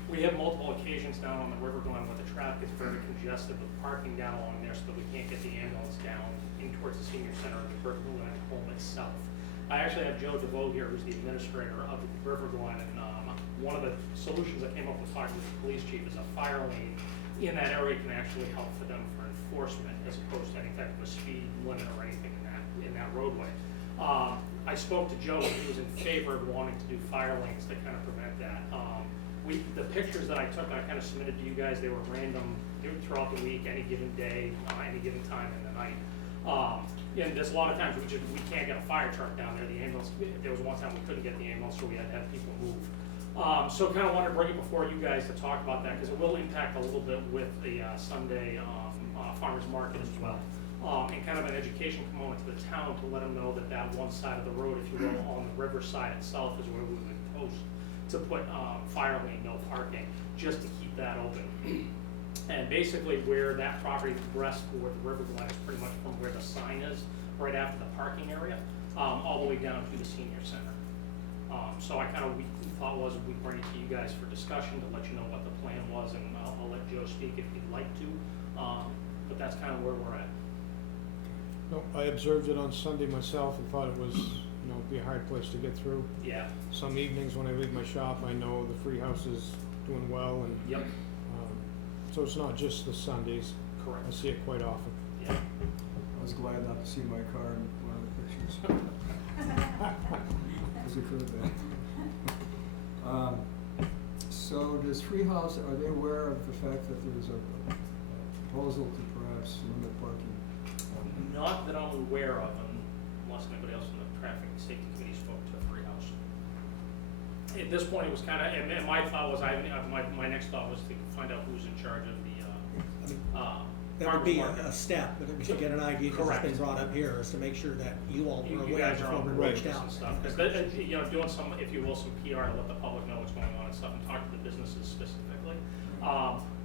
we have multiple occasions down on the River Glen where the traffic is very congested with parking down along there so that we can't get the ambulance down in towards the senior center of the River Glen home itself. I actually have Joe DeVoe here, who's the administrator of the River Glen, and one of the solutions I came up with talking with the police chief is a fire lane in that area can actually help for them for enforcement as opposed to any type of a speed limit or anything in that roadway. I spoke to Joe, and he was in favor of wanting to do fire lanes to kind of prevent that. The pictures that I took, I kind of submitted to you guys. They were random throughout the week, any given day, any given time in the night. And there's a lot of times we can't get a fire truck down there. The ambulance, there was one time we couldn't get the ambulance, so we had to have people move. So kind of wanted to bring it before you guys to talk about that because it will impact a little bit with the Sunday farmers market as well. And kind of an education component to the town to let them know that that one side of the road, if you will, on the river side itself is where we would post to put fire lane, no parking, just to keep that open. And basically where that property progressed toward the River Glen is pretty much from where the sign is, right after the parking area. all the way down to the senior center. So we thought was we'd bring it to you guys for discussion to let you know what the plan was, and I'll let Joe speak if he'd like to. But that's kind of where we're at. No, I observed it on Sunday myself and thought it was, be a hard place to get through. Yeah. Some evenings when I leave my shop, I know the free house is doing well, and Yep. so it's not just the Sundays. Correct. I see it quite often. Yeah. I was glad not to see my car in one of the pictures. Because it could have been. So does Freehouse, are they aware of the fact that there's a proposal to perhaps limit parking? Not that I'm aware of, unless anybody else in the traffic safety committee spoke to Freehouse. At this point, it was kind of, and my thought was, my next thought was to find out who's in charge of the, That would be farmer's market. a step, but to get an idea, because it's been Correct. brought up here, is to make sure that you all You are aware guys are before on we board reach with this out. and stuff, because, doing some, if you will, some PR to let the public know what's going on and stuff, and talk to the businesses specifically.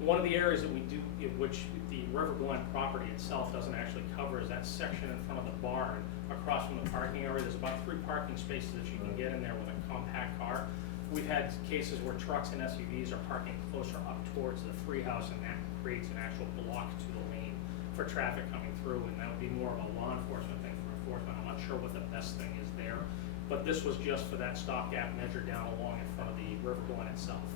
One of the areas that we do, which the River Glen property itself doesn't actually cover, is that section in front of the barn, across from the parking area. There's about 3 parking spaces that you can get in there with a compact car. We've had cases where trucks and SUVs are parking closer up towards the Freehouse, and that creates an actual block to the lane for traffic coming through, and that would be more of a law enforcement thing for enforcement. I'm not sure what the best thing is there, but this was just for that stopgap measure down along in front of the River Glen itself.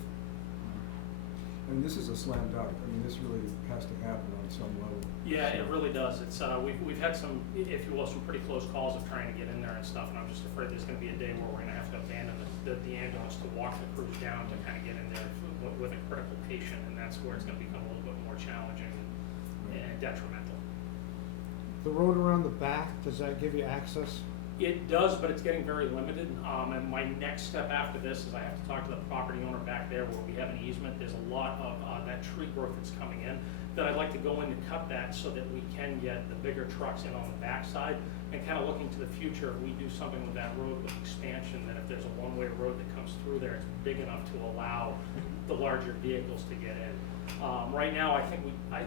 I mean, this is a slam dunk. I mean, this really has to happen on some level. Yeah, it really does. It's, we've had some, if you will, some pretty close calls of trying to get in there and stuff, and I'm just afraid there's gonna be a day where we're gonna have to abandon the ambulance to walk the crews down to kind of get in there with a critical patient, and that's where it's gonna become a little bit more challenging and detrimental. The road around the back, does that give you access? It does, but it's getting very limited, and my next step after this is I have to talk to the property owner back there where we have an easement. There's a lot of that tree growth that's coming in, that I'd like to go in and cut that so that we can get the bigger trucks in on the backside, and kind of looking to the future, if we do something with that road with expansion, that if there's a one-way road that comes through there, it's big enough to allow the larger vehicles to get in. Right now, I think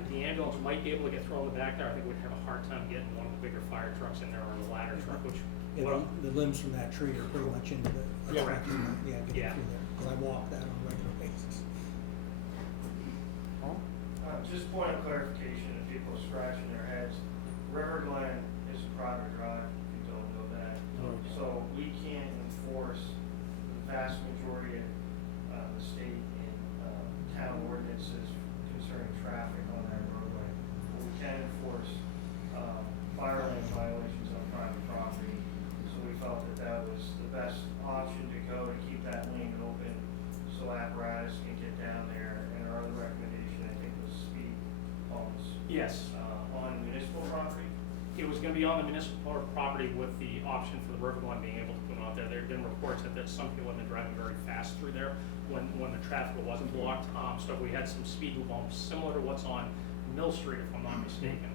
the ambulance might be able to get through on the back there. I think we'd have a hard time getting one of the bigger fire trucks in there, or the ladder truck, which. Yeah, the limbs from that tree are pretty much into the, Yeah. getting Yeah. through there, because I walk that on a regular basis. Just point of clarification, if people are scratching their heads, River Glen is a private drive, if you don't know that. Right. So we can't enforce the vast majority of the state and town ordinances concerning traffic on that roadway. But we can enforce fire lane violations on private property. So we felt that that was the best option to go to keep that lane open so apparatus can get down there. And our other recommendation, I think, was speed bumps. Yes. On municipal property. It was gonna be on the municipal property with the option for the River Glen being able to put them out there. There have been reports that there's some people have been driving very fast through there when the traffic wasn't blocked. So we had some speed bumps similar to what's on Mill Street, if I'm not mistaken.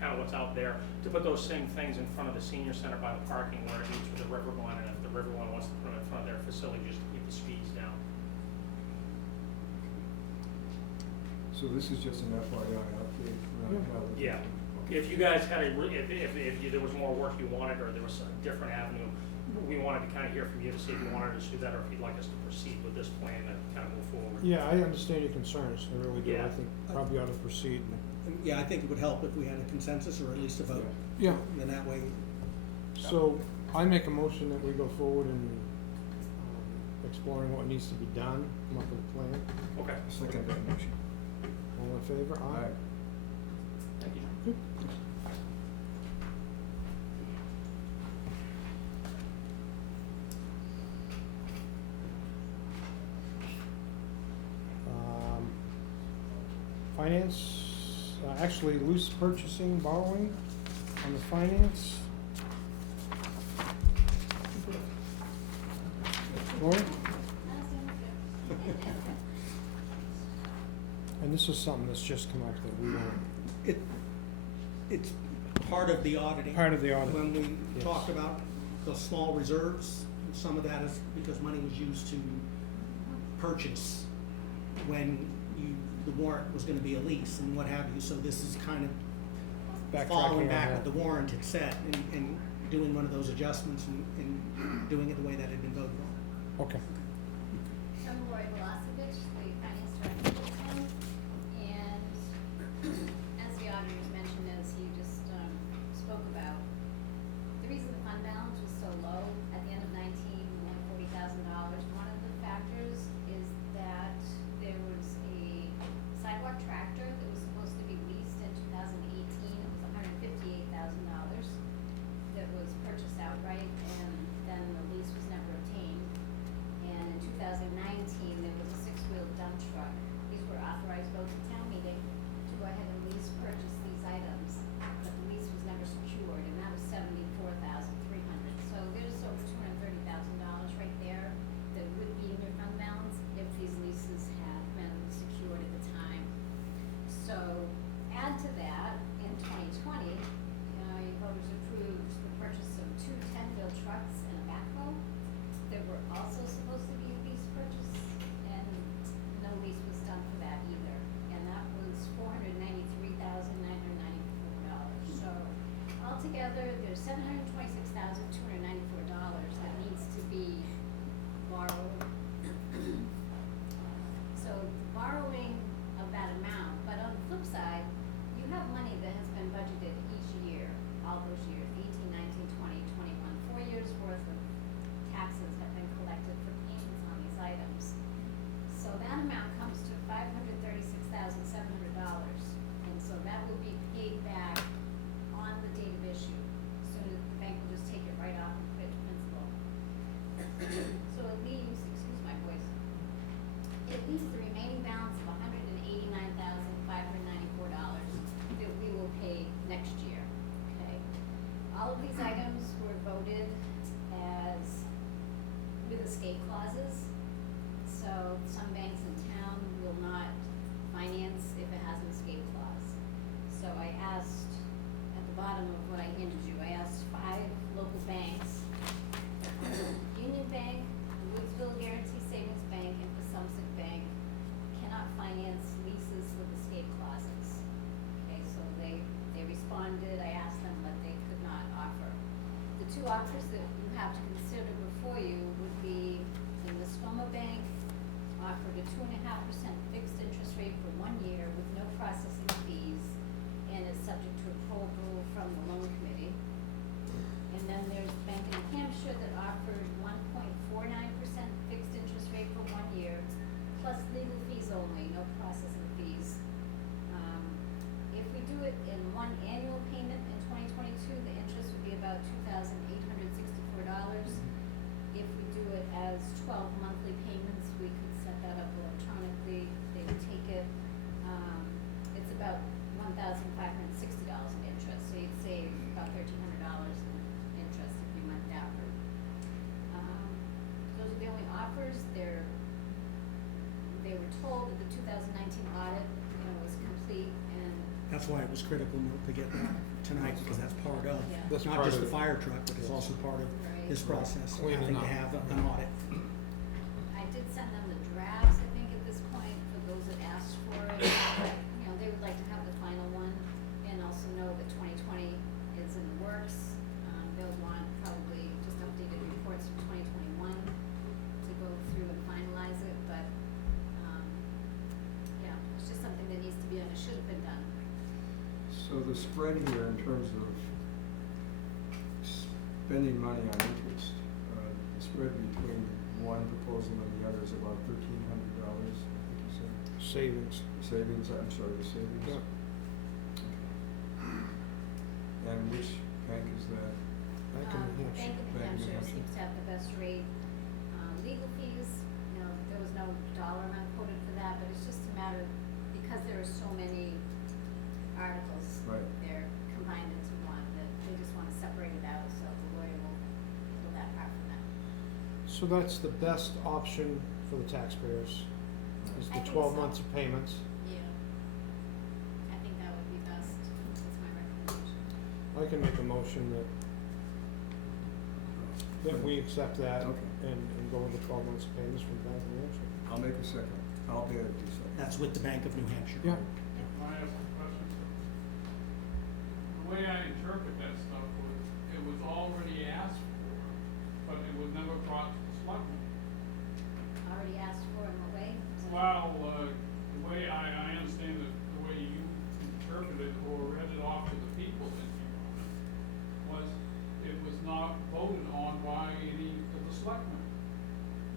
Kind of what's out there, to put those same things in front of the senior center by the parking where it meets with the River Glen, and if the River Glen wants to put them in front of their facility, just to keep the speeds down. So this is just an FYI update. Yeah. If you guys had there was more work you wanted, or there was a different avenue, we wanted to kind of hear from you to see if you wanted us to do that, or if you'd like us to proceed with this plan and kind of move forward. Yeah, I understand your concerns, I really do. Yeah. I think probably ought to proceed. Yeah, I think it would help if we had a consensus, or at least a vote. Yeah. Then that way, So I make a motion that we go forward and exploring what needs to be done, come up with a plan. Okay. Second that motion. All in favor? Aye. Thank you. Good. Finance, actually loose purchasing, borrowing on the finance. Lori? And this is something that's just come up that we don't. it's part of the auditing. Part of the audit. When we Yes. talked about the small reserves, some of that is because money was used to purchase when the warrant was gonna be a lease and what have you, so this is kind of Backtracking following on back that. what the warrant had said, and doing one of those adjustments and doing it the way that had been voted on. Okay. I'm Lori Velosevich, the finance director of the town, and as the auditors mentioned, as he just spoke about, the reason the fund balance was so low at the end of 19, only $40,000, one of the factors is that there was a sidewalk tractor that was supposed to be leased in 2018. It was $158,000 that was purchased outright, and then the lease was never obtained. And in 2019, there was a six-wheel dump truck. These were authorized votes at town meeting to go ahead and lease purchase these items, but the lease was never secured, and that was $74,300. So there's over $230,000 right there that would be in your fund balance if these leases had been secured at the time. So add to that, in 2020, your voters approved the purchase of two 10-wheel trucks and a backhoe that were also supposed to be a lease purchase, and no lease was done for that either. And that was $493,994. So altogether, there's $726,294 that needs to be borrowed. So borrowing of that amount, but on the flip side, you have money that has been budgeted each year, all those years, 18, 19, 20, 21, 4 years worth of taxes have been collected for payments on these items. So that amount comes to $536,700, and so that will be paid back on the date of issue. So the bank will just take it right off and put it to principal. So it leaves, excuse my voice, it leaves the remaining balance of $189,594 that we will pay next year, okay? All of these items were voted as with escape clauses. So some banks in town will not finance if it has an escape clause. So I asked, at the bottom of what I handed you, I asked 5 local banks, Union Bank, Woodsville Guarantee Savings Bank, and Pasumsic Bank cannot finance leases with escape clauses. Okay, so they responded, I asked them what they could not offer. The 2 offers that you have to consider before you would be the Muskoma Bank offered a 2.5% fixed interest rate for 1 year with no processing fees, and is subject to approval from the loan committee. And then there's Bank of New Hampshire that offered 1.49% fixed interest rate for 1 year, plus legal fees only, no processing fees. If we do it in one annual payment in 2022, the interest would be about $2,864. If we do it as 12 monthly payments, we could set that up electronically. They would take it, it's about $1,560 in interest, so you'd save about $1,300 in interest if you went that route. Those are the only offers. They were told that the 2019 audit, was complete, and That's why it was critical to get that tonight, because that's part of, Yeah. That's not part just of the fire truck, but it's also part of Right. this process, of Cleaning having to up. have an audit. I did send them the drafts, I think, at this point, for those that asked for it. But, they would like to have the final one, and also know that 2020 is in the works. They'll want probably just updated reports from 2021 to go through and finalize it, but, it's just something that needs to be done, it should have been done. So the spread here in terms of spending money on interest, the spread between one proposal and the other is about $1,300, I think you said. Savings. Savings, I'm sorry, the savings? Yeah. Okay. And which bank is that? Bank of New Hampshire. Bank of New Bank of New Hampshire Hampshire. seems to have the best rate. Legal fees, there was no dollar amount quoted for that, but it's just a matter, because there are so many articles, Right. they're combined into one, that they just wanna separate it out, so the lawyer will handle that part for them. So that's the best option for the taxpayers, is I the think 12 so. months of payments. Yeah. I think that would be best, that's my recommendation. I can make a motion that we accept that Okay. and go with the 12 months of payments from Bank of New Hampshire. I'll make a second. I'll be able to do second. That's with the Bank of New Hampshire. Yeah. Can I ask a question? The way I interpret that stuff was, it was already asked for, but it was never brought to the selectmen. Already asked for in what way? Well, the way I understand it, the way you interpreted or read it off to the people that you was, it was not voted on by any of the selectmen.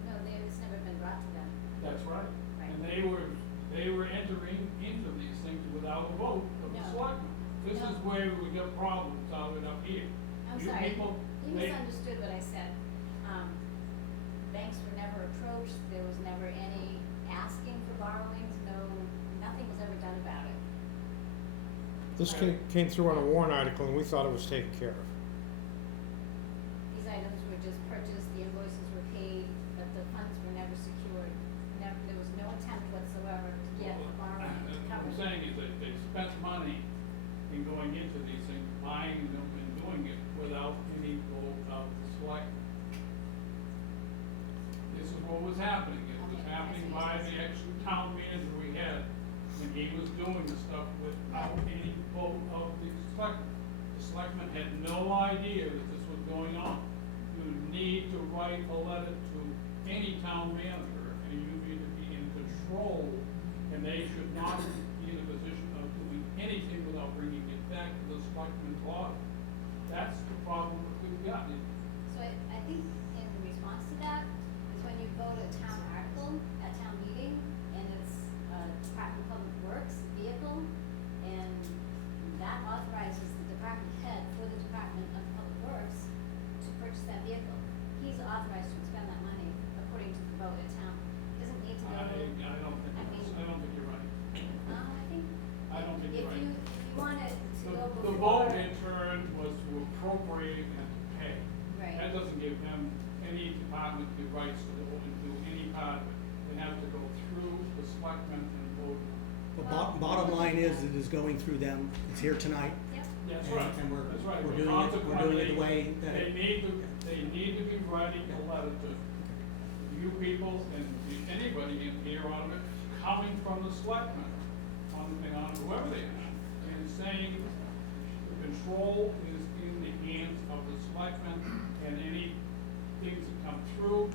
No, it's never been brought to them. That's right. Right. And they were entering into these things without a vote of the No. selectmen. This No. is where we got problems out of it up here. I'm You sorry, people, you they- misunderstood what I said. Banks were never approached, there was never any asking for borrowings, nothing was ever done about it. This came through on a warrant article, and we thought it was taken care of. These items were just purchased, the invoices were paid, but the funds were never secured. There was no attempt whatsoever to get borrowing to What cover. I'm saying is that they spent money in going into these things, buying them and doing it without any vote of the selectmen. This is what was happening. It was Okay, I happening see. by the actual town manager we had, and he was doing the stuff without any vote of the selectmen. The selectmen had no idea that this was going on. You need to write a letter to any town manager, and you need to be in control, and they should not be in a position of doing anything without bringing it back to the selectmen's audit. That's the problem that we've got. So I think in response to that is when you vote a town article at town meeting and it's Department of Public Works vehicle, and that authorizes the department head for the Department of Public Works to purchase that vehicle. He's authorized to expend that money according to the vote at town. Doesn't need to go. I don't think, I mean- I don't think you're right. I I don't think if you're right. you wanted to go The before. vote in turn was to appropriate and to pay. Right. That doesn't give them, any department, the rights to go and do any part of it. They have to go through the selectmen and vote. The bottom line is, it is going through them, it's here tonight. Yep. That's And- right. and we're- That's right. we're But doing it the way that They it- need to be writing a letter to you people and anybody in here on it, coming from the selectmen, on whoever they are, and saying the control is in the hands of the selectmen, and any things that come through,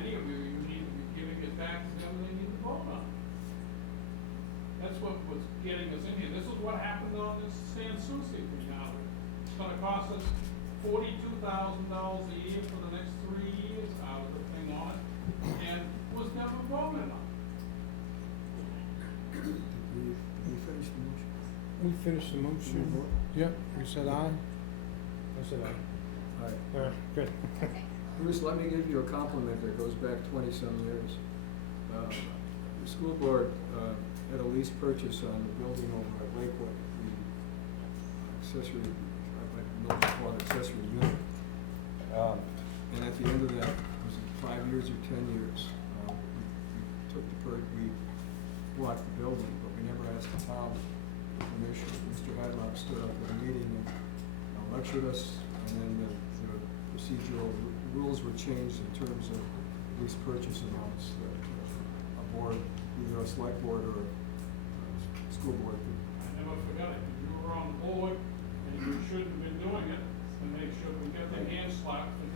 any of you need to be giving it back to them, and they need to vote on it. That's what was getting us in here. This is what happened on this San Souci thing now. It's gonna cost us $42,000 a year for the next 3 years out of the thing on it, and was never voted on. We finished the motion? We finished the motion. Yep, you said aye? I said aye. All right. Good. Okay. Bruce, let me give you a compliment that goes back 20-some years. The school board had a lease purchase on the building over at Lakewood, the accessory, I might call it accessory unit. And at the end of that, was it 5 years or 10 years? We bought the building, but we never asked the town permission. Mr. Hadlock stood up at a meeting and lectured us, and then the procedural rules were changed in terms of lease purchase amounts that a board, either a select board or a school board could. I never forgot it. You were on the board, and you should have been doing it, to make sure we get their hands slapped for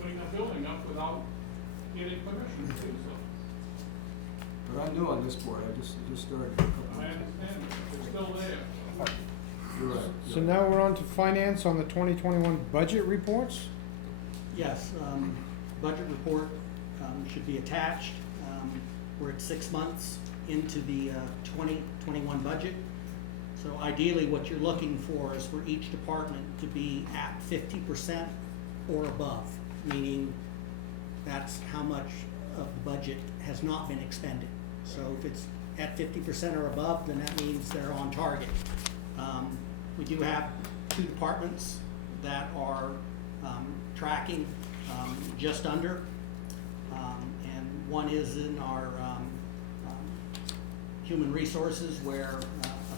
putting a building up without getting permission to do so. But I'm new on this board, I just started a couple of I months. understand it. It's still there. You're right. So now we're on to finance on the 2021 budget reports. Yes, budget report should be attached. We're at 6 months into the 2021 budget. So ideally, what you're looking for is for each department to be at 50% or above, meaning that's how much of the budget has not been expended. So if it's at 50% or above, then that means they're on target. We do have 2 departments that are tracking just under, and one is in our human resources, where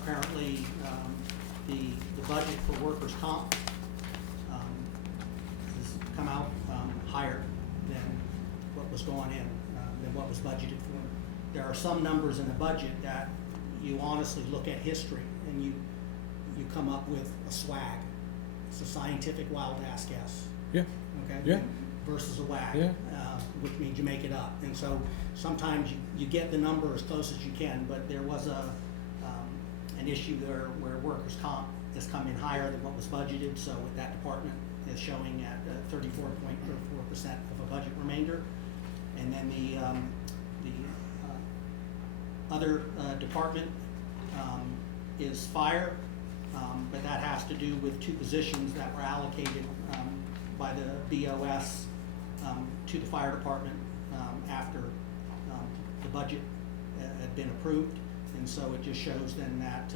apparently the budget for workers' comp has come out higher than what was going in, than what was budgeted for. There are some numbers in the budget that you honestly look at history and you come up with a swag. it's a scientific wild ass guess. Yeah, Okay? Yeah. Versus a whack, Yeah. which means you make it up. And so sometimes you get the number as close as you can, but there was an issue there where workers' comp has come in higher than what was budgeted, so that department is showing at 34.4% of a budget remainder. And then the other department is fire, but that has to do with two positions that were allocated by the BOS to the fire department after the budget had been approved. And so it just shows then that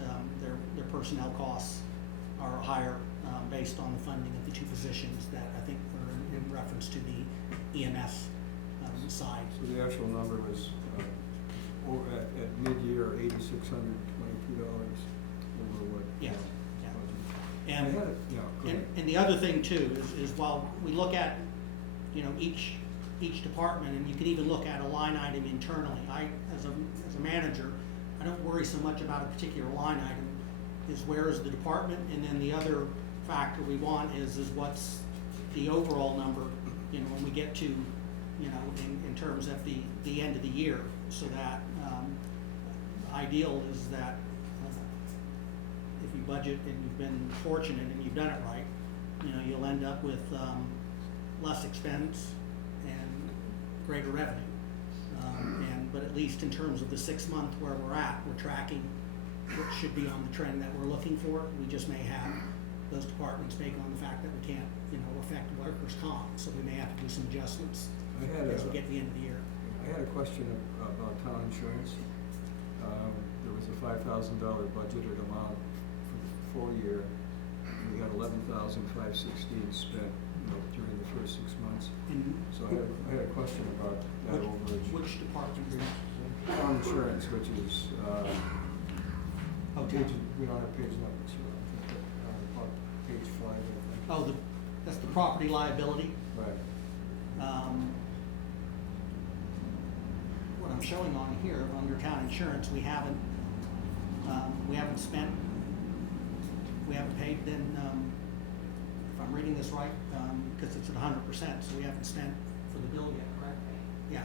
their personnel costs are higher based on the funding of the two positions that I think were in reference to the EMS side. So the actual number was, at mid-year, $8,622 over what? Yeah, yeah. budget. And, I had it- yeah, go ahead. and the other thing too is while we look at, each department, and you can even look at a line item internally, as a manager, I don't worry so much about a particular line item, is where is the department, and then the other factor we want is what's the overall number, when we get to, in terms of the end of the year, so that, ideal is that, if you budget and you've been fortunate and you've done it right, you'll end up with, less expense and greater revenue. But at least in terms of the 6 month where we're at, we're tracking what should be on the trend that we're looking for. We just may have those departments take on the fact that we can't, affect workers' comp, so we may have to do some adjustments as we get to the end of the year. I had a question about town insurance. There was a $5,000 budgeted amount for the full year. We had $11,516 spent, during the first 6 months. And So I had a question about that overage. which department are you? Town insurance, which is, Oh, page, town. we don't have page numbers here. I think that, about page 5, I think. Oh, that's the property liability. Right. What I'm showing on here, under town insurance, we haven't spent, we haven't paid then, if I'm reading this right, because it's at 100%, so we haven't spent for the bill yet, correct? Yeah,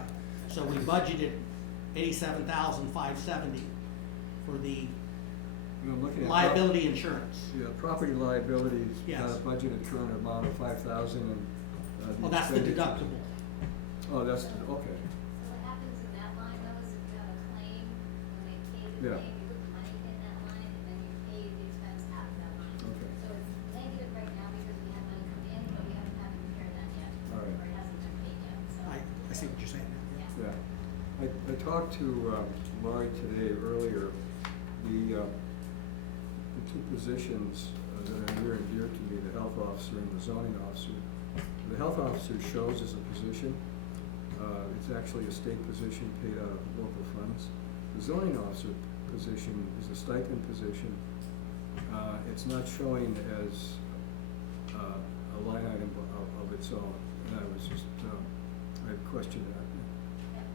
so we budgeted $87,570 for the Looking at liability insurance. Yeah, property liabilities, Yes. budgeted current amount of $5,000 and. Oh, that's the expenditure- deductible. Oh, that's, okay. So what happens in that line though is if you have a claim, when they pay the Yeah. claim, you put the money in that line and then you pay the expense out of that line. Okay. So it's negative right now because we have money come in, but we haven't had to repair that yet. All right. Or it hasn't been paid yet, so. I see what you're saying now. Yeah. Yeah. I talked to Laurie today earlier. The two positions that are near and dear to me, the health officer and the zoning officer. The health officer shows as a position. It's actually a state position paid out of local funds. The zoning officer position is a stipend position. It's not showing as a line item of its own. And I was just, I questioned that. Yep.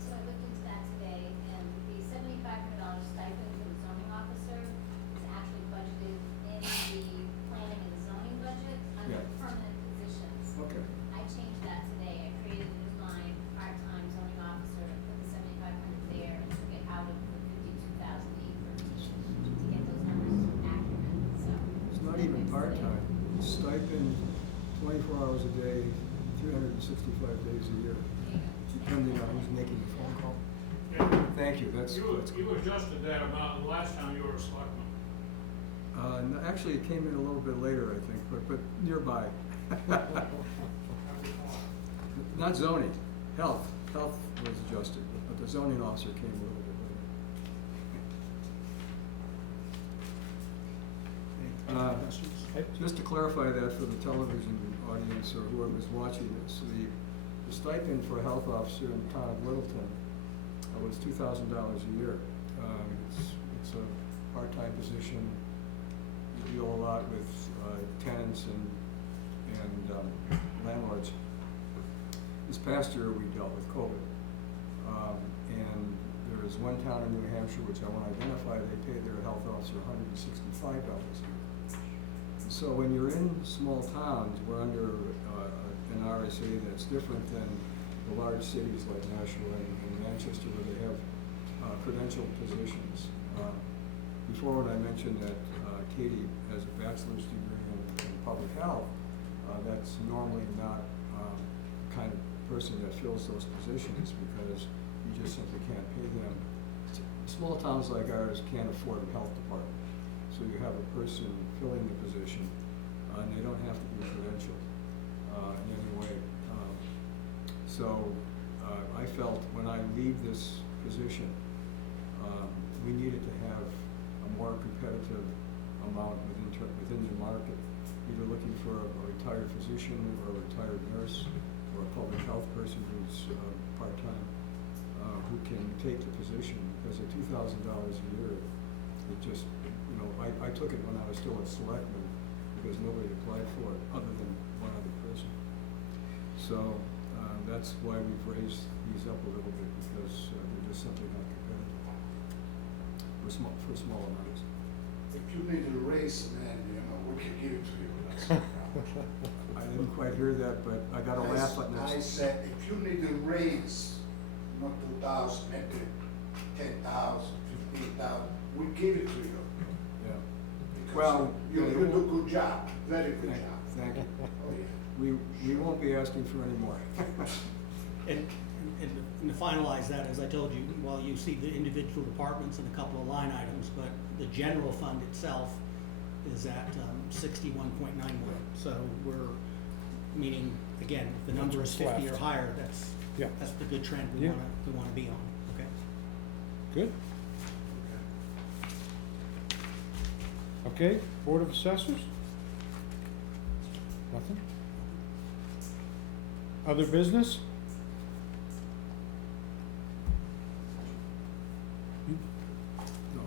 So I looked into that today, and the $7,500 stipend for the zoning officer is actually budgeted in the planning and zoning budget under Yeah. permanent positions. Okay. I changed that today. I created a new line, part-time zoning officer, put the 7,500 there, and took it out of the 52,813 to get those numbers accurate, so. It's not even part-time. Stipend, 24 hours a day, 365 days a year, depending on who's making the phone call. Thank you, that's You good. adjusted that amount the last time you were a selectman. No, actually, it came in a little bit later, I think, but nearby. Not zoning, health was adjusted, but the zoning officer came a little bit later. Any other questions? Just to clarify that for the television audience or whoever's watching this, the stipend for a health officer in the town of Littleton was $2,000 a year. It's a part-time position. You deal a lot with tenants and landlords. This past year, we dealt with COVID. And there is one town in New Hampshire, which I want to identify, they pay their health officer $165 a year. So when you're in small towns, we're under an RSA that's different than the large cities like Nashua and Manchester where they have credentialed positions. Before when I mentioned that Katie has a bachelor's degree in public health, that's normally not the kind of person that fills those positions because you just simply can't pay them. Small towns like ours can't afford a health department. So you have a person filling the position, and they don't have to be credentialed in any way. So I felt when I leave this position, we needed to have a more competitive amount within the market, either looking for a retired physician or a retired nurse or a public health person who's part-time, who can take the position, because at $2,000 a year, it just, I took it when I was still a selectman because nobody applied for it other than one other person. So that's why we've raised these up a little bit, because they're just simply not competitive for small amounts. If you need a raise, man, we can give it to you. That's no problem. I didn't quite hear that, but I got a laugh at this. I said, if you need a raise, not 2,000, maybe 10,000, 15,000, we give it to you. Yeah. Because Well, you do a good job, very good job. Thank you. Oh, yeah. We won't be asking for any more. And to finalize that, as I told you, while you see the individual departments and a couple of line items, but the general fund itself is at 61.91. So we're, meaning, again, if the number is 50 or left. higher, that's the good trend we Yeah. wanna be on, okay? Good. Okay, Board of Assessors? Nothing? Other business? No.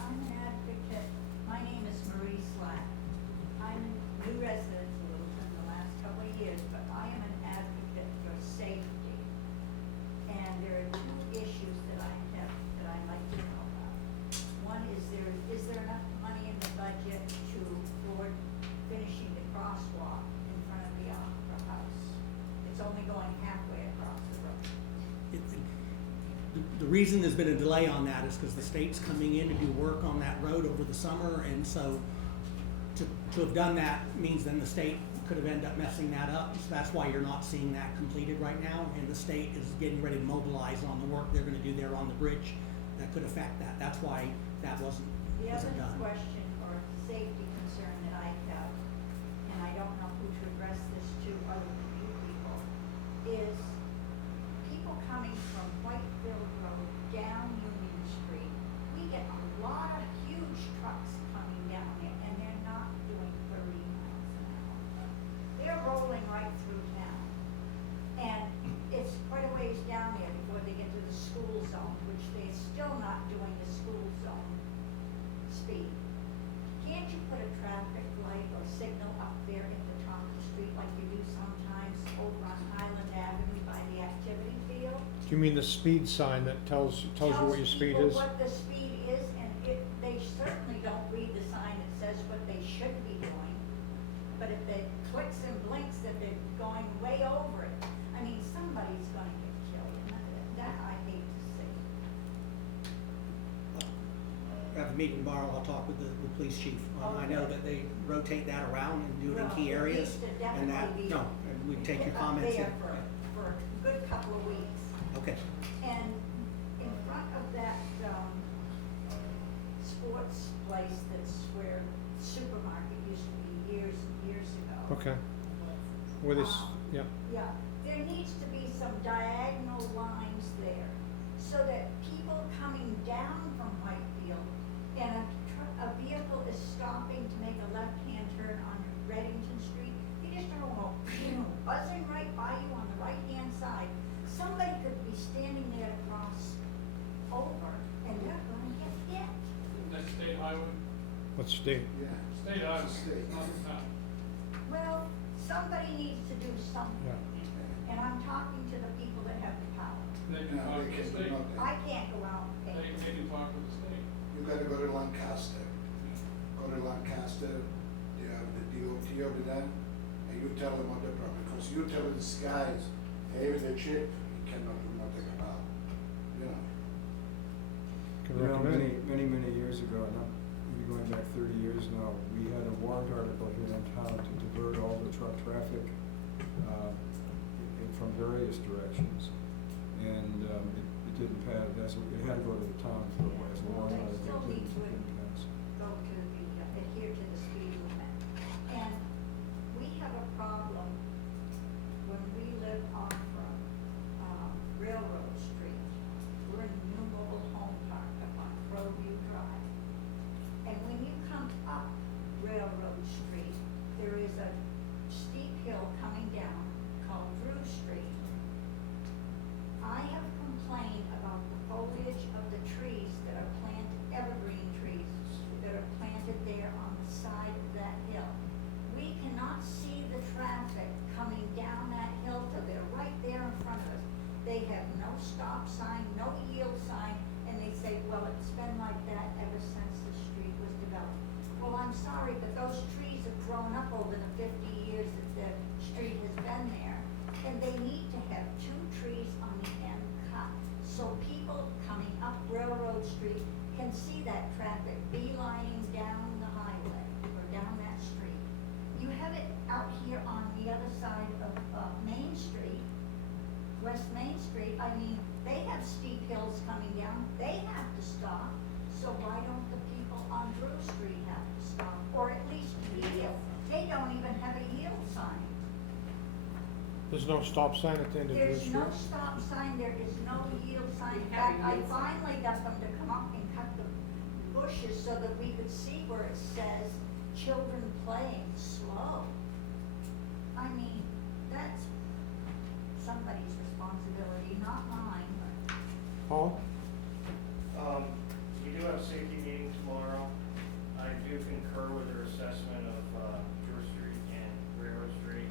I'm an advocate, my name is Marie Slack. I'm a new resident of Littleton the last couple of years, but I am an advocate for safety. And there are two issues that I'd like to know about. One is there enough money in the budget to afford finishing the crosswalk in front of the Opera House? It's only going halfway across the road. The reason there's been a delay on that is because the state's coming in to do work on that road over the summer, and so to have done that means then the state could have ended up messing that up. So that's why you're not seeing that completed right now, and the state is getting ready to mobilize on the work they're gonna do there on the bridge that could affect that. That's why that wasn't The other done. question or safety concern that I have, and I don't know who to address this to other than you people, is people coming from Whitefield Road down Union Street. We get a lot of huge trucks coming down there, and they're not doing 30 miles an hour. They're rolling right through town. And it's quite a ways down there before they get to the school zone, which they're still not doing the school zone speed. Can't you put a traffic light or signal up there at the top of the street like you do sometimes over on Highland Avenue by the activity field? Do you mean the speed sign that tells you what your speed is? Tells people what the speed is, and they certainly don't read the sign that says what they should be doing. But if it clicks and blinks that they're going way over it, I mean, somebody's gonna get killed, and that I hate to see. At the meeting tomorrow, I'll talk with the police chief. I know that they rotate that around and do it in Well, key it areas, needs to and that, definitely be no, and we take your comments. Up there for a good couple of weeks. Okay, And in front of that, sports place that's where the supermarket used to be years and years ago. Okay. With this, yeah. Yeah, there needs to be some diagonal lines there, so that people coming down from Whitefield and a vehicle is stopping to make a left-hand turn on Reddington Street, you just don't go buzzing right by you on the right-hand side. Somebody could be standing there to cross over, and they're gonna get hit. That's state highway, Let's stay. Yeah. state highway, not the town. Well, somebody needs to do something, Yeah. and I'm talking to the people that have the power. They can No, talk they to the can do state. nothing. I can't go out and pay. They can talk to the state. You gotta go to Lancaster. Go to Lancaster, they have the you OT over there, and you tell them what the problem, because you tell these guys, hey, with the chip, you cannot do nothing about, you know. Can You know, recommend. many years ago, and maybe going back 30 years now, we had a warrant article here in town to divert all the truck traffic from various directions. And it didn't pass, it had to go to the town for a while, as a warrant They article. still need It to didn't pass. go to the, adhere to the speed limit. And we have a problem when we live on from, Railroad Street. We're in the new mobile home park up on Crowview Drive. And when you come up Railroad Street, there is a steep hill coming down called Drew Street. I have complained about the foliage of the trees that are planted, evergreen trees that are planted there on the side of that hill. We cannot see the traffic coming down that hill till they're right there in front of us. They have no stop sign, no yield sign, and they say, well, it's been like that ever since the street was developed. Well, I'm sorry, but those trees have grown up over the 50 years that the street has been there, and they need to have 2 trees on the end cut, so people coming up Railroad Street can see that traffic beelining down the highway or down that street. You have it out here on the other side of Main Street, West Main Street. I mean, they have steep hills coming down, they have to stop, so why don't the people on Drew Street have to stop, or at least yield? They don't even have a yield sign. There's no stop sign at the end of Drew There's Street? no stop sign, there is no yield sign. In fact, I finally got them to come up and cut the bushes so that we could see where it says children playing slow. I mean, that's somebody's responsibility, not mine. Paul? We do have a safety meeting tomorrow. I do concur with their assessment of, Drew Street and Railroad Street.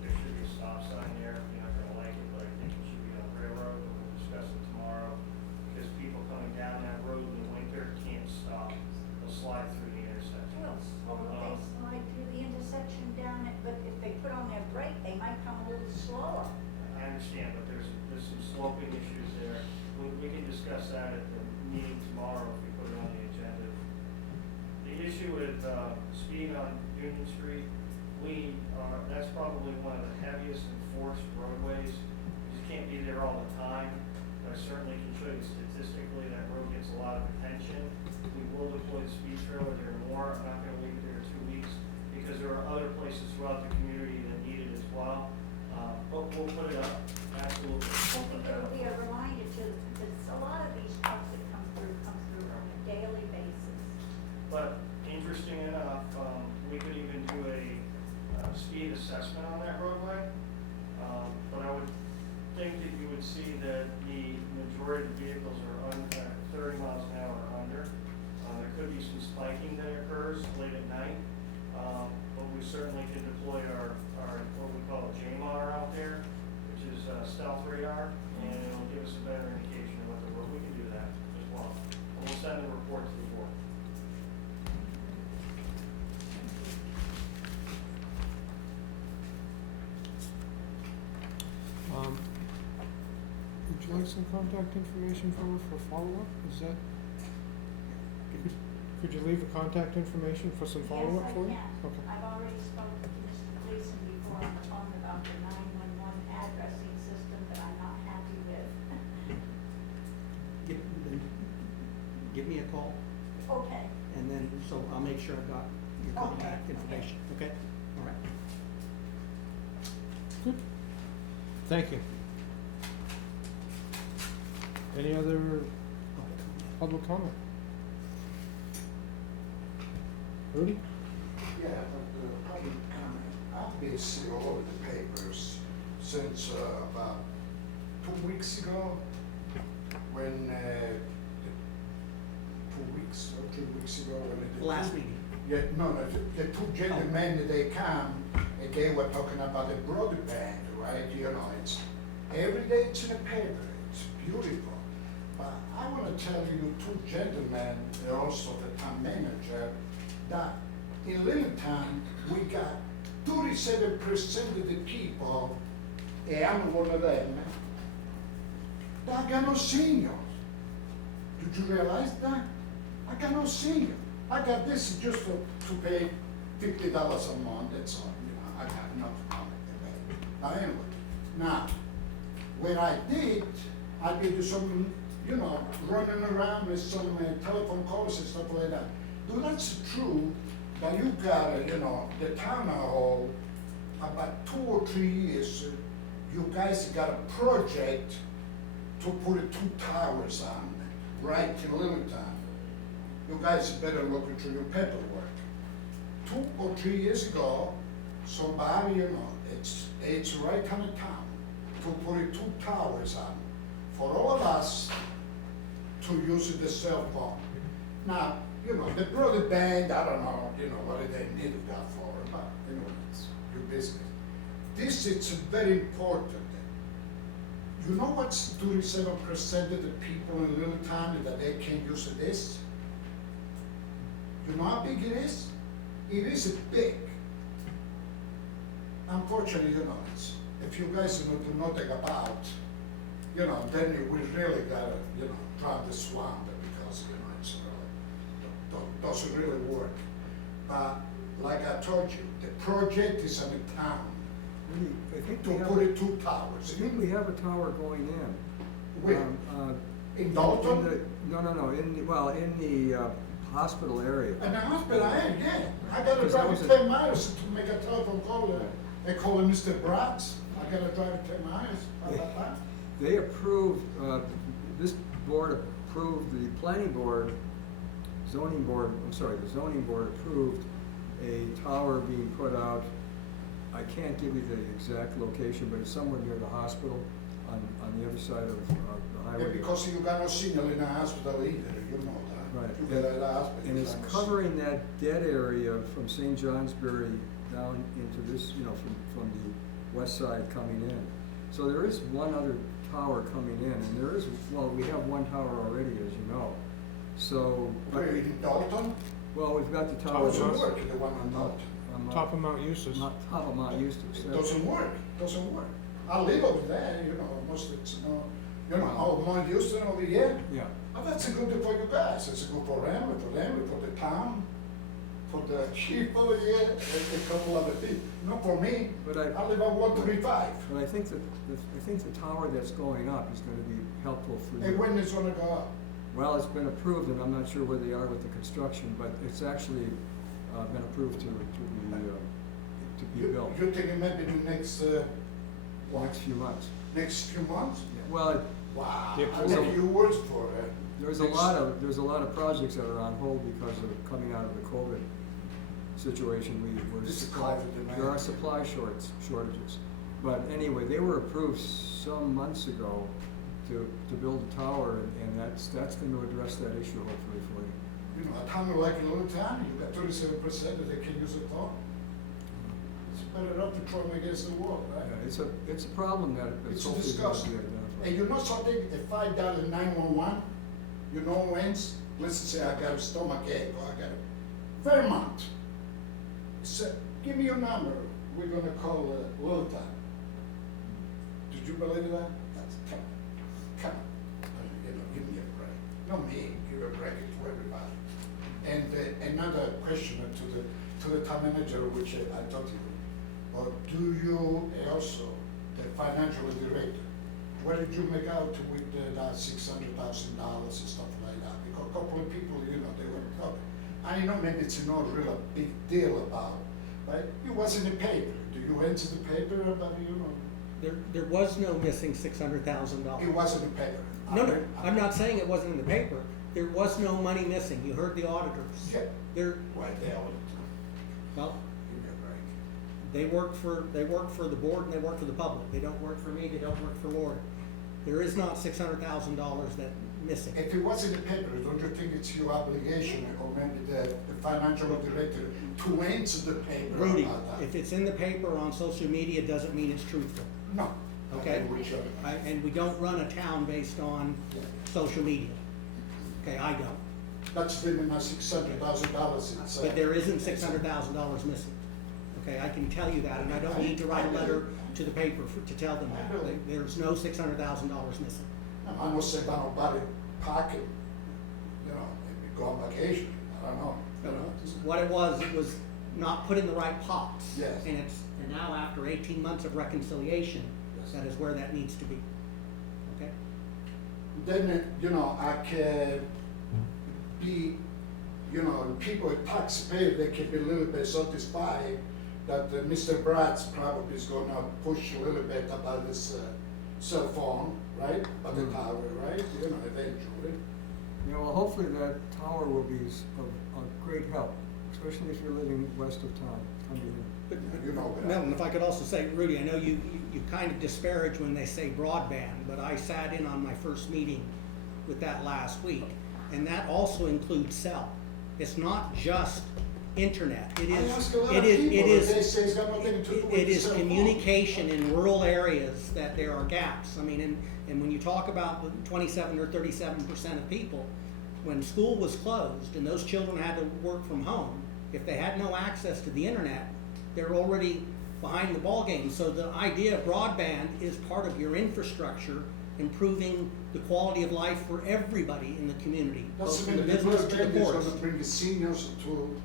There should be a stop sign there. You're not gonna like it, but I think it should be on Railroad, and we'll discuss it tomorrow. Because people coming down that road in the winter can't stop. They'll slide through the intersection. Or if they slide through the intersection down it, but if they put on their brake, they might come a little slower. I understand, but there's some sloping issues there. We can discuss that at the meeting tomorrow if we put it on the agenda. The issue with, speed on Union Street, that's probably one of the heaviest enforced roadways. You just can't be there all the time, but I certainly can show you statistically that road gets a lot of attention. We will deploy the speed trailer there more. I'm not gonna leave it there 2 weeks because there are other places throughout the community that need it as well. But we'll put it up, absolutely. We'll put that It'll up. be a reminder to, because a lot of these trucks that come through on a daily basis. But interesting enough, we could even do a speed assessment on that roadway. But I would think that you would see that the majority of the vehicles are 30 miles an hour or under. There could be some spiking that occurs late at night. But we certainly can deploy our what we call a JMR out there, which is stealth radar, and it'll give us a better indication of what the road, we can do that as well. And we'll send a report to the board. Would you like some contact information from her for follow-up? Is that, could you leave the contact information for some follow-up for you? Yes, I Okay. can. I've already spoken to Mr. Gleason before on the phone about the 911 addressing system that I'm not happy with. Give me a call, Okay, and then, so I'll make sure I've got your contact Okay. information, okay? All right. Good. Thank you. Any other public comment? Rudy? Yeah, but public comment, I've been seeing all over the papers since about 2 weeks ago, when, 2 weeks or 3 weeks ago, when the Last two- meeting. Yeah, no, the 2 gentlemen, they come, and they were talking about the broadband, right? You know, it's, every day it's in the paper, it's beautiful. But I wanna tell you, 2 gentlemen, they're also the town manager, that in Littleton, we got 37% of the people, and I'm one of them, that got no seniors. Did you realize that? I got no senior. I got this just to pay $50 a month, that's all, you know, I got enough money to pay. Now anyway, now, what I did some, you know, running around with some telephone calls and stuff like that. Though that's true, that you got, you know, the town hall, about 2 or 3 years, you guys got a project to put 2 towers on, right in Littleton. You guys better look into your paperwork. 2 or 3 years ago, somebody, you know, it's right on the town, to put 2 towers on, for all of us to use the cell phone. Now, you know, the broadband, I don't know, you know, what they need that for, but, you know, it's your business. This is very important. You know what's 37% of the people in Littleton that they can use this? You know how big it is? It is big. Unfortunately, you know, if you guys know nothing about, you know, then we really gotta, you know, drown the swamp because, you know, it's really, doesn't really work. But like I told you, the project is in the town I think to we have, put 2 towers. I think we have a tower going in. Where? In Dalton? No, in the hospital area. In the hospital, yeah. I gotta Because that drive was 10 miles to make a telephone call. They call him Mr. Bratz. I gotta drive 10 miles. How about that? They approved, this board approved, the planning board, the zoning board approved a tower being put out. I can't give you the exact location, but it's somewhere near the hospital on the other side of the Yeah, highway. because you got no signal in the hospital either, you know that. Right. You got the hospital. And it's covering that dead area from St. Johnsbury down into this, you know, from the west side coming in. So there is one other tower coming in, and there is, well, we have one tower already, as you know. So, but, Where, in Dalton? well, we've got the tower. Doesn't work, the one on Dalton. Top of Mount Eustis. Not top of Mount Eustis. It doesn't work. I live over there, you know, almost it's, you know, how Mount Houston over here. Yeah. Oh, that's a good thing for you guys. It's a good for them, for the town, for the chief over here, and a couple other people. Not for me. But I live on 135. But I think that, the tower that's going up is gonna be helpful for you. And when it's gonna go up? Well, it's been approved, and I'm not sure where they are with the construction, but it's actually, been approved to be built. You're thinking maybe the next, Next few months. next few months? Yeah, well, Wow, Yeah, I take your words for it. there's a lot of projects that are on hold because of coming out of the COVID situation. This is COVID, man. There are supply shortages. But anyway, they were approved some months ago to build a tower, and that's gonna address that issue hopefully for you. You know, a town like a little town, you got 37% that they can use it for. It's better not to throw them against the wall, right? Yeah, it's a problem that It's hopefully is disgusting. gonna be identified. And you know something, a $5 911, you know when's, let's say I got a stomach ache, or I got a Vermont. So, give me your number, we're gonna call Littleton. Did you believe that? That's, come on, you know, give me a break. Not me, give a break to everybody. And another question to the town manager, which I talked to you. Or do you also, the financial director, what did you make out with that $600,000 and stuff like that? Because a couple of people, you know, they were covered. I know maybe it's not really a big deal about, but it was in the paper. Do you enter the paper about, you know? There was no missing $600,000. It was in the paper. No, I'm not saying it wasn't in the paper. There was no money missing. You heard the auditors. Yeah. They're, Why the hell? well, Give me a break. they work for the board and they work for the public. They don't work for me, they don't work for Lord. There is not $600,000 that missing. If it was in the paper, don't you think it's your obligation, or maybe the financial director, to answer the paper Rudy, about that? if it's in the paper on social media, it doesn't mean it's truthful. No. Okay? We should. And we don't run a town based on social media. Okay, I don't. that's been $600,000, it's. But there isn't $600,000 missing. Okay, I can tell you that, and I don't need to write a letter to the paper to tell them that. There's no $600,000 missing. I must say, about parking, you know, maybe go on vacation, I don't know. You know, What it was not put in the right pots. Yes. And now after 18 months of reconciliation, Yes. that is where that needs to be. Okay? Then, you know, I can be, you know, people, taxpayers, they can be a little bit satisfied that Mr. Bratz probably is gonna push a little bit about this cell phone, right? About the tower, right? You know, eventually. Yeah, well, hopefully that tower will be of great help, especially if you're living west of town. I mean, But, You know that. Milton, if I could also say, Rudy, I know you kind of disparage when they say broadband, but I sat in on my first meeting with that last week, and that also includes cell. It's not just internet. It I is, ask a lot it of is, people, it and is, they say it's got nothing to do with it the is cell phone. communication in rural areas that there are gaps. I mean, and when you talk about the 27 or 37% of people, when school was closed and those children had to work from home, if they had no access to the internet, they're already behind the ballgame. So the idea of broadband is part of your infrastructure, improving the quality of life for everybody in the community, That's both from the when the business to the broadband is poorest. gonna bring the seniors to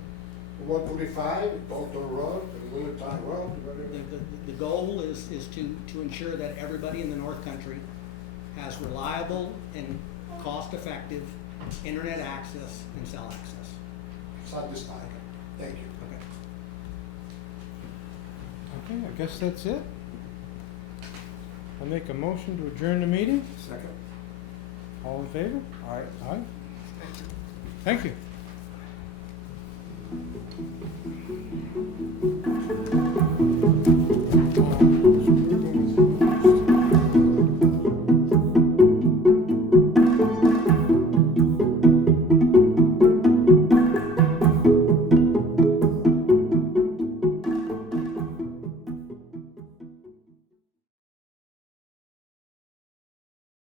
125, Dalton Road, Littleton Road, whatever. The goal is to ensure that everybody in the North Country has reliable and cost-effective internet access and cell access. Satisfied. Thank you. Okay. Okay, I guess that's it. I'll make a motion to adjourn the meeting. second. All in favor? All right. Aye. Thank you.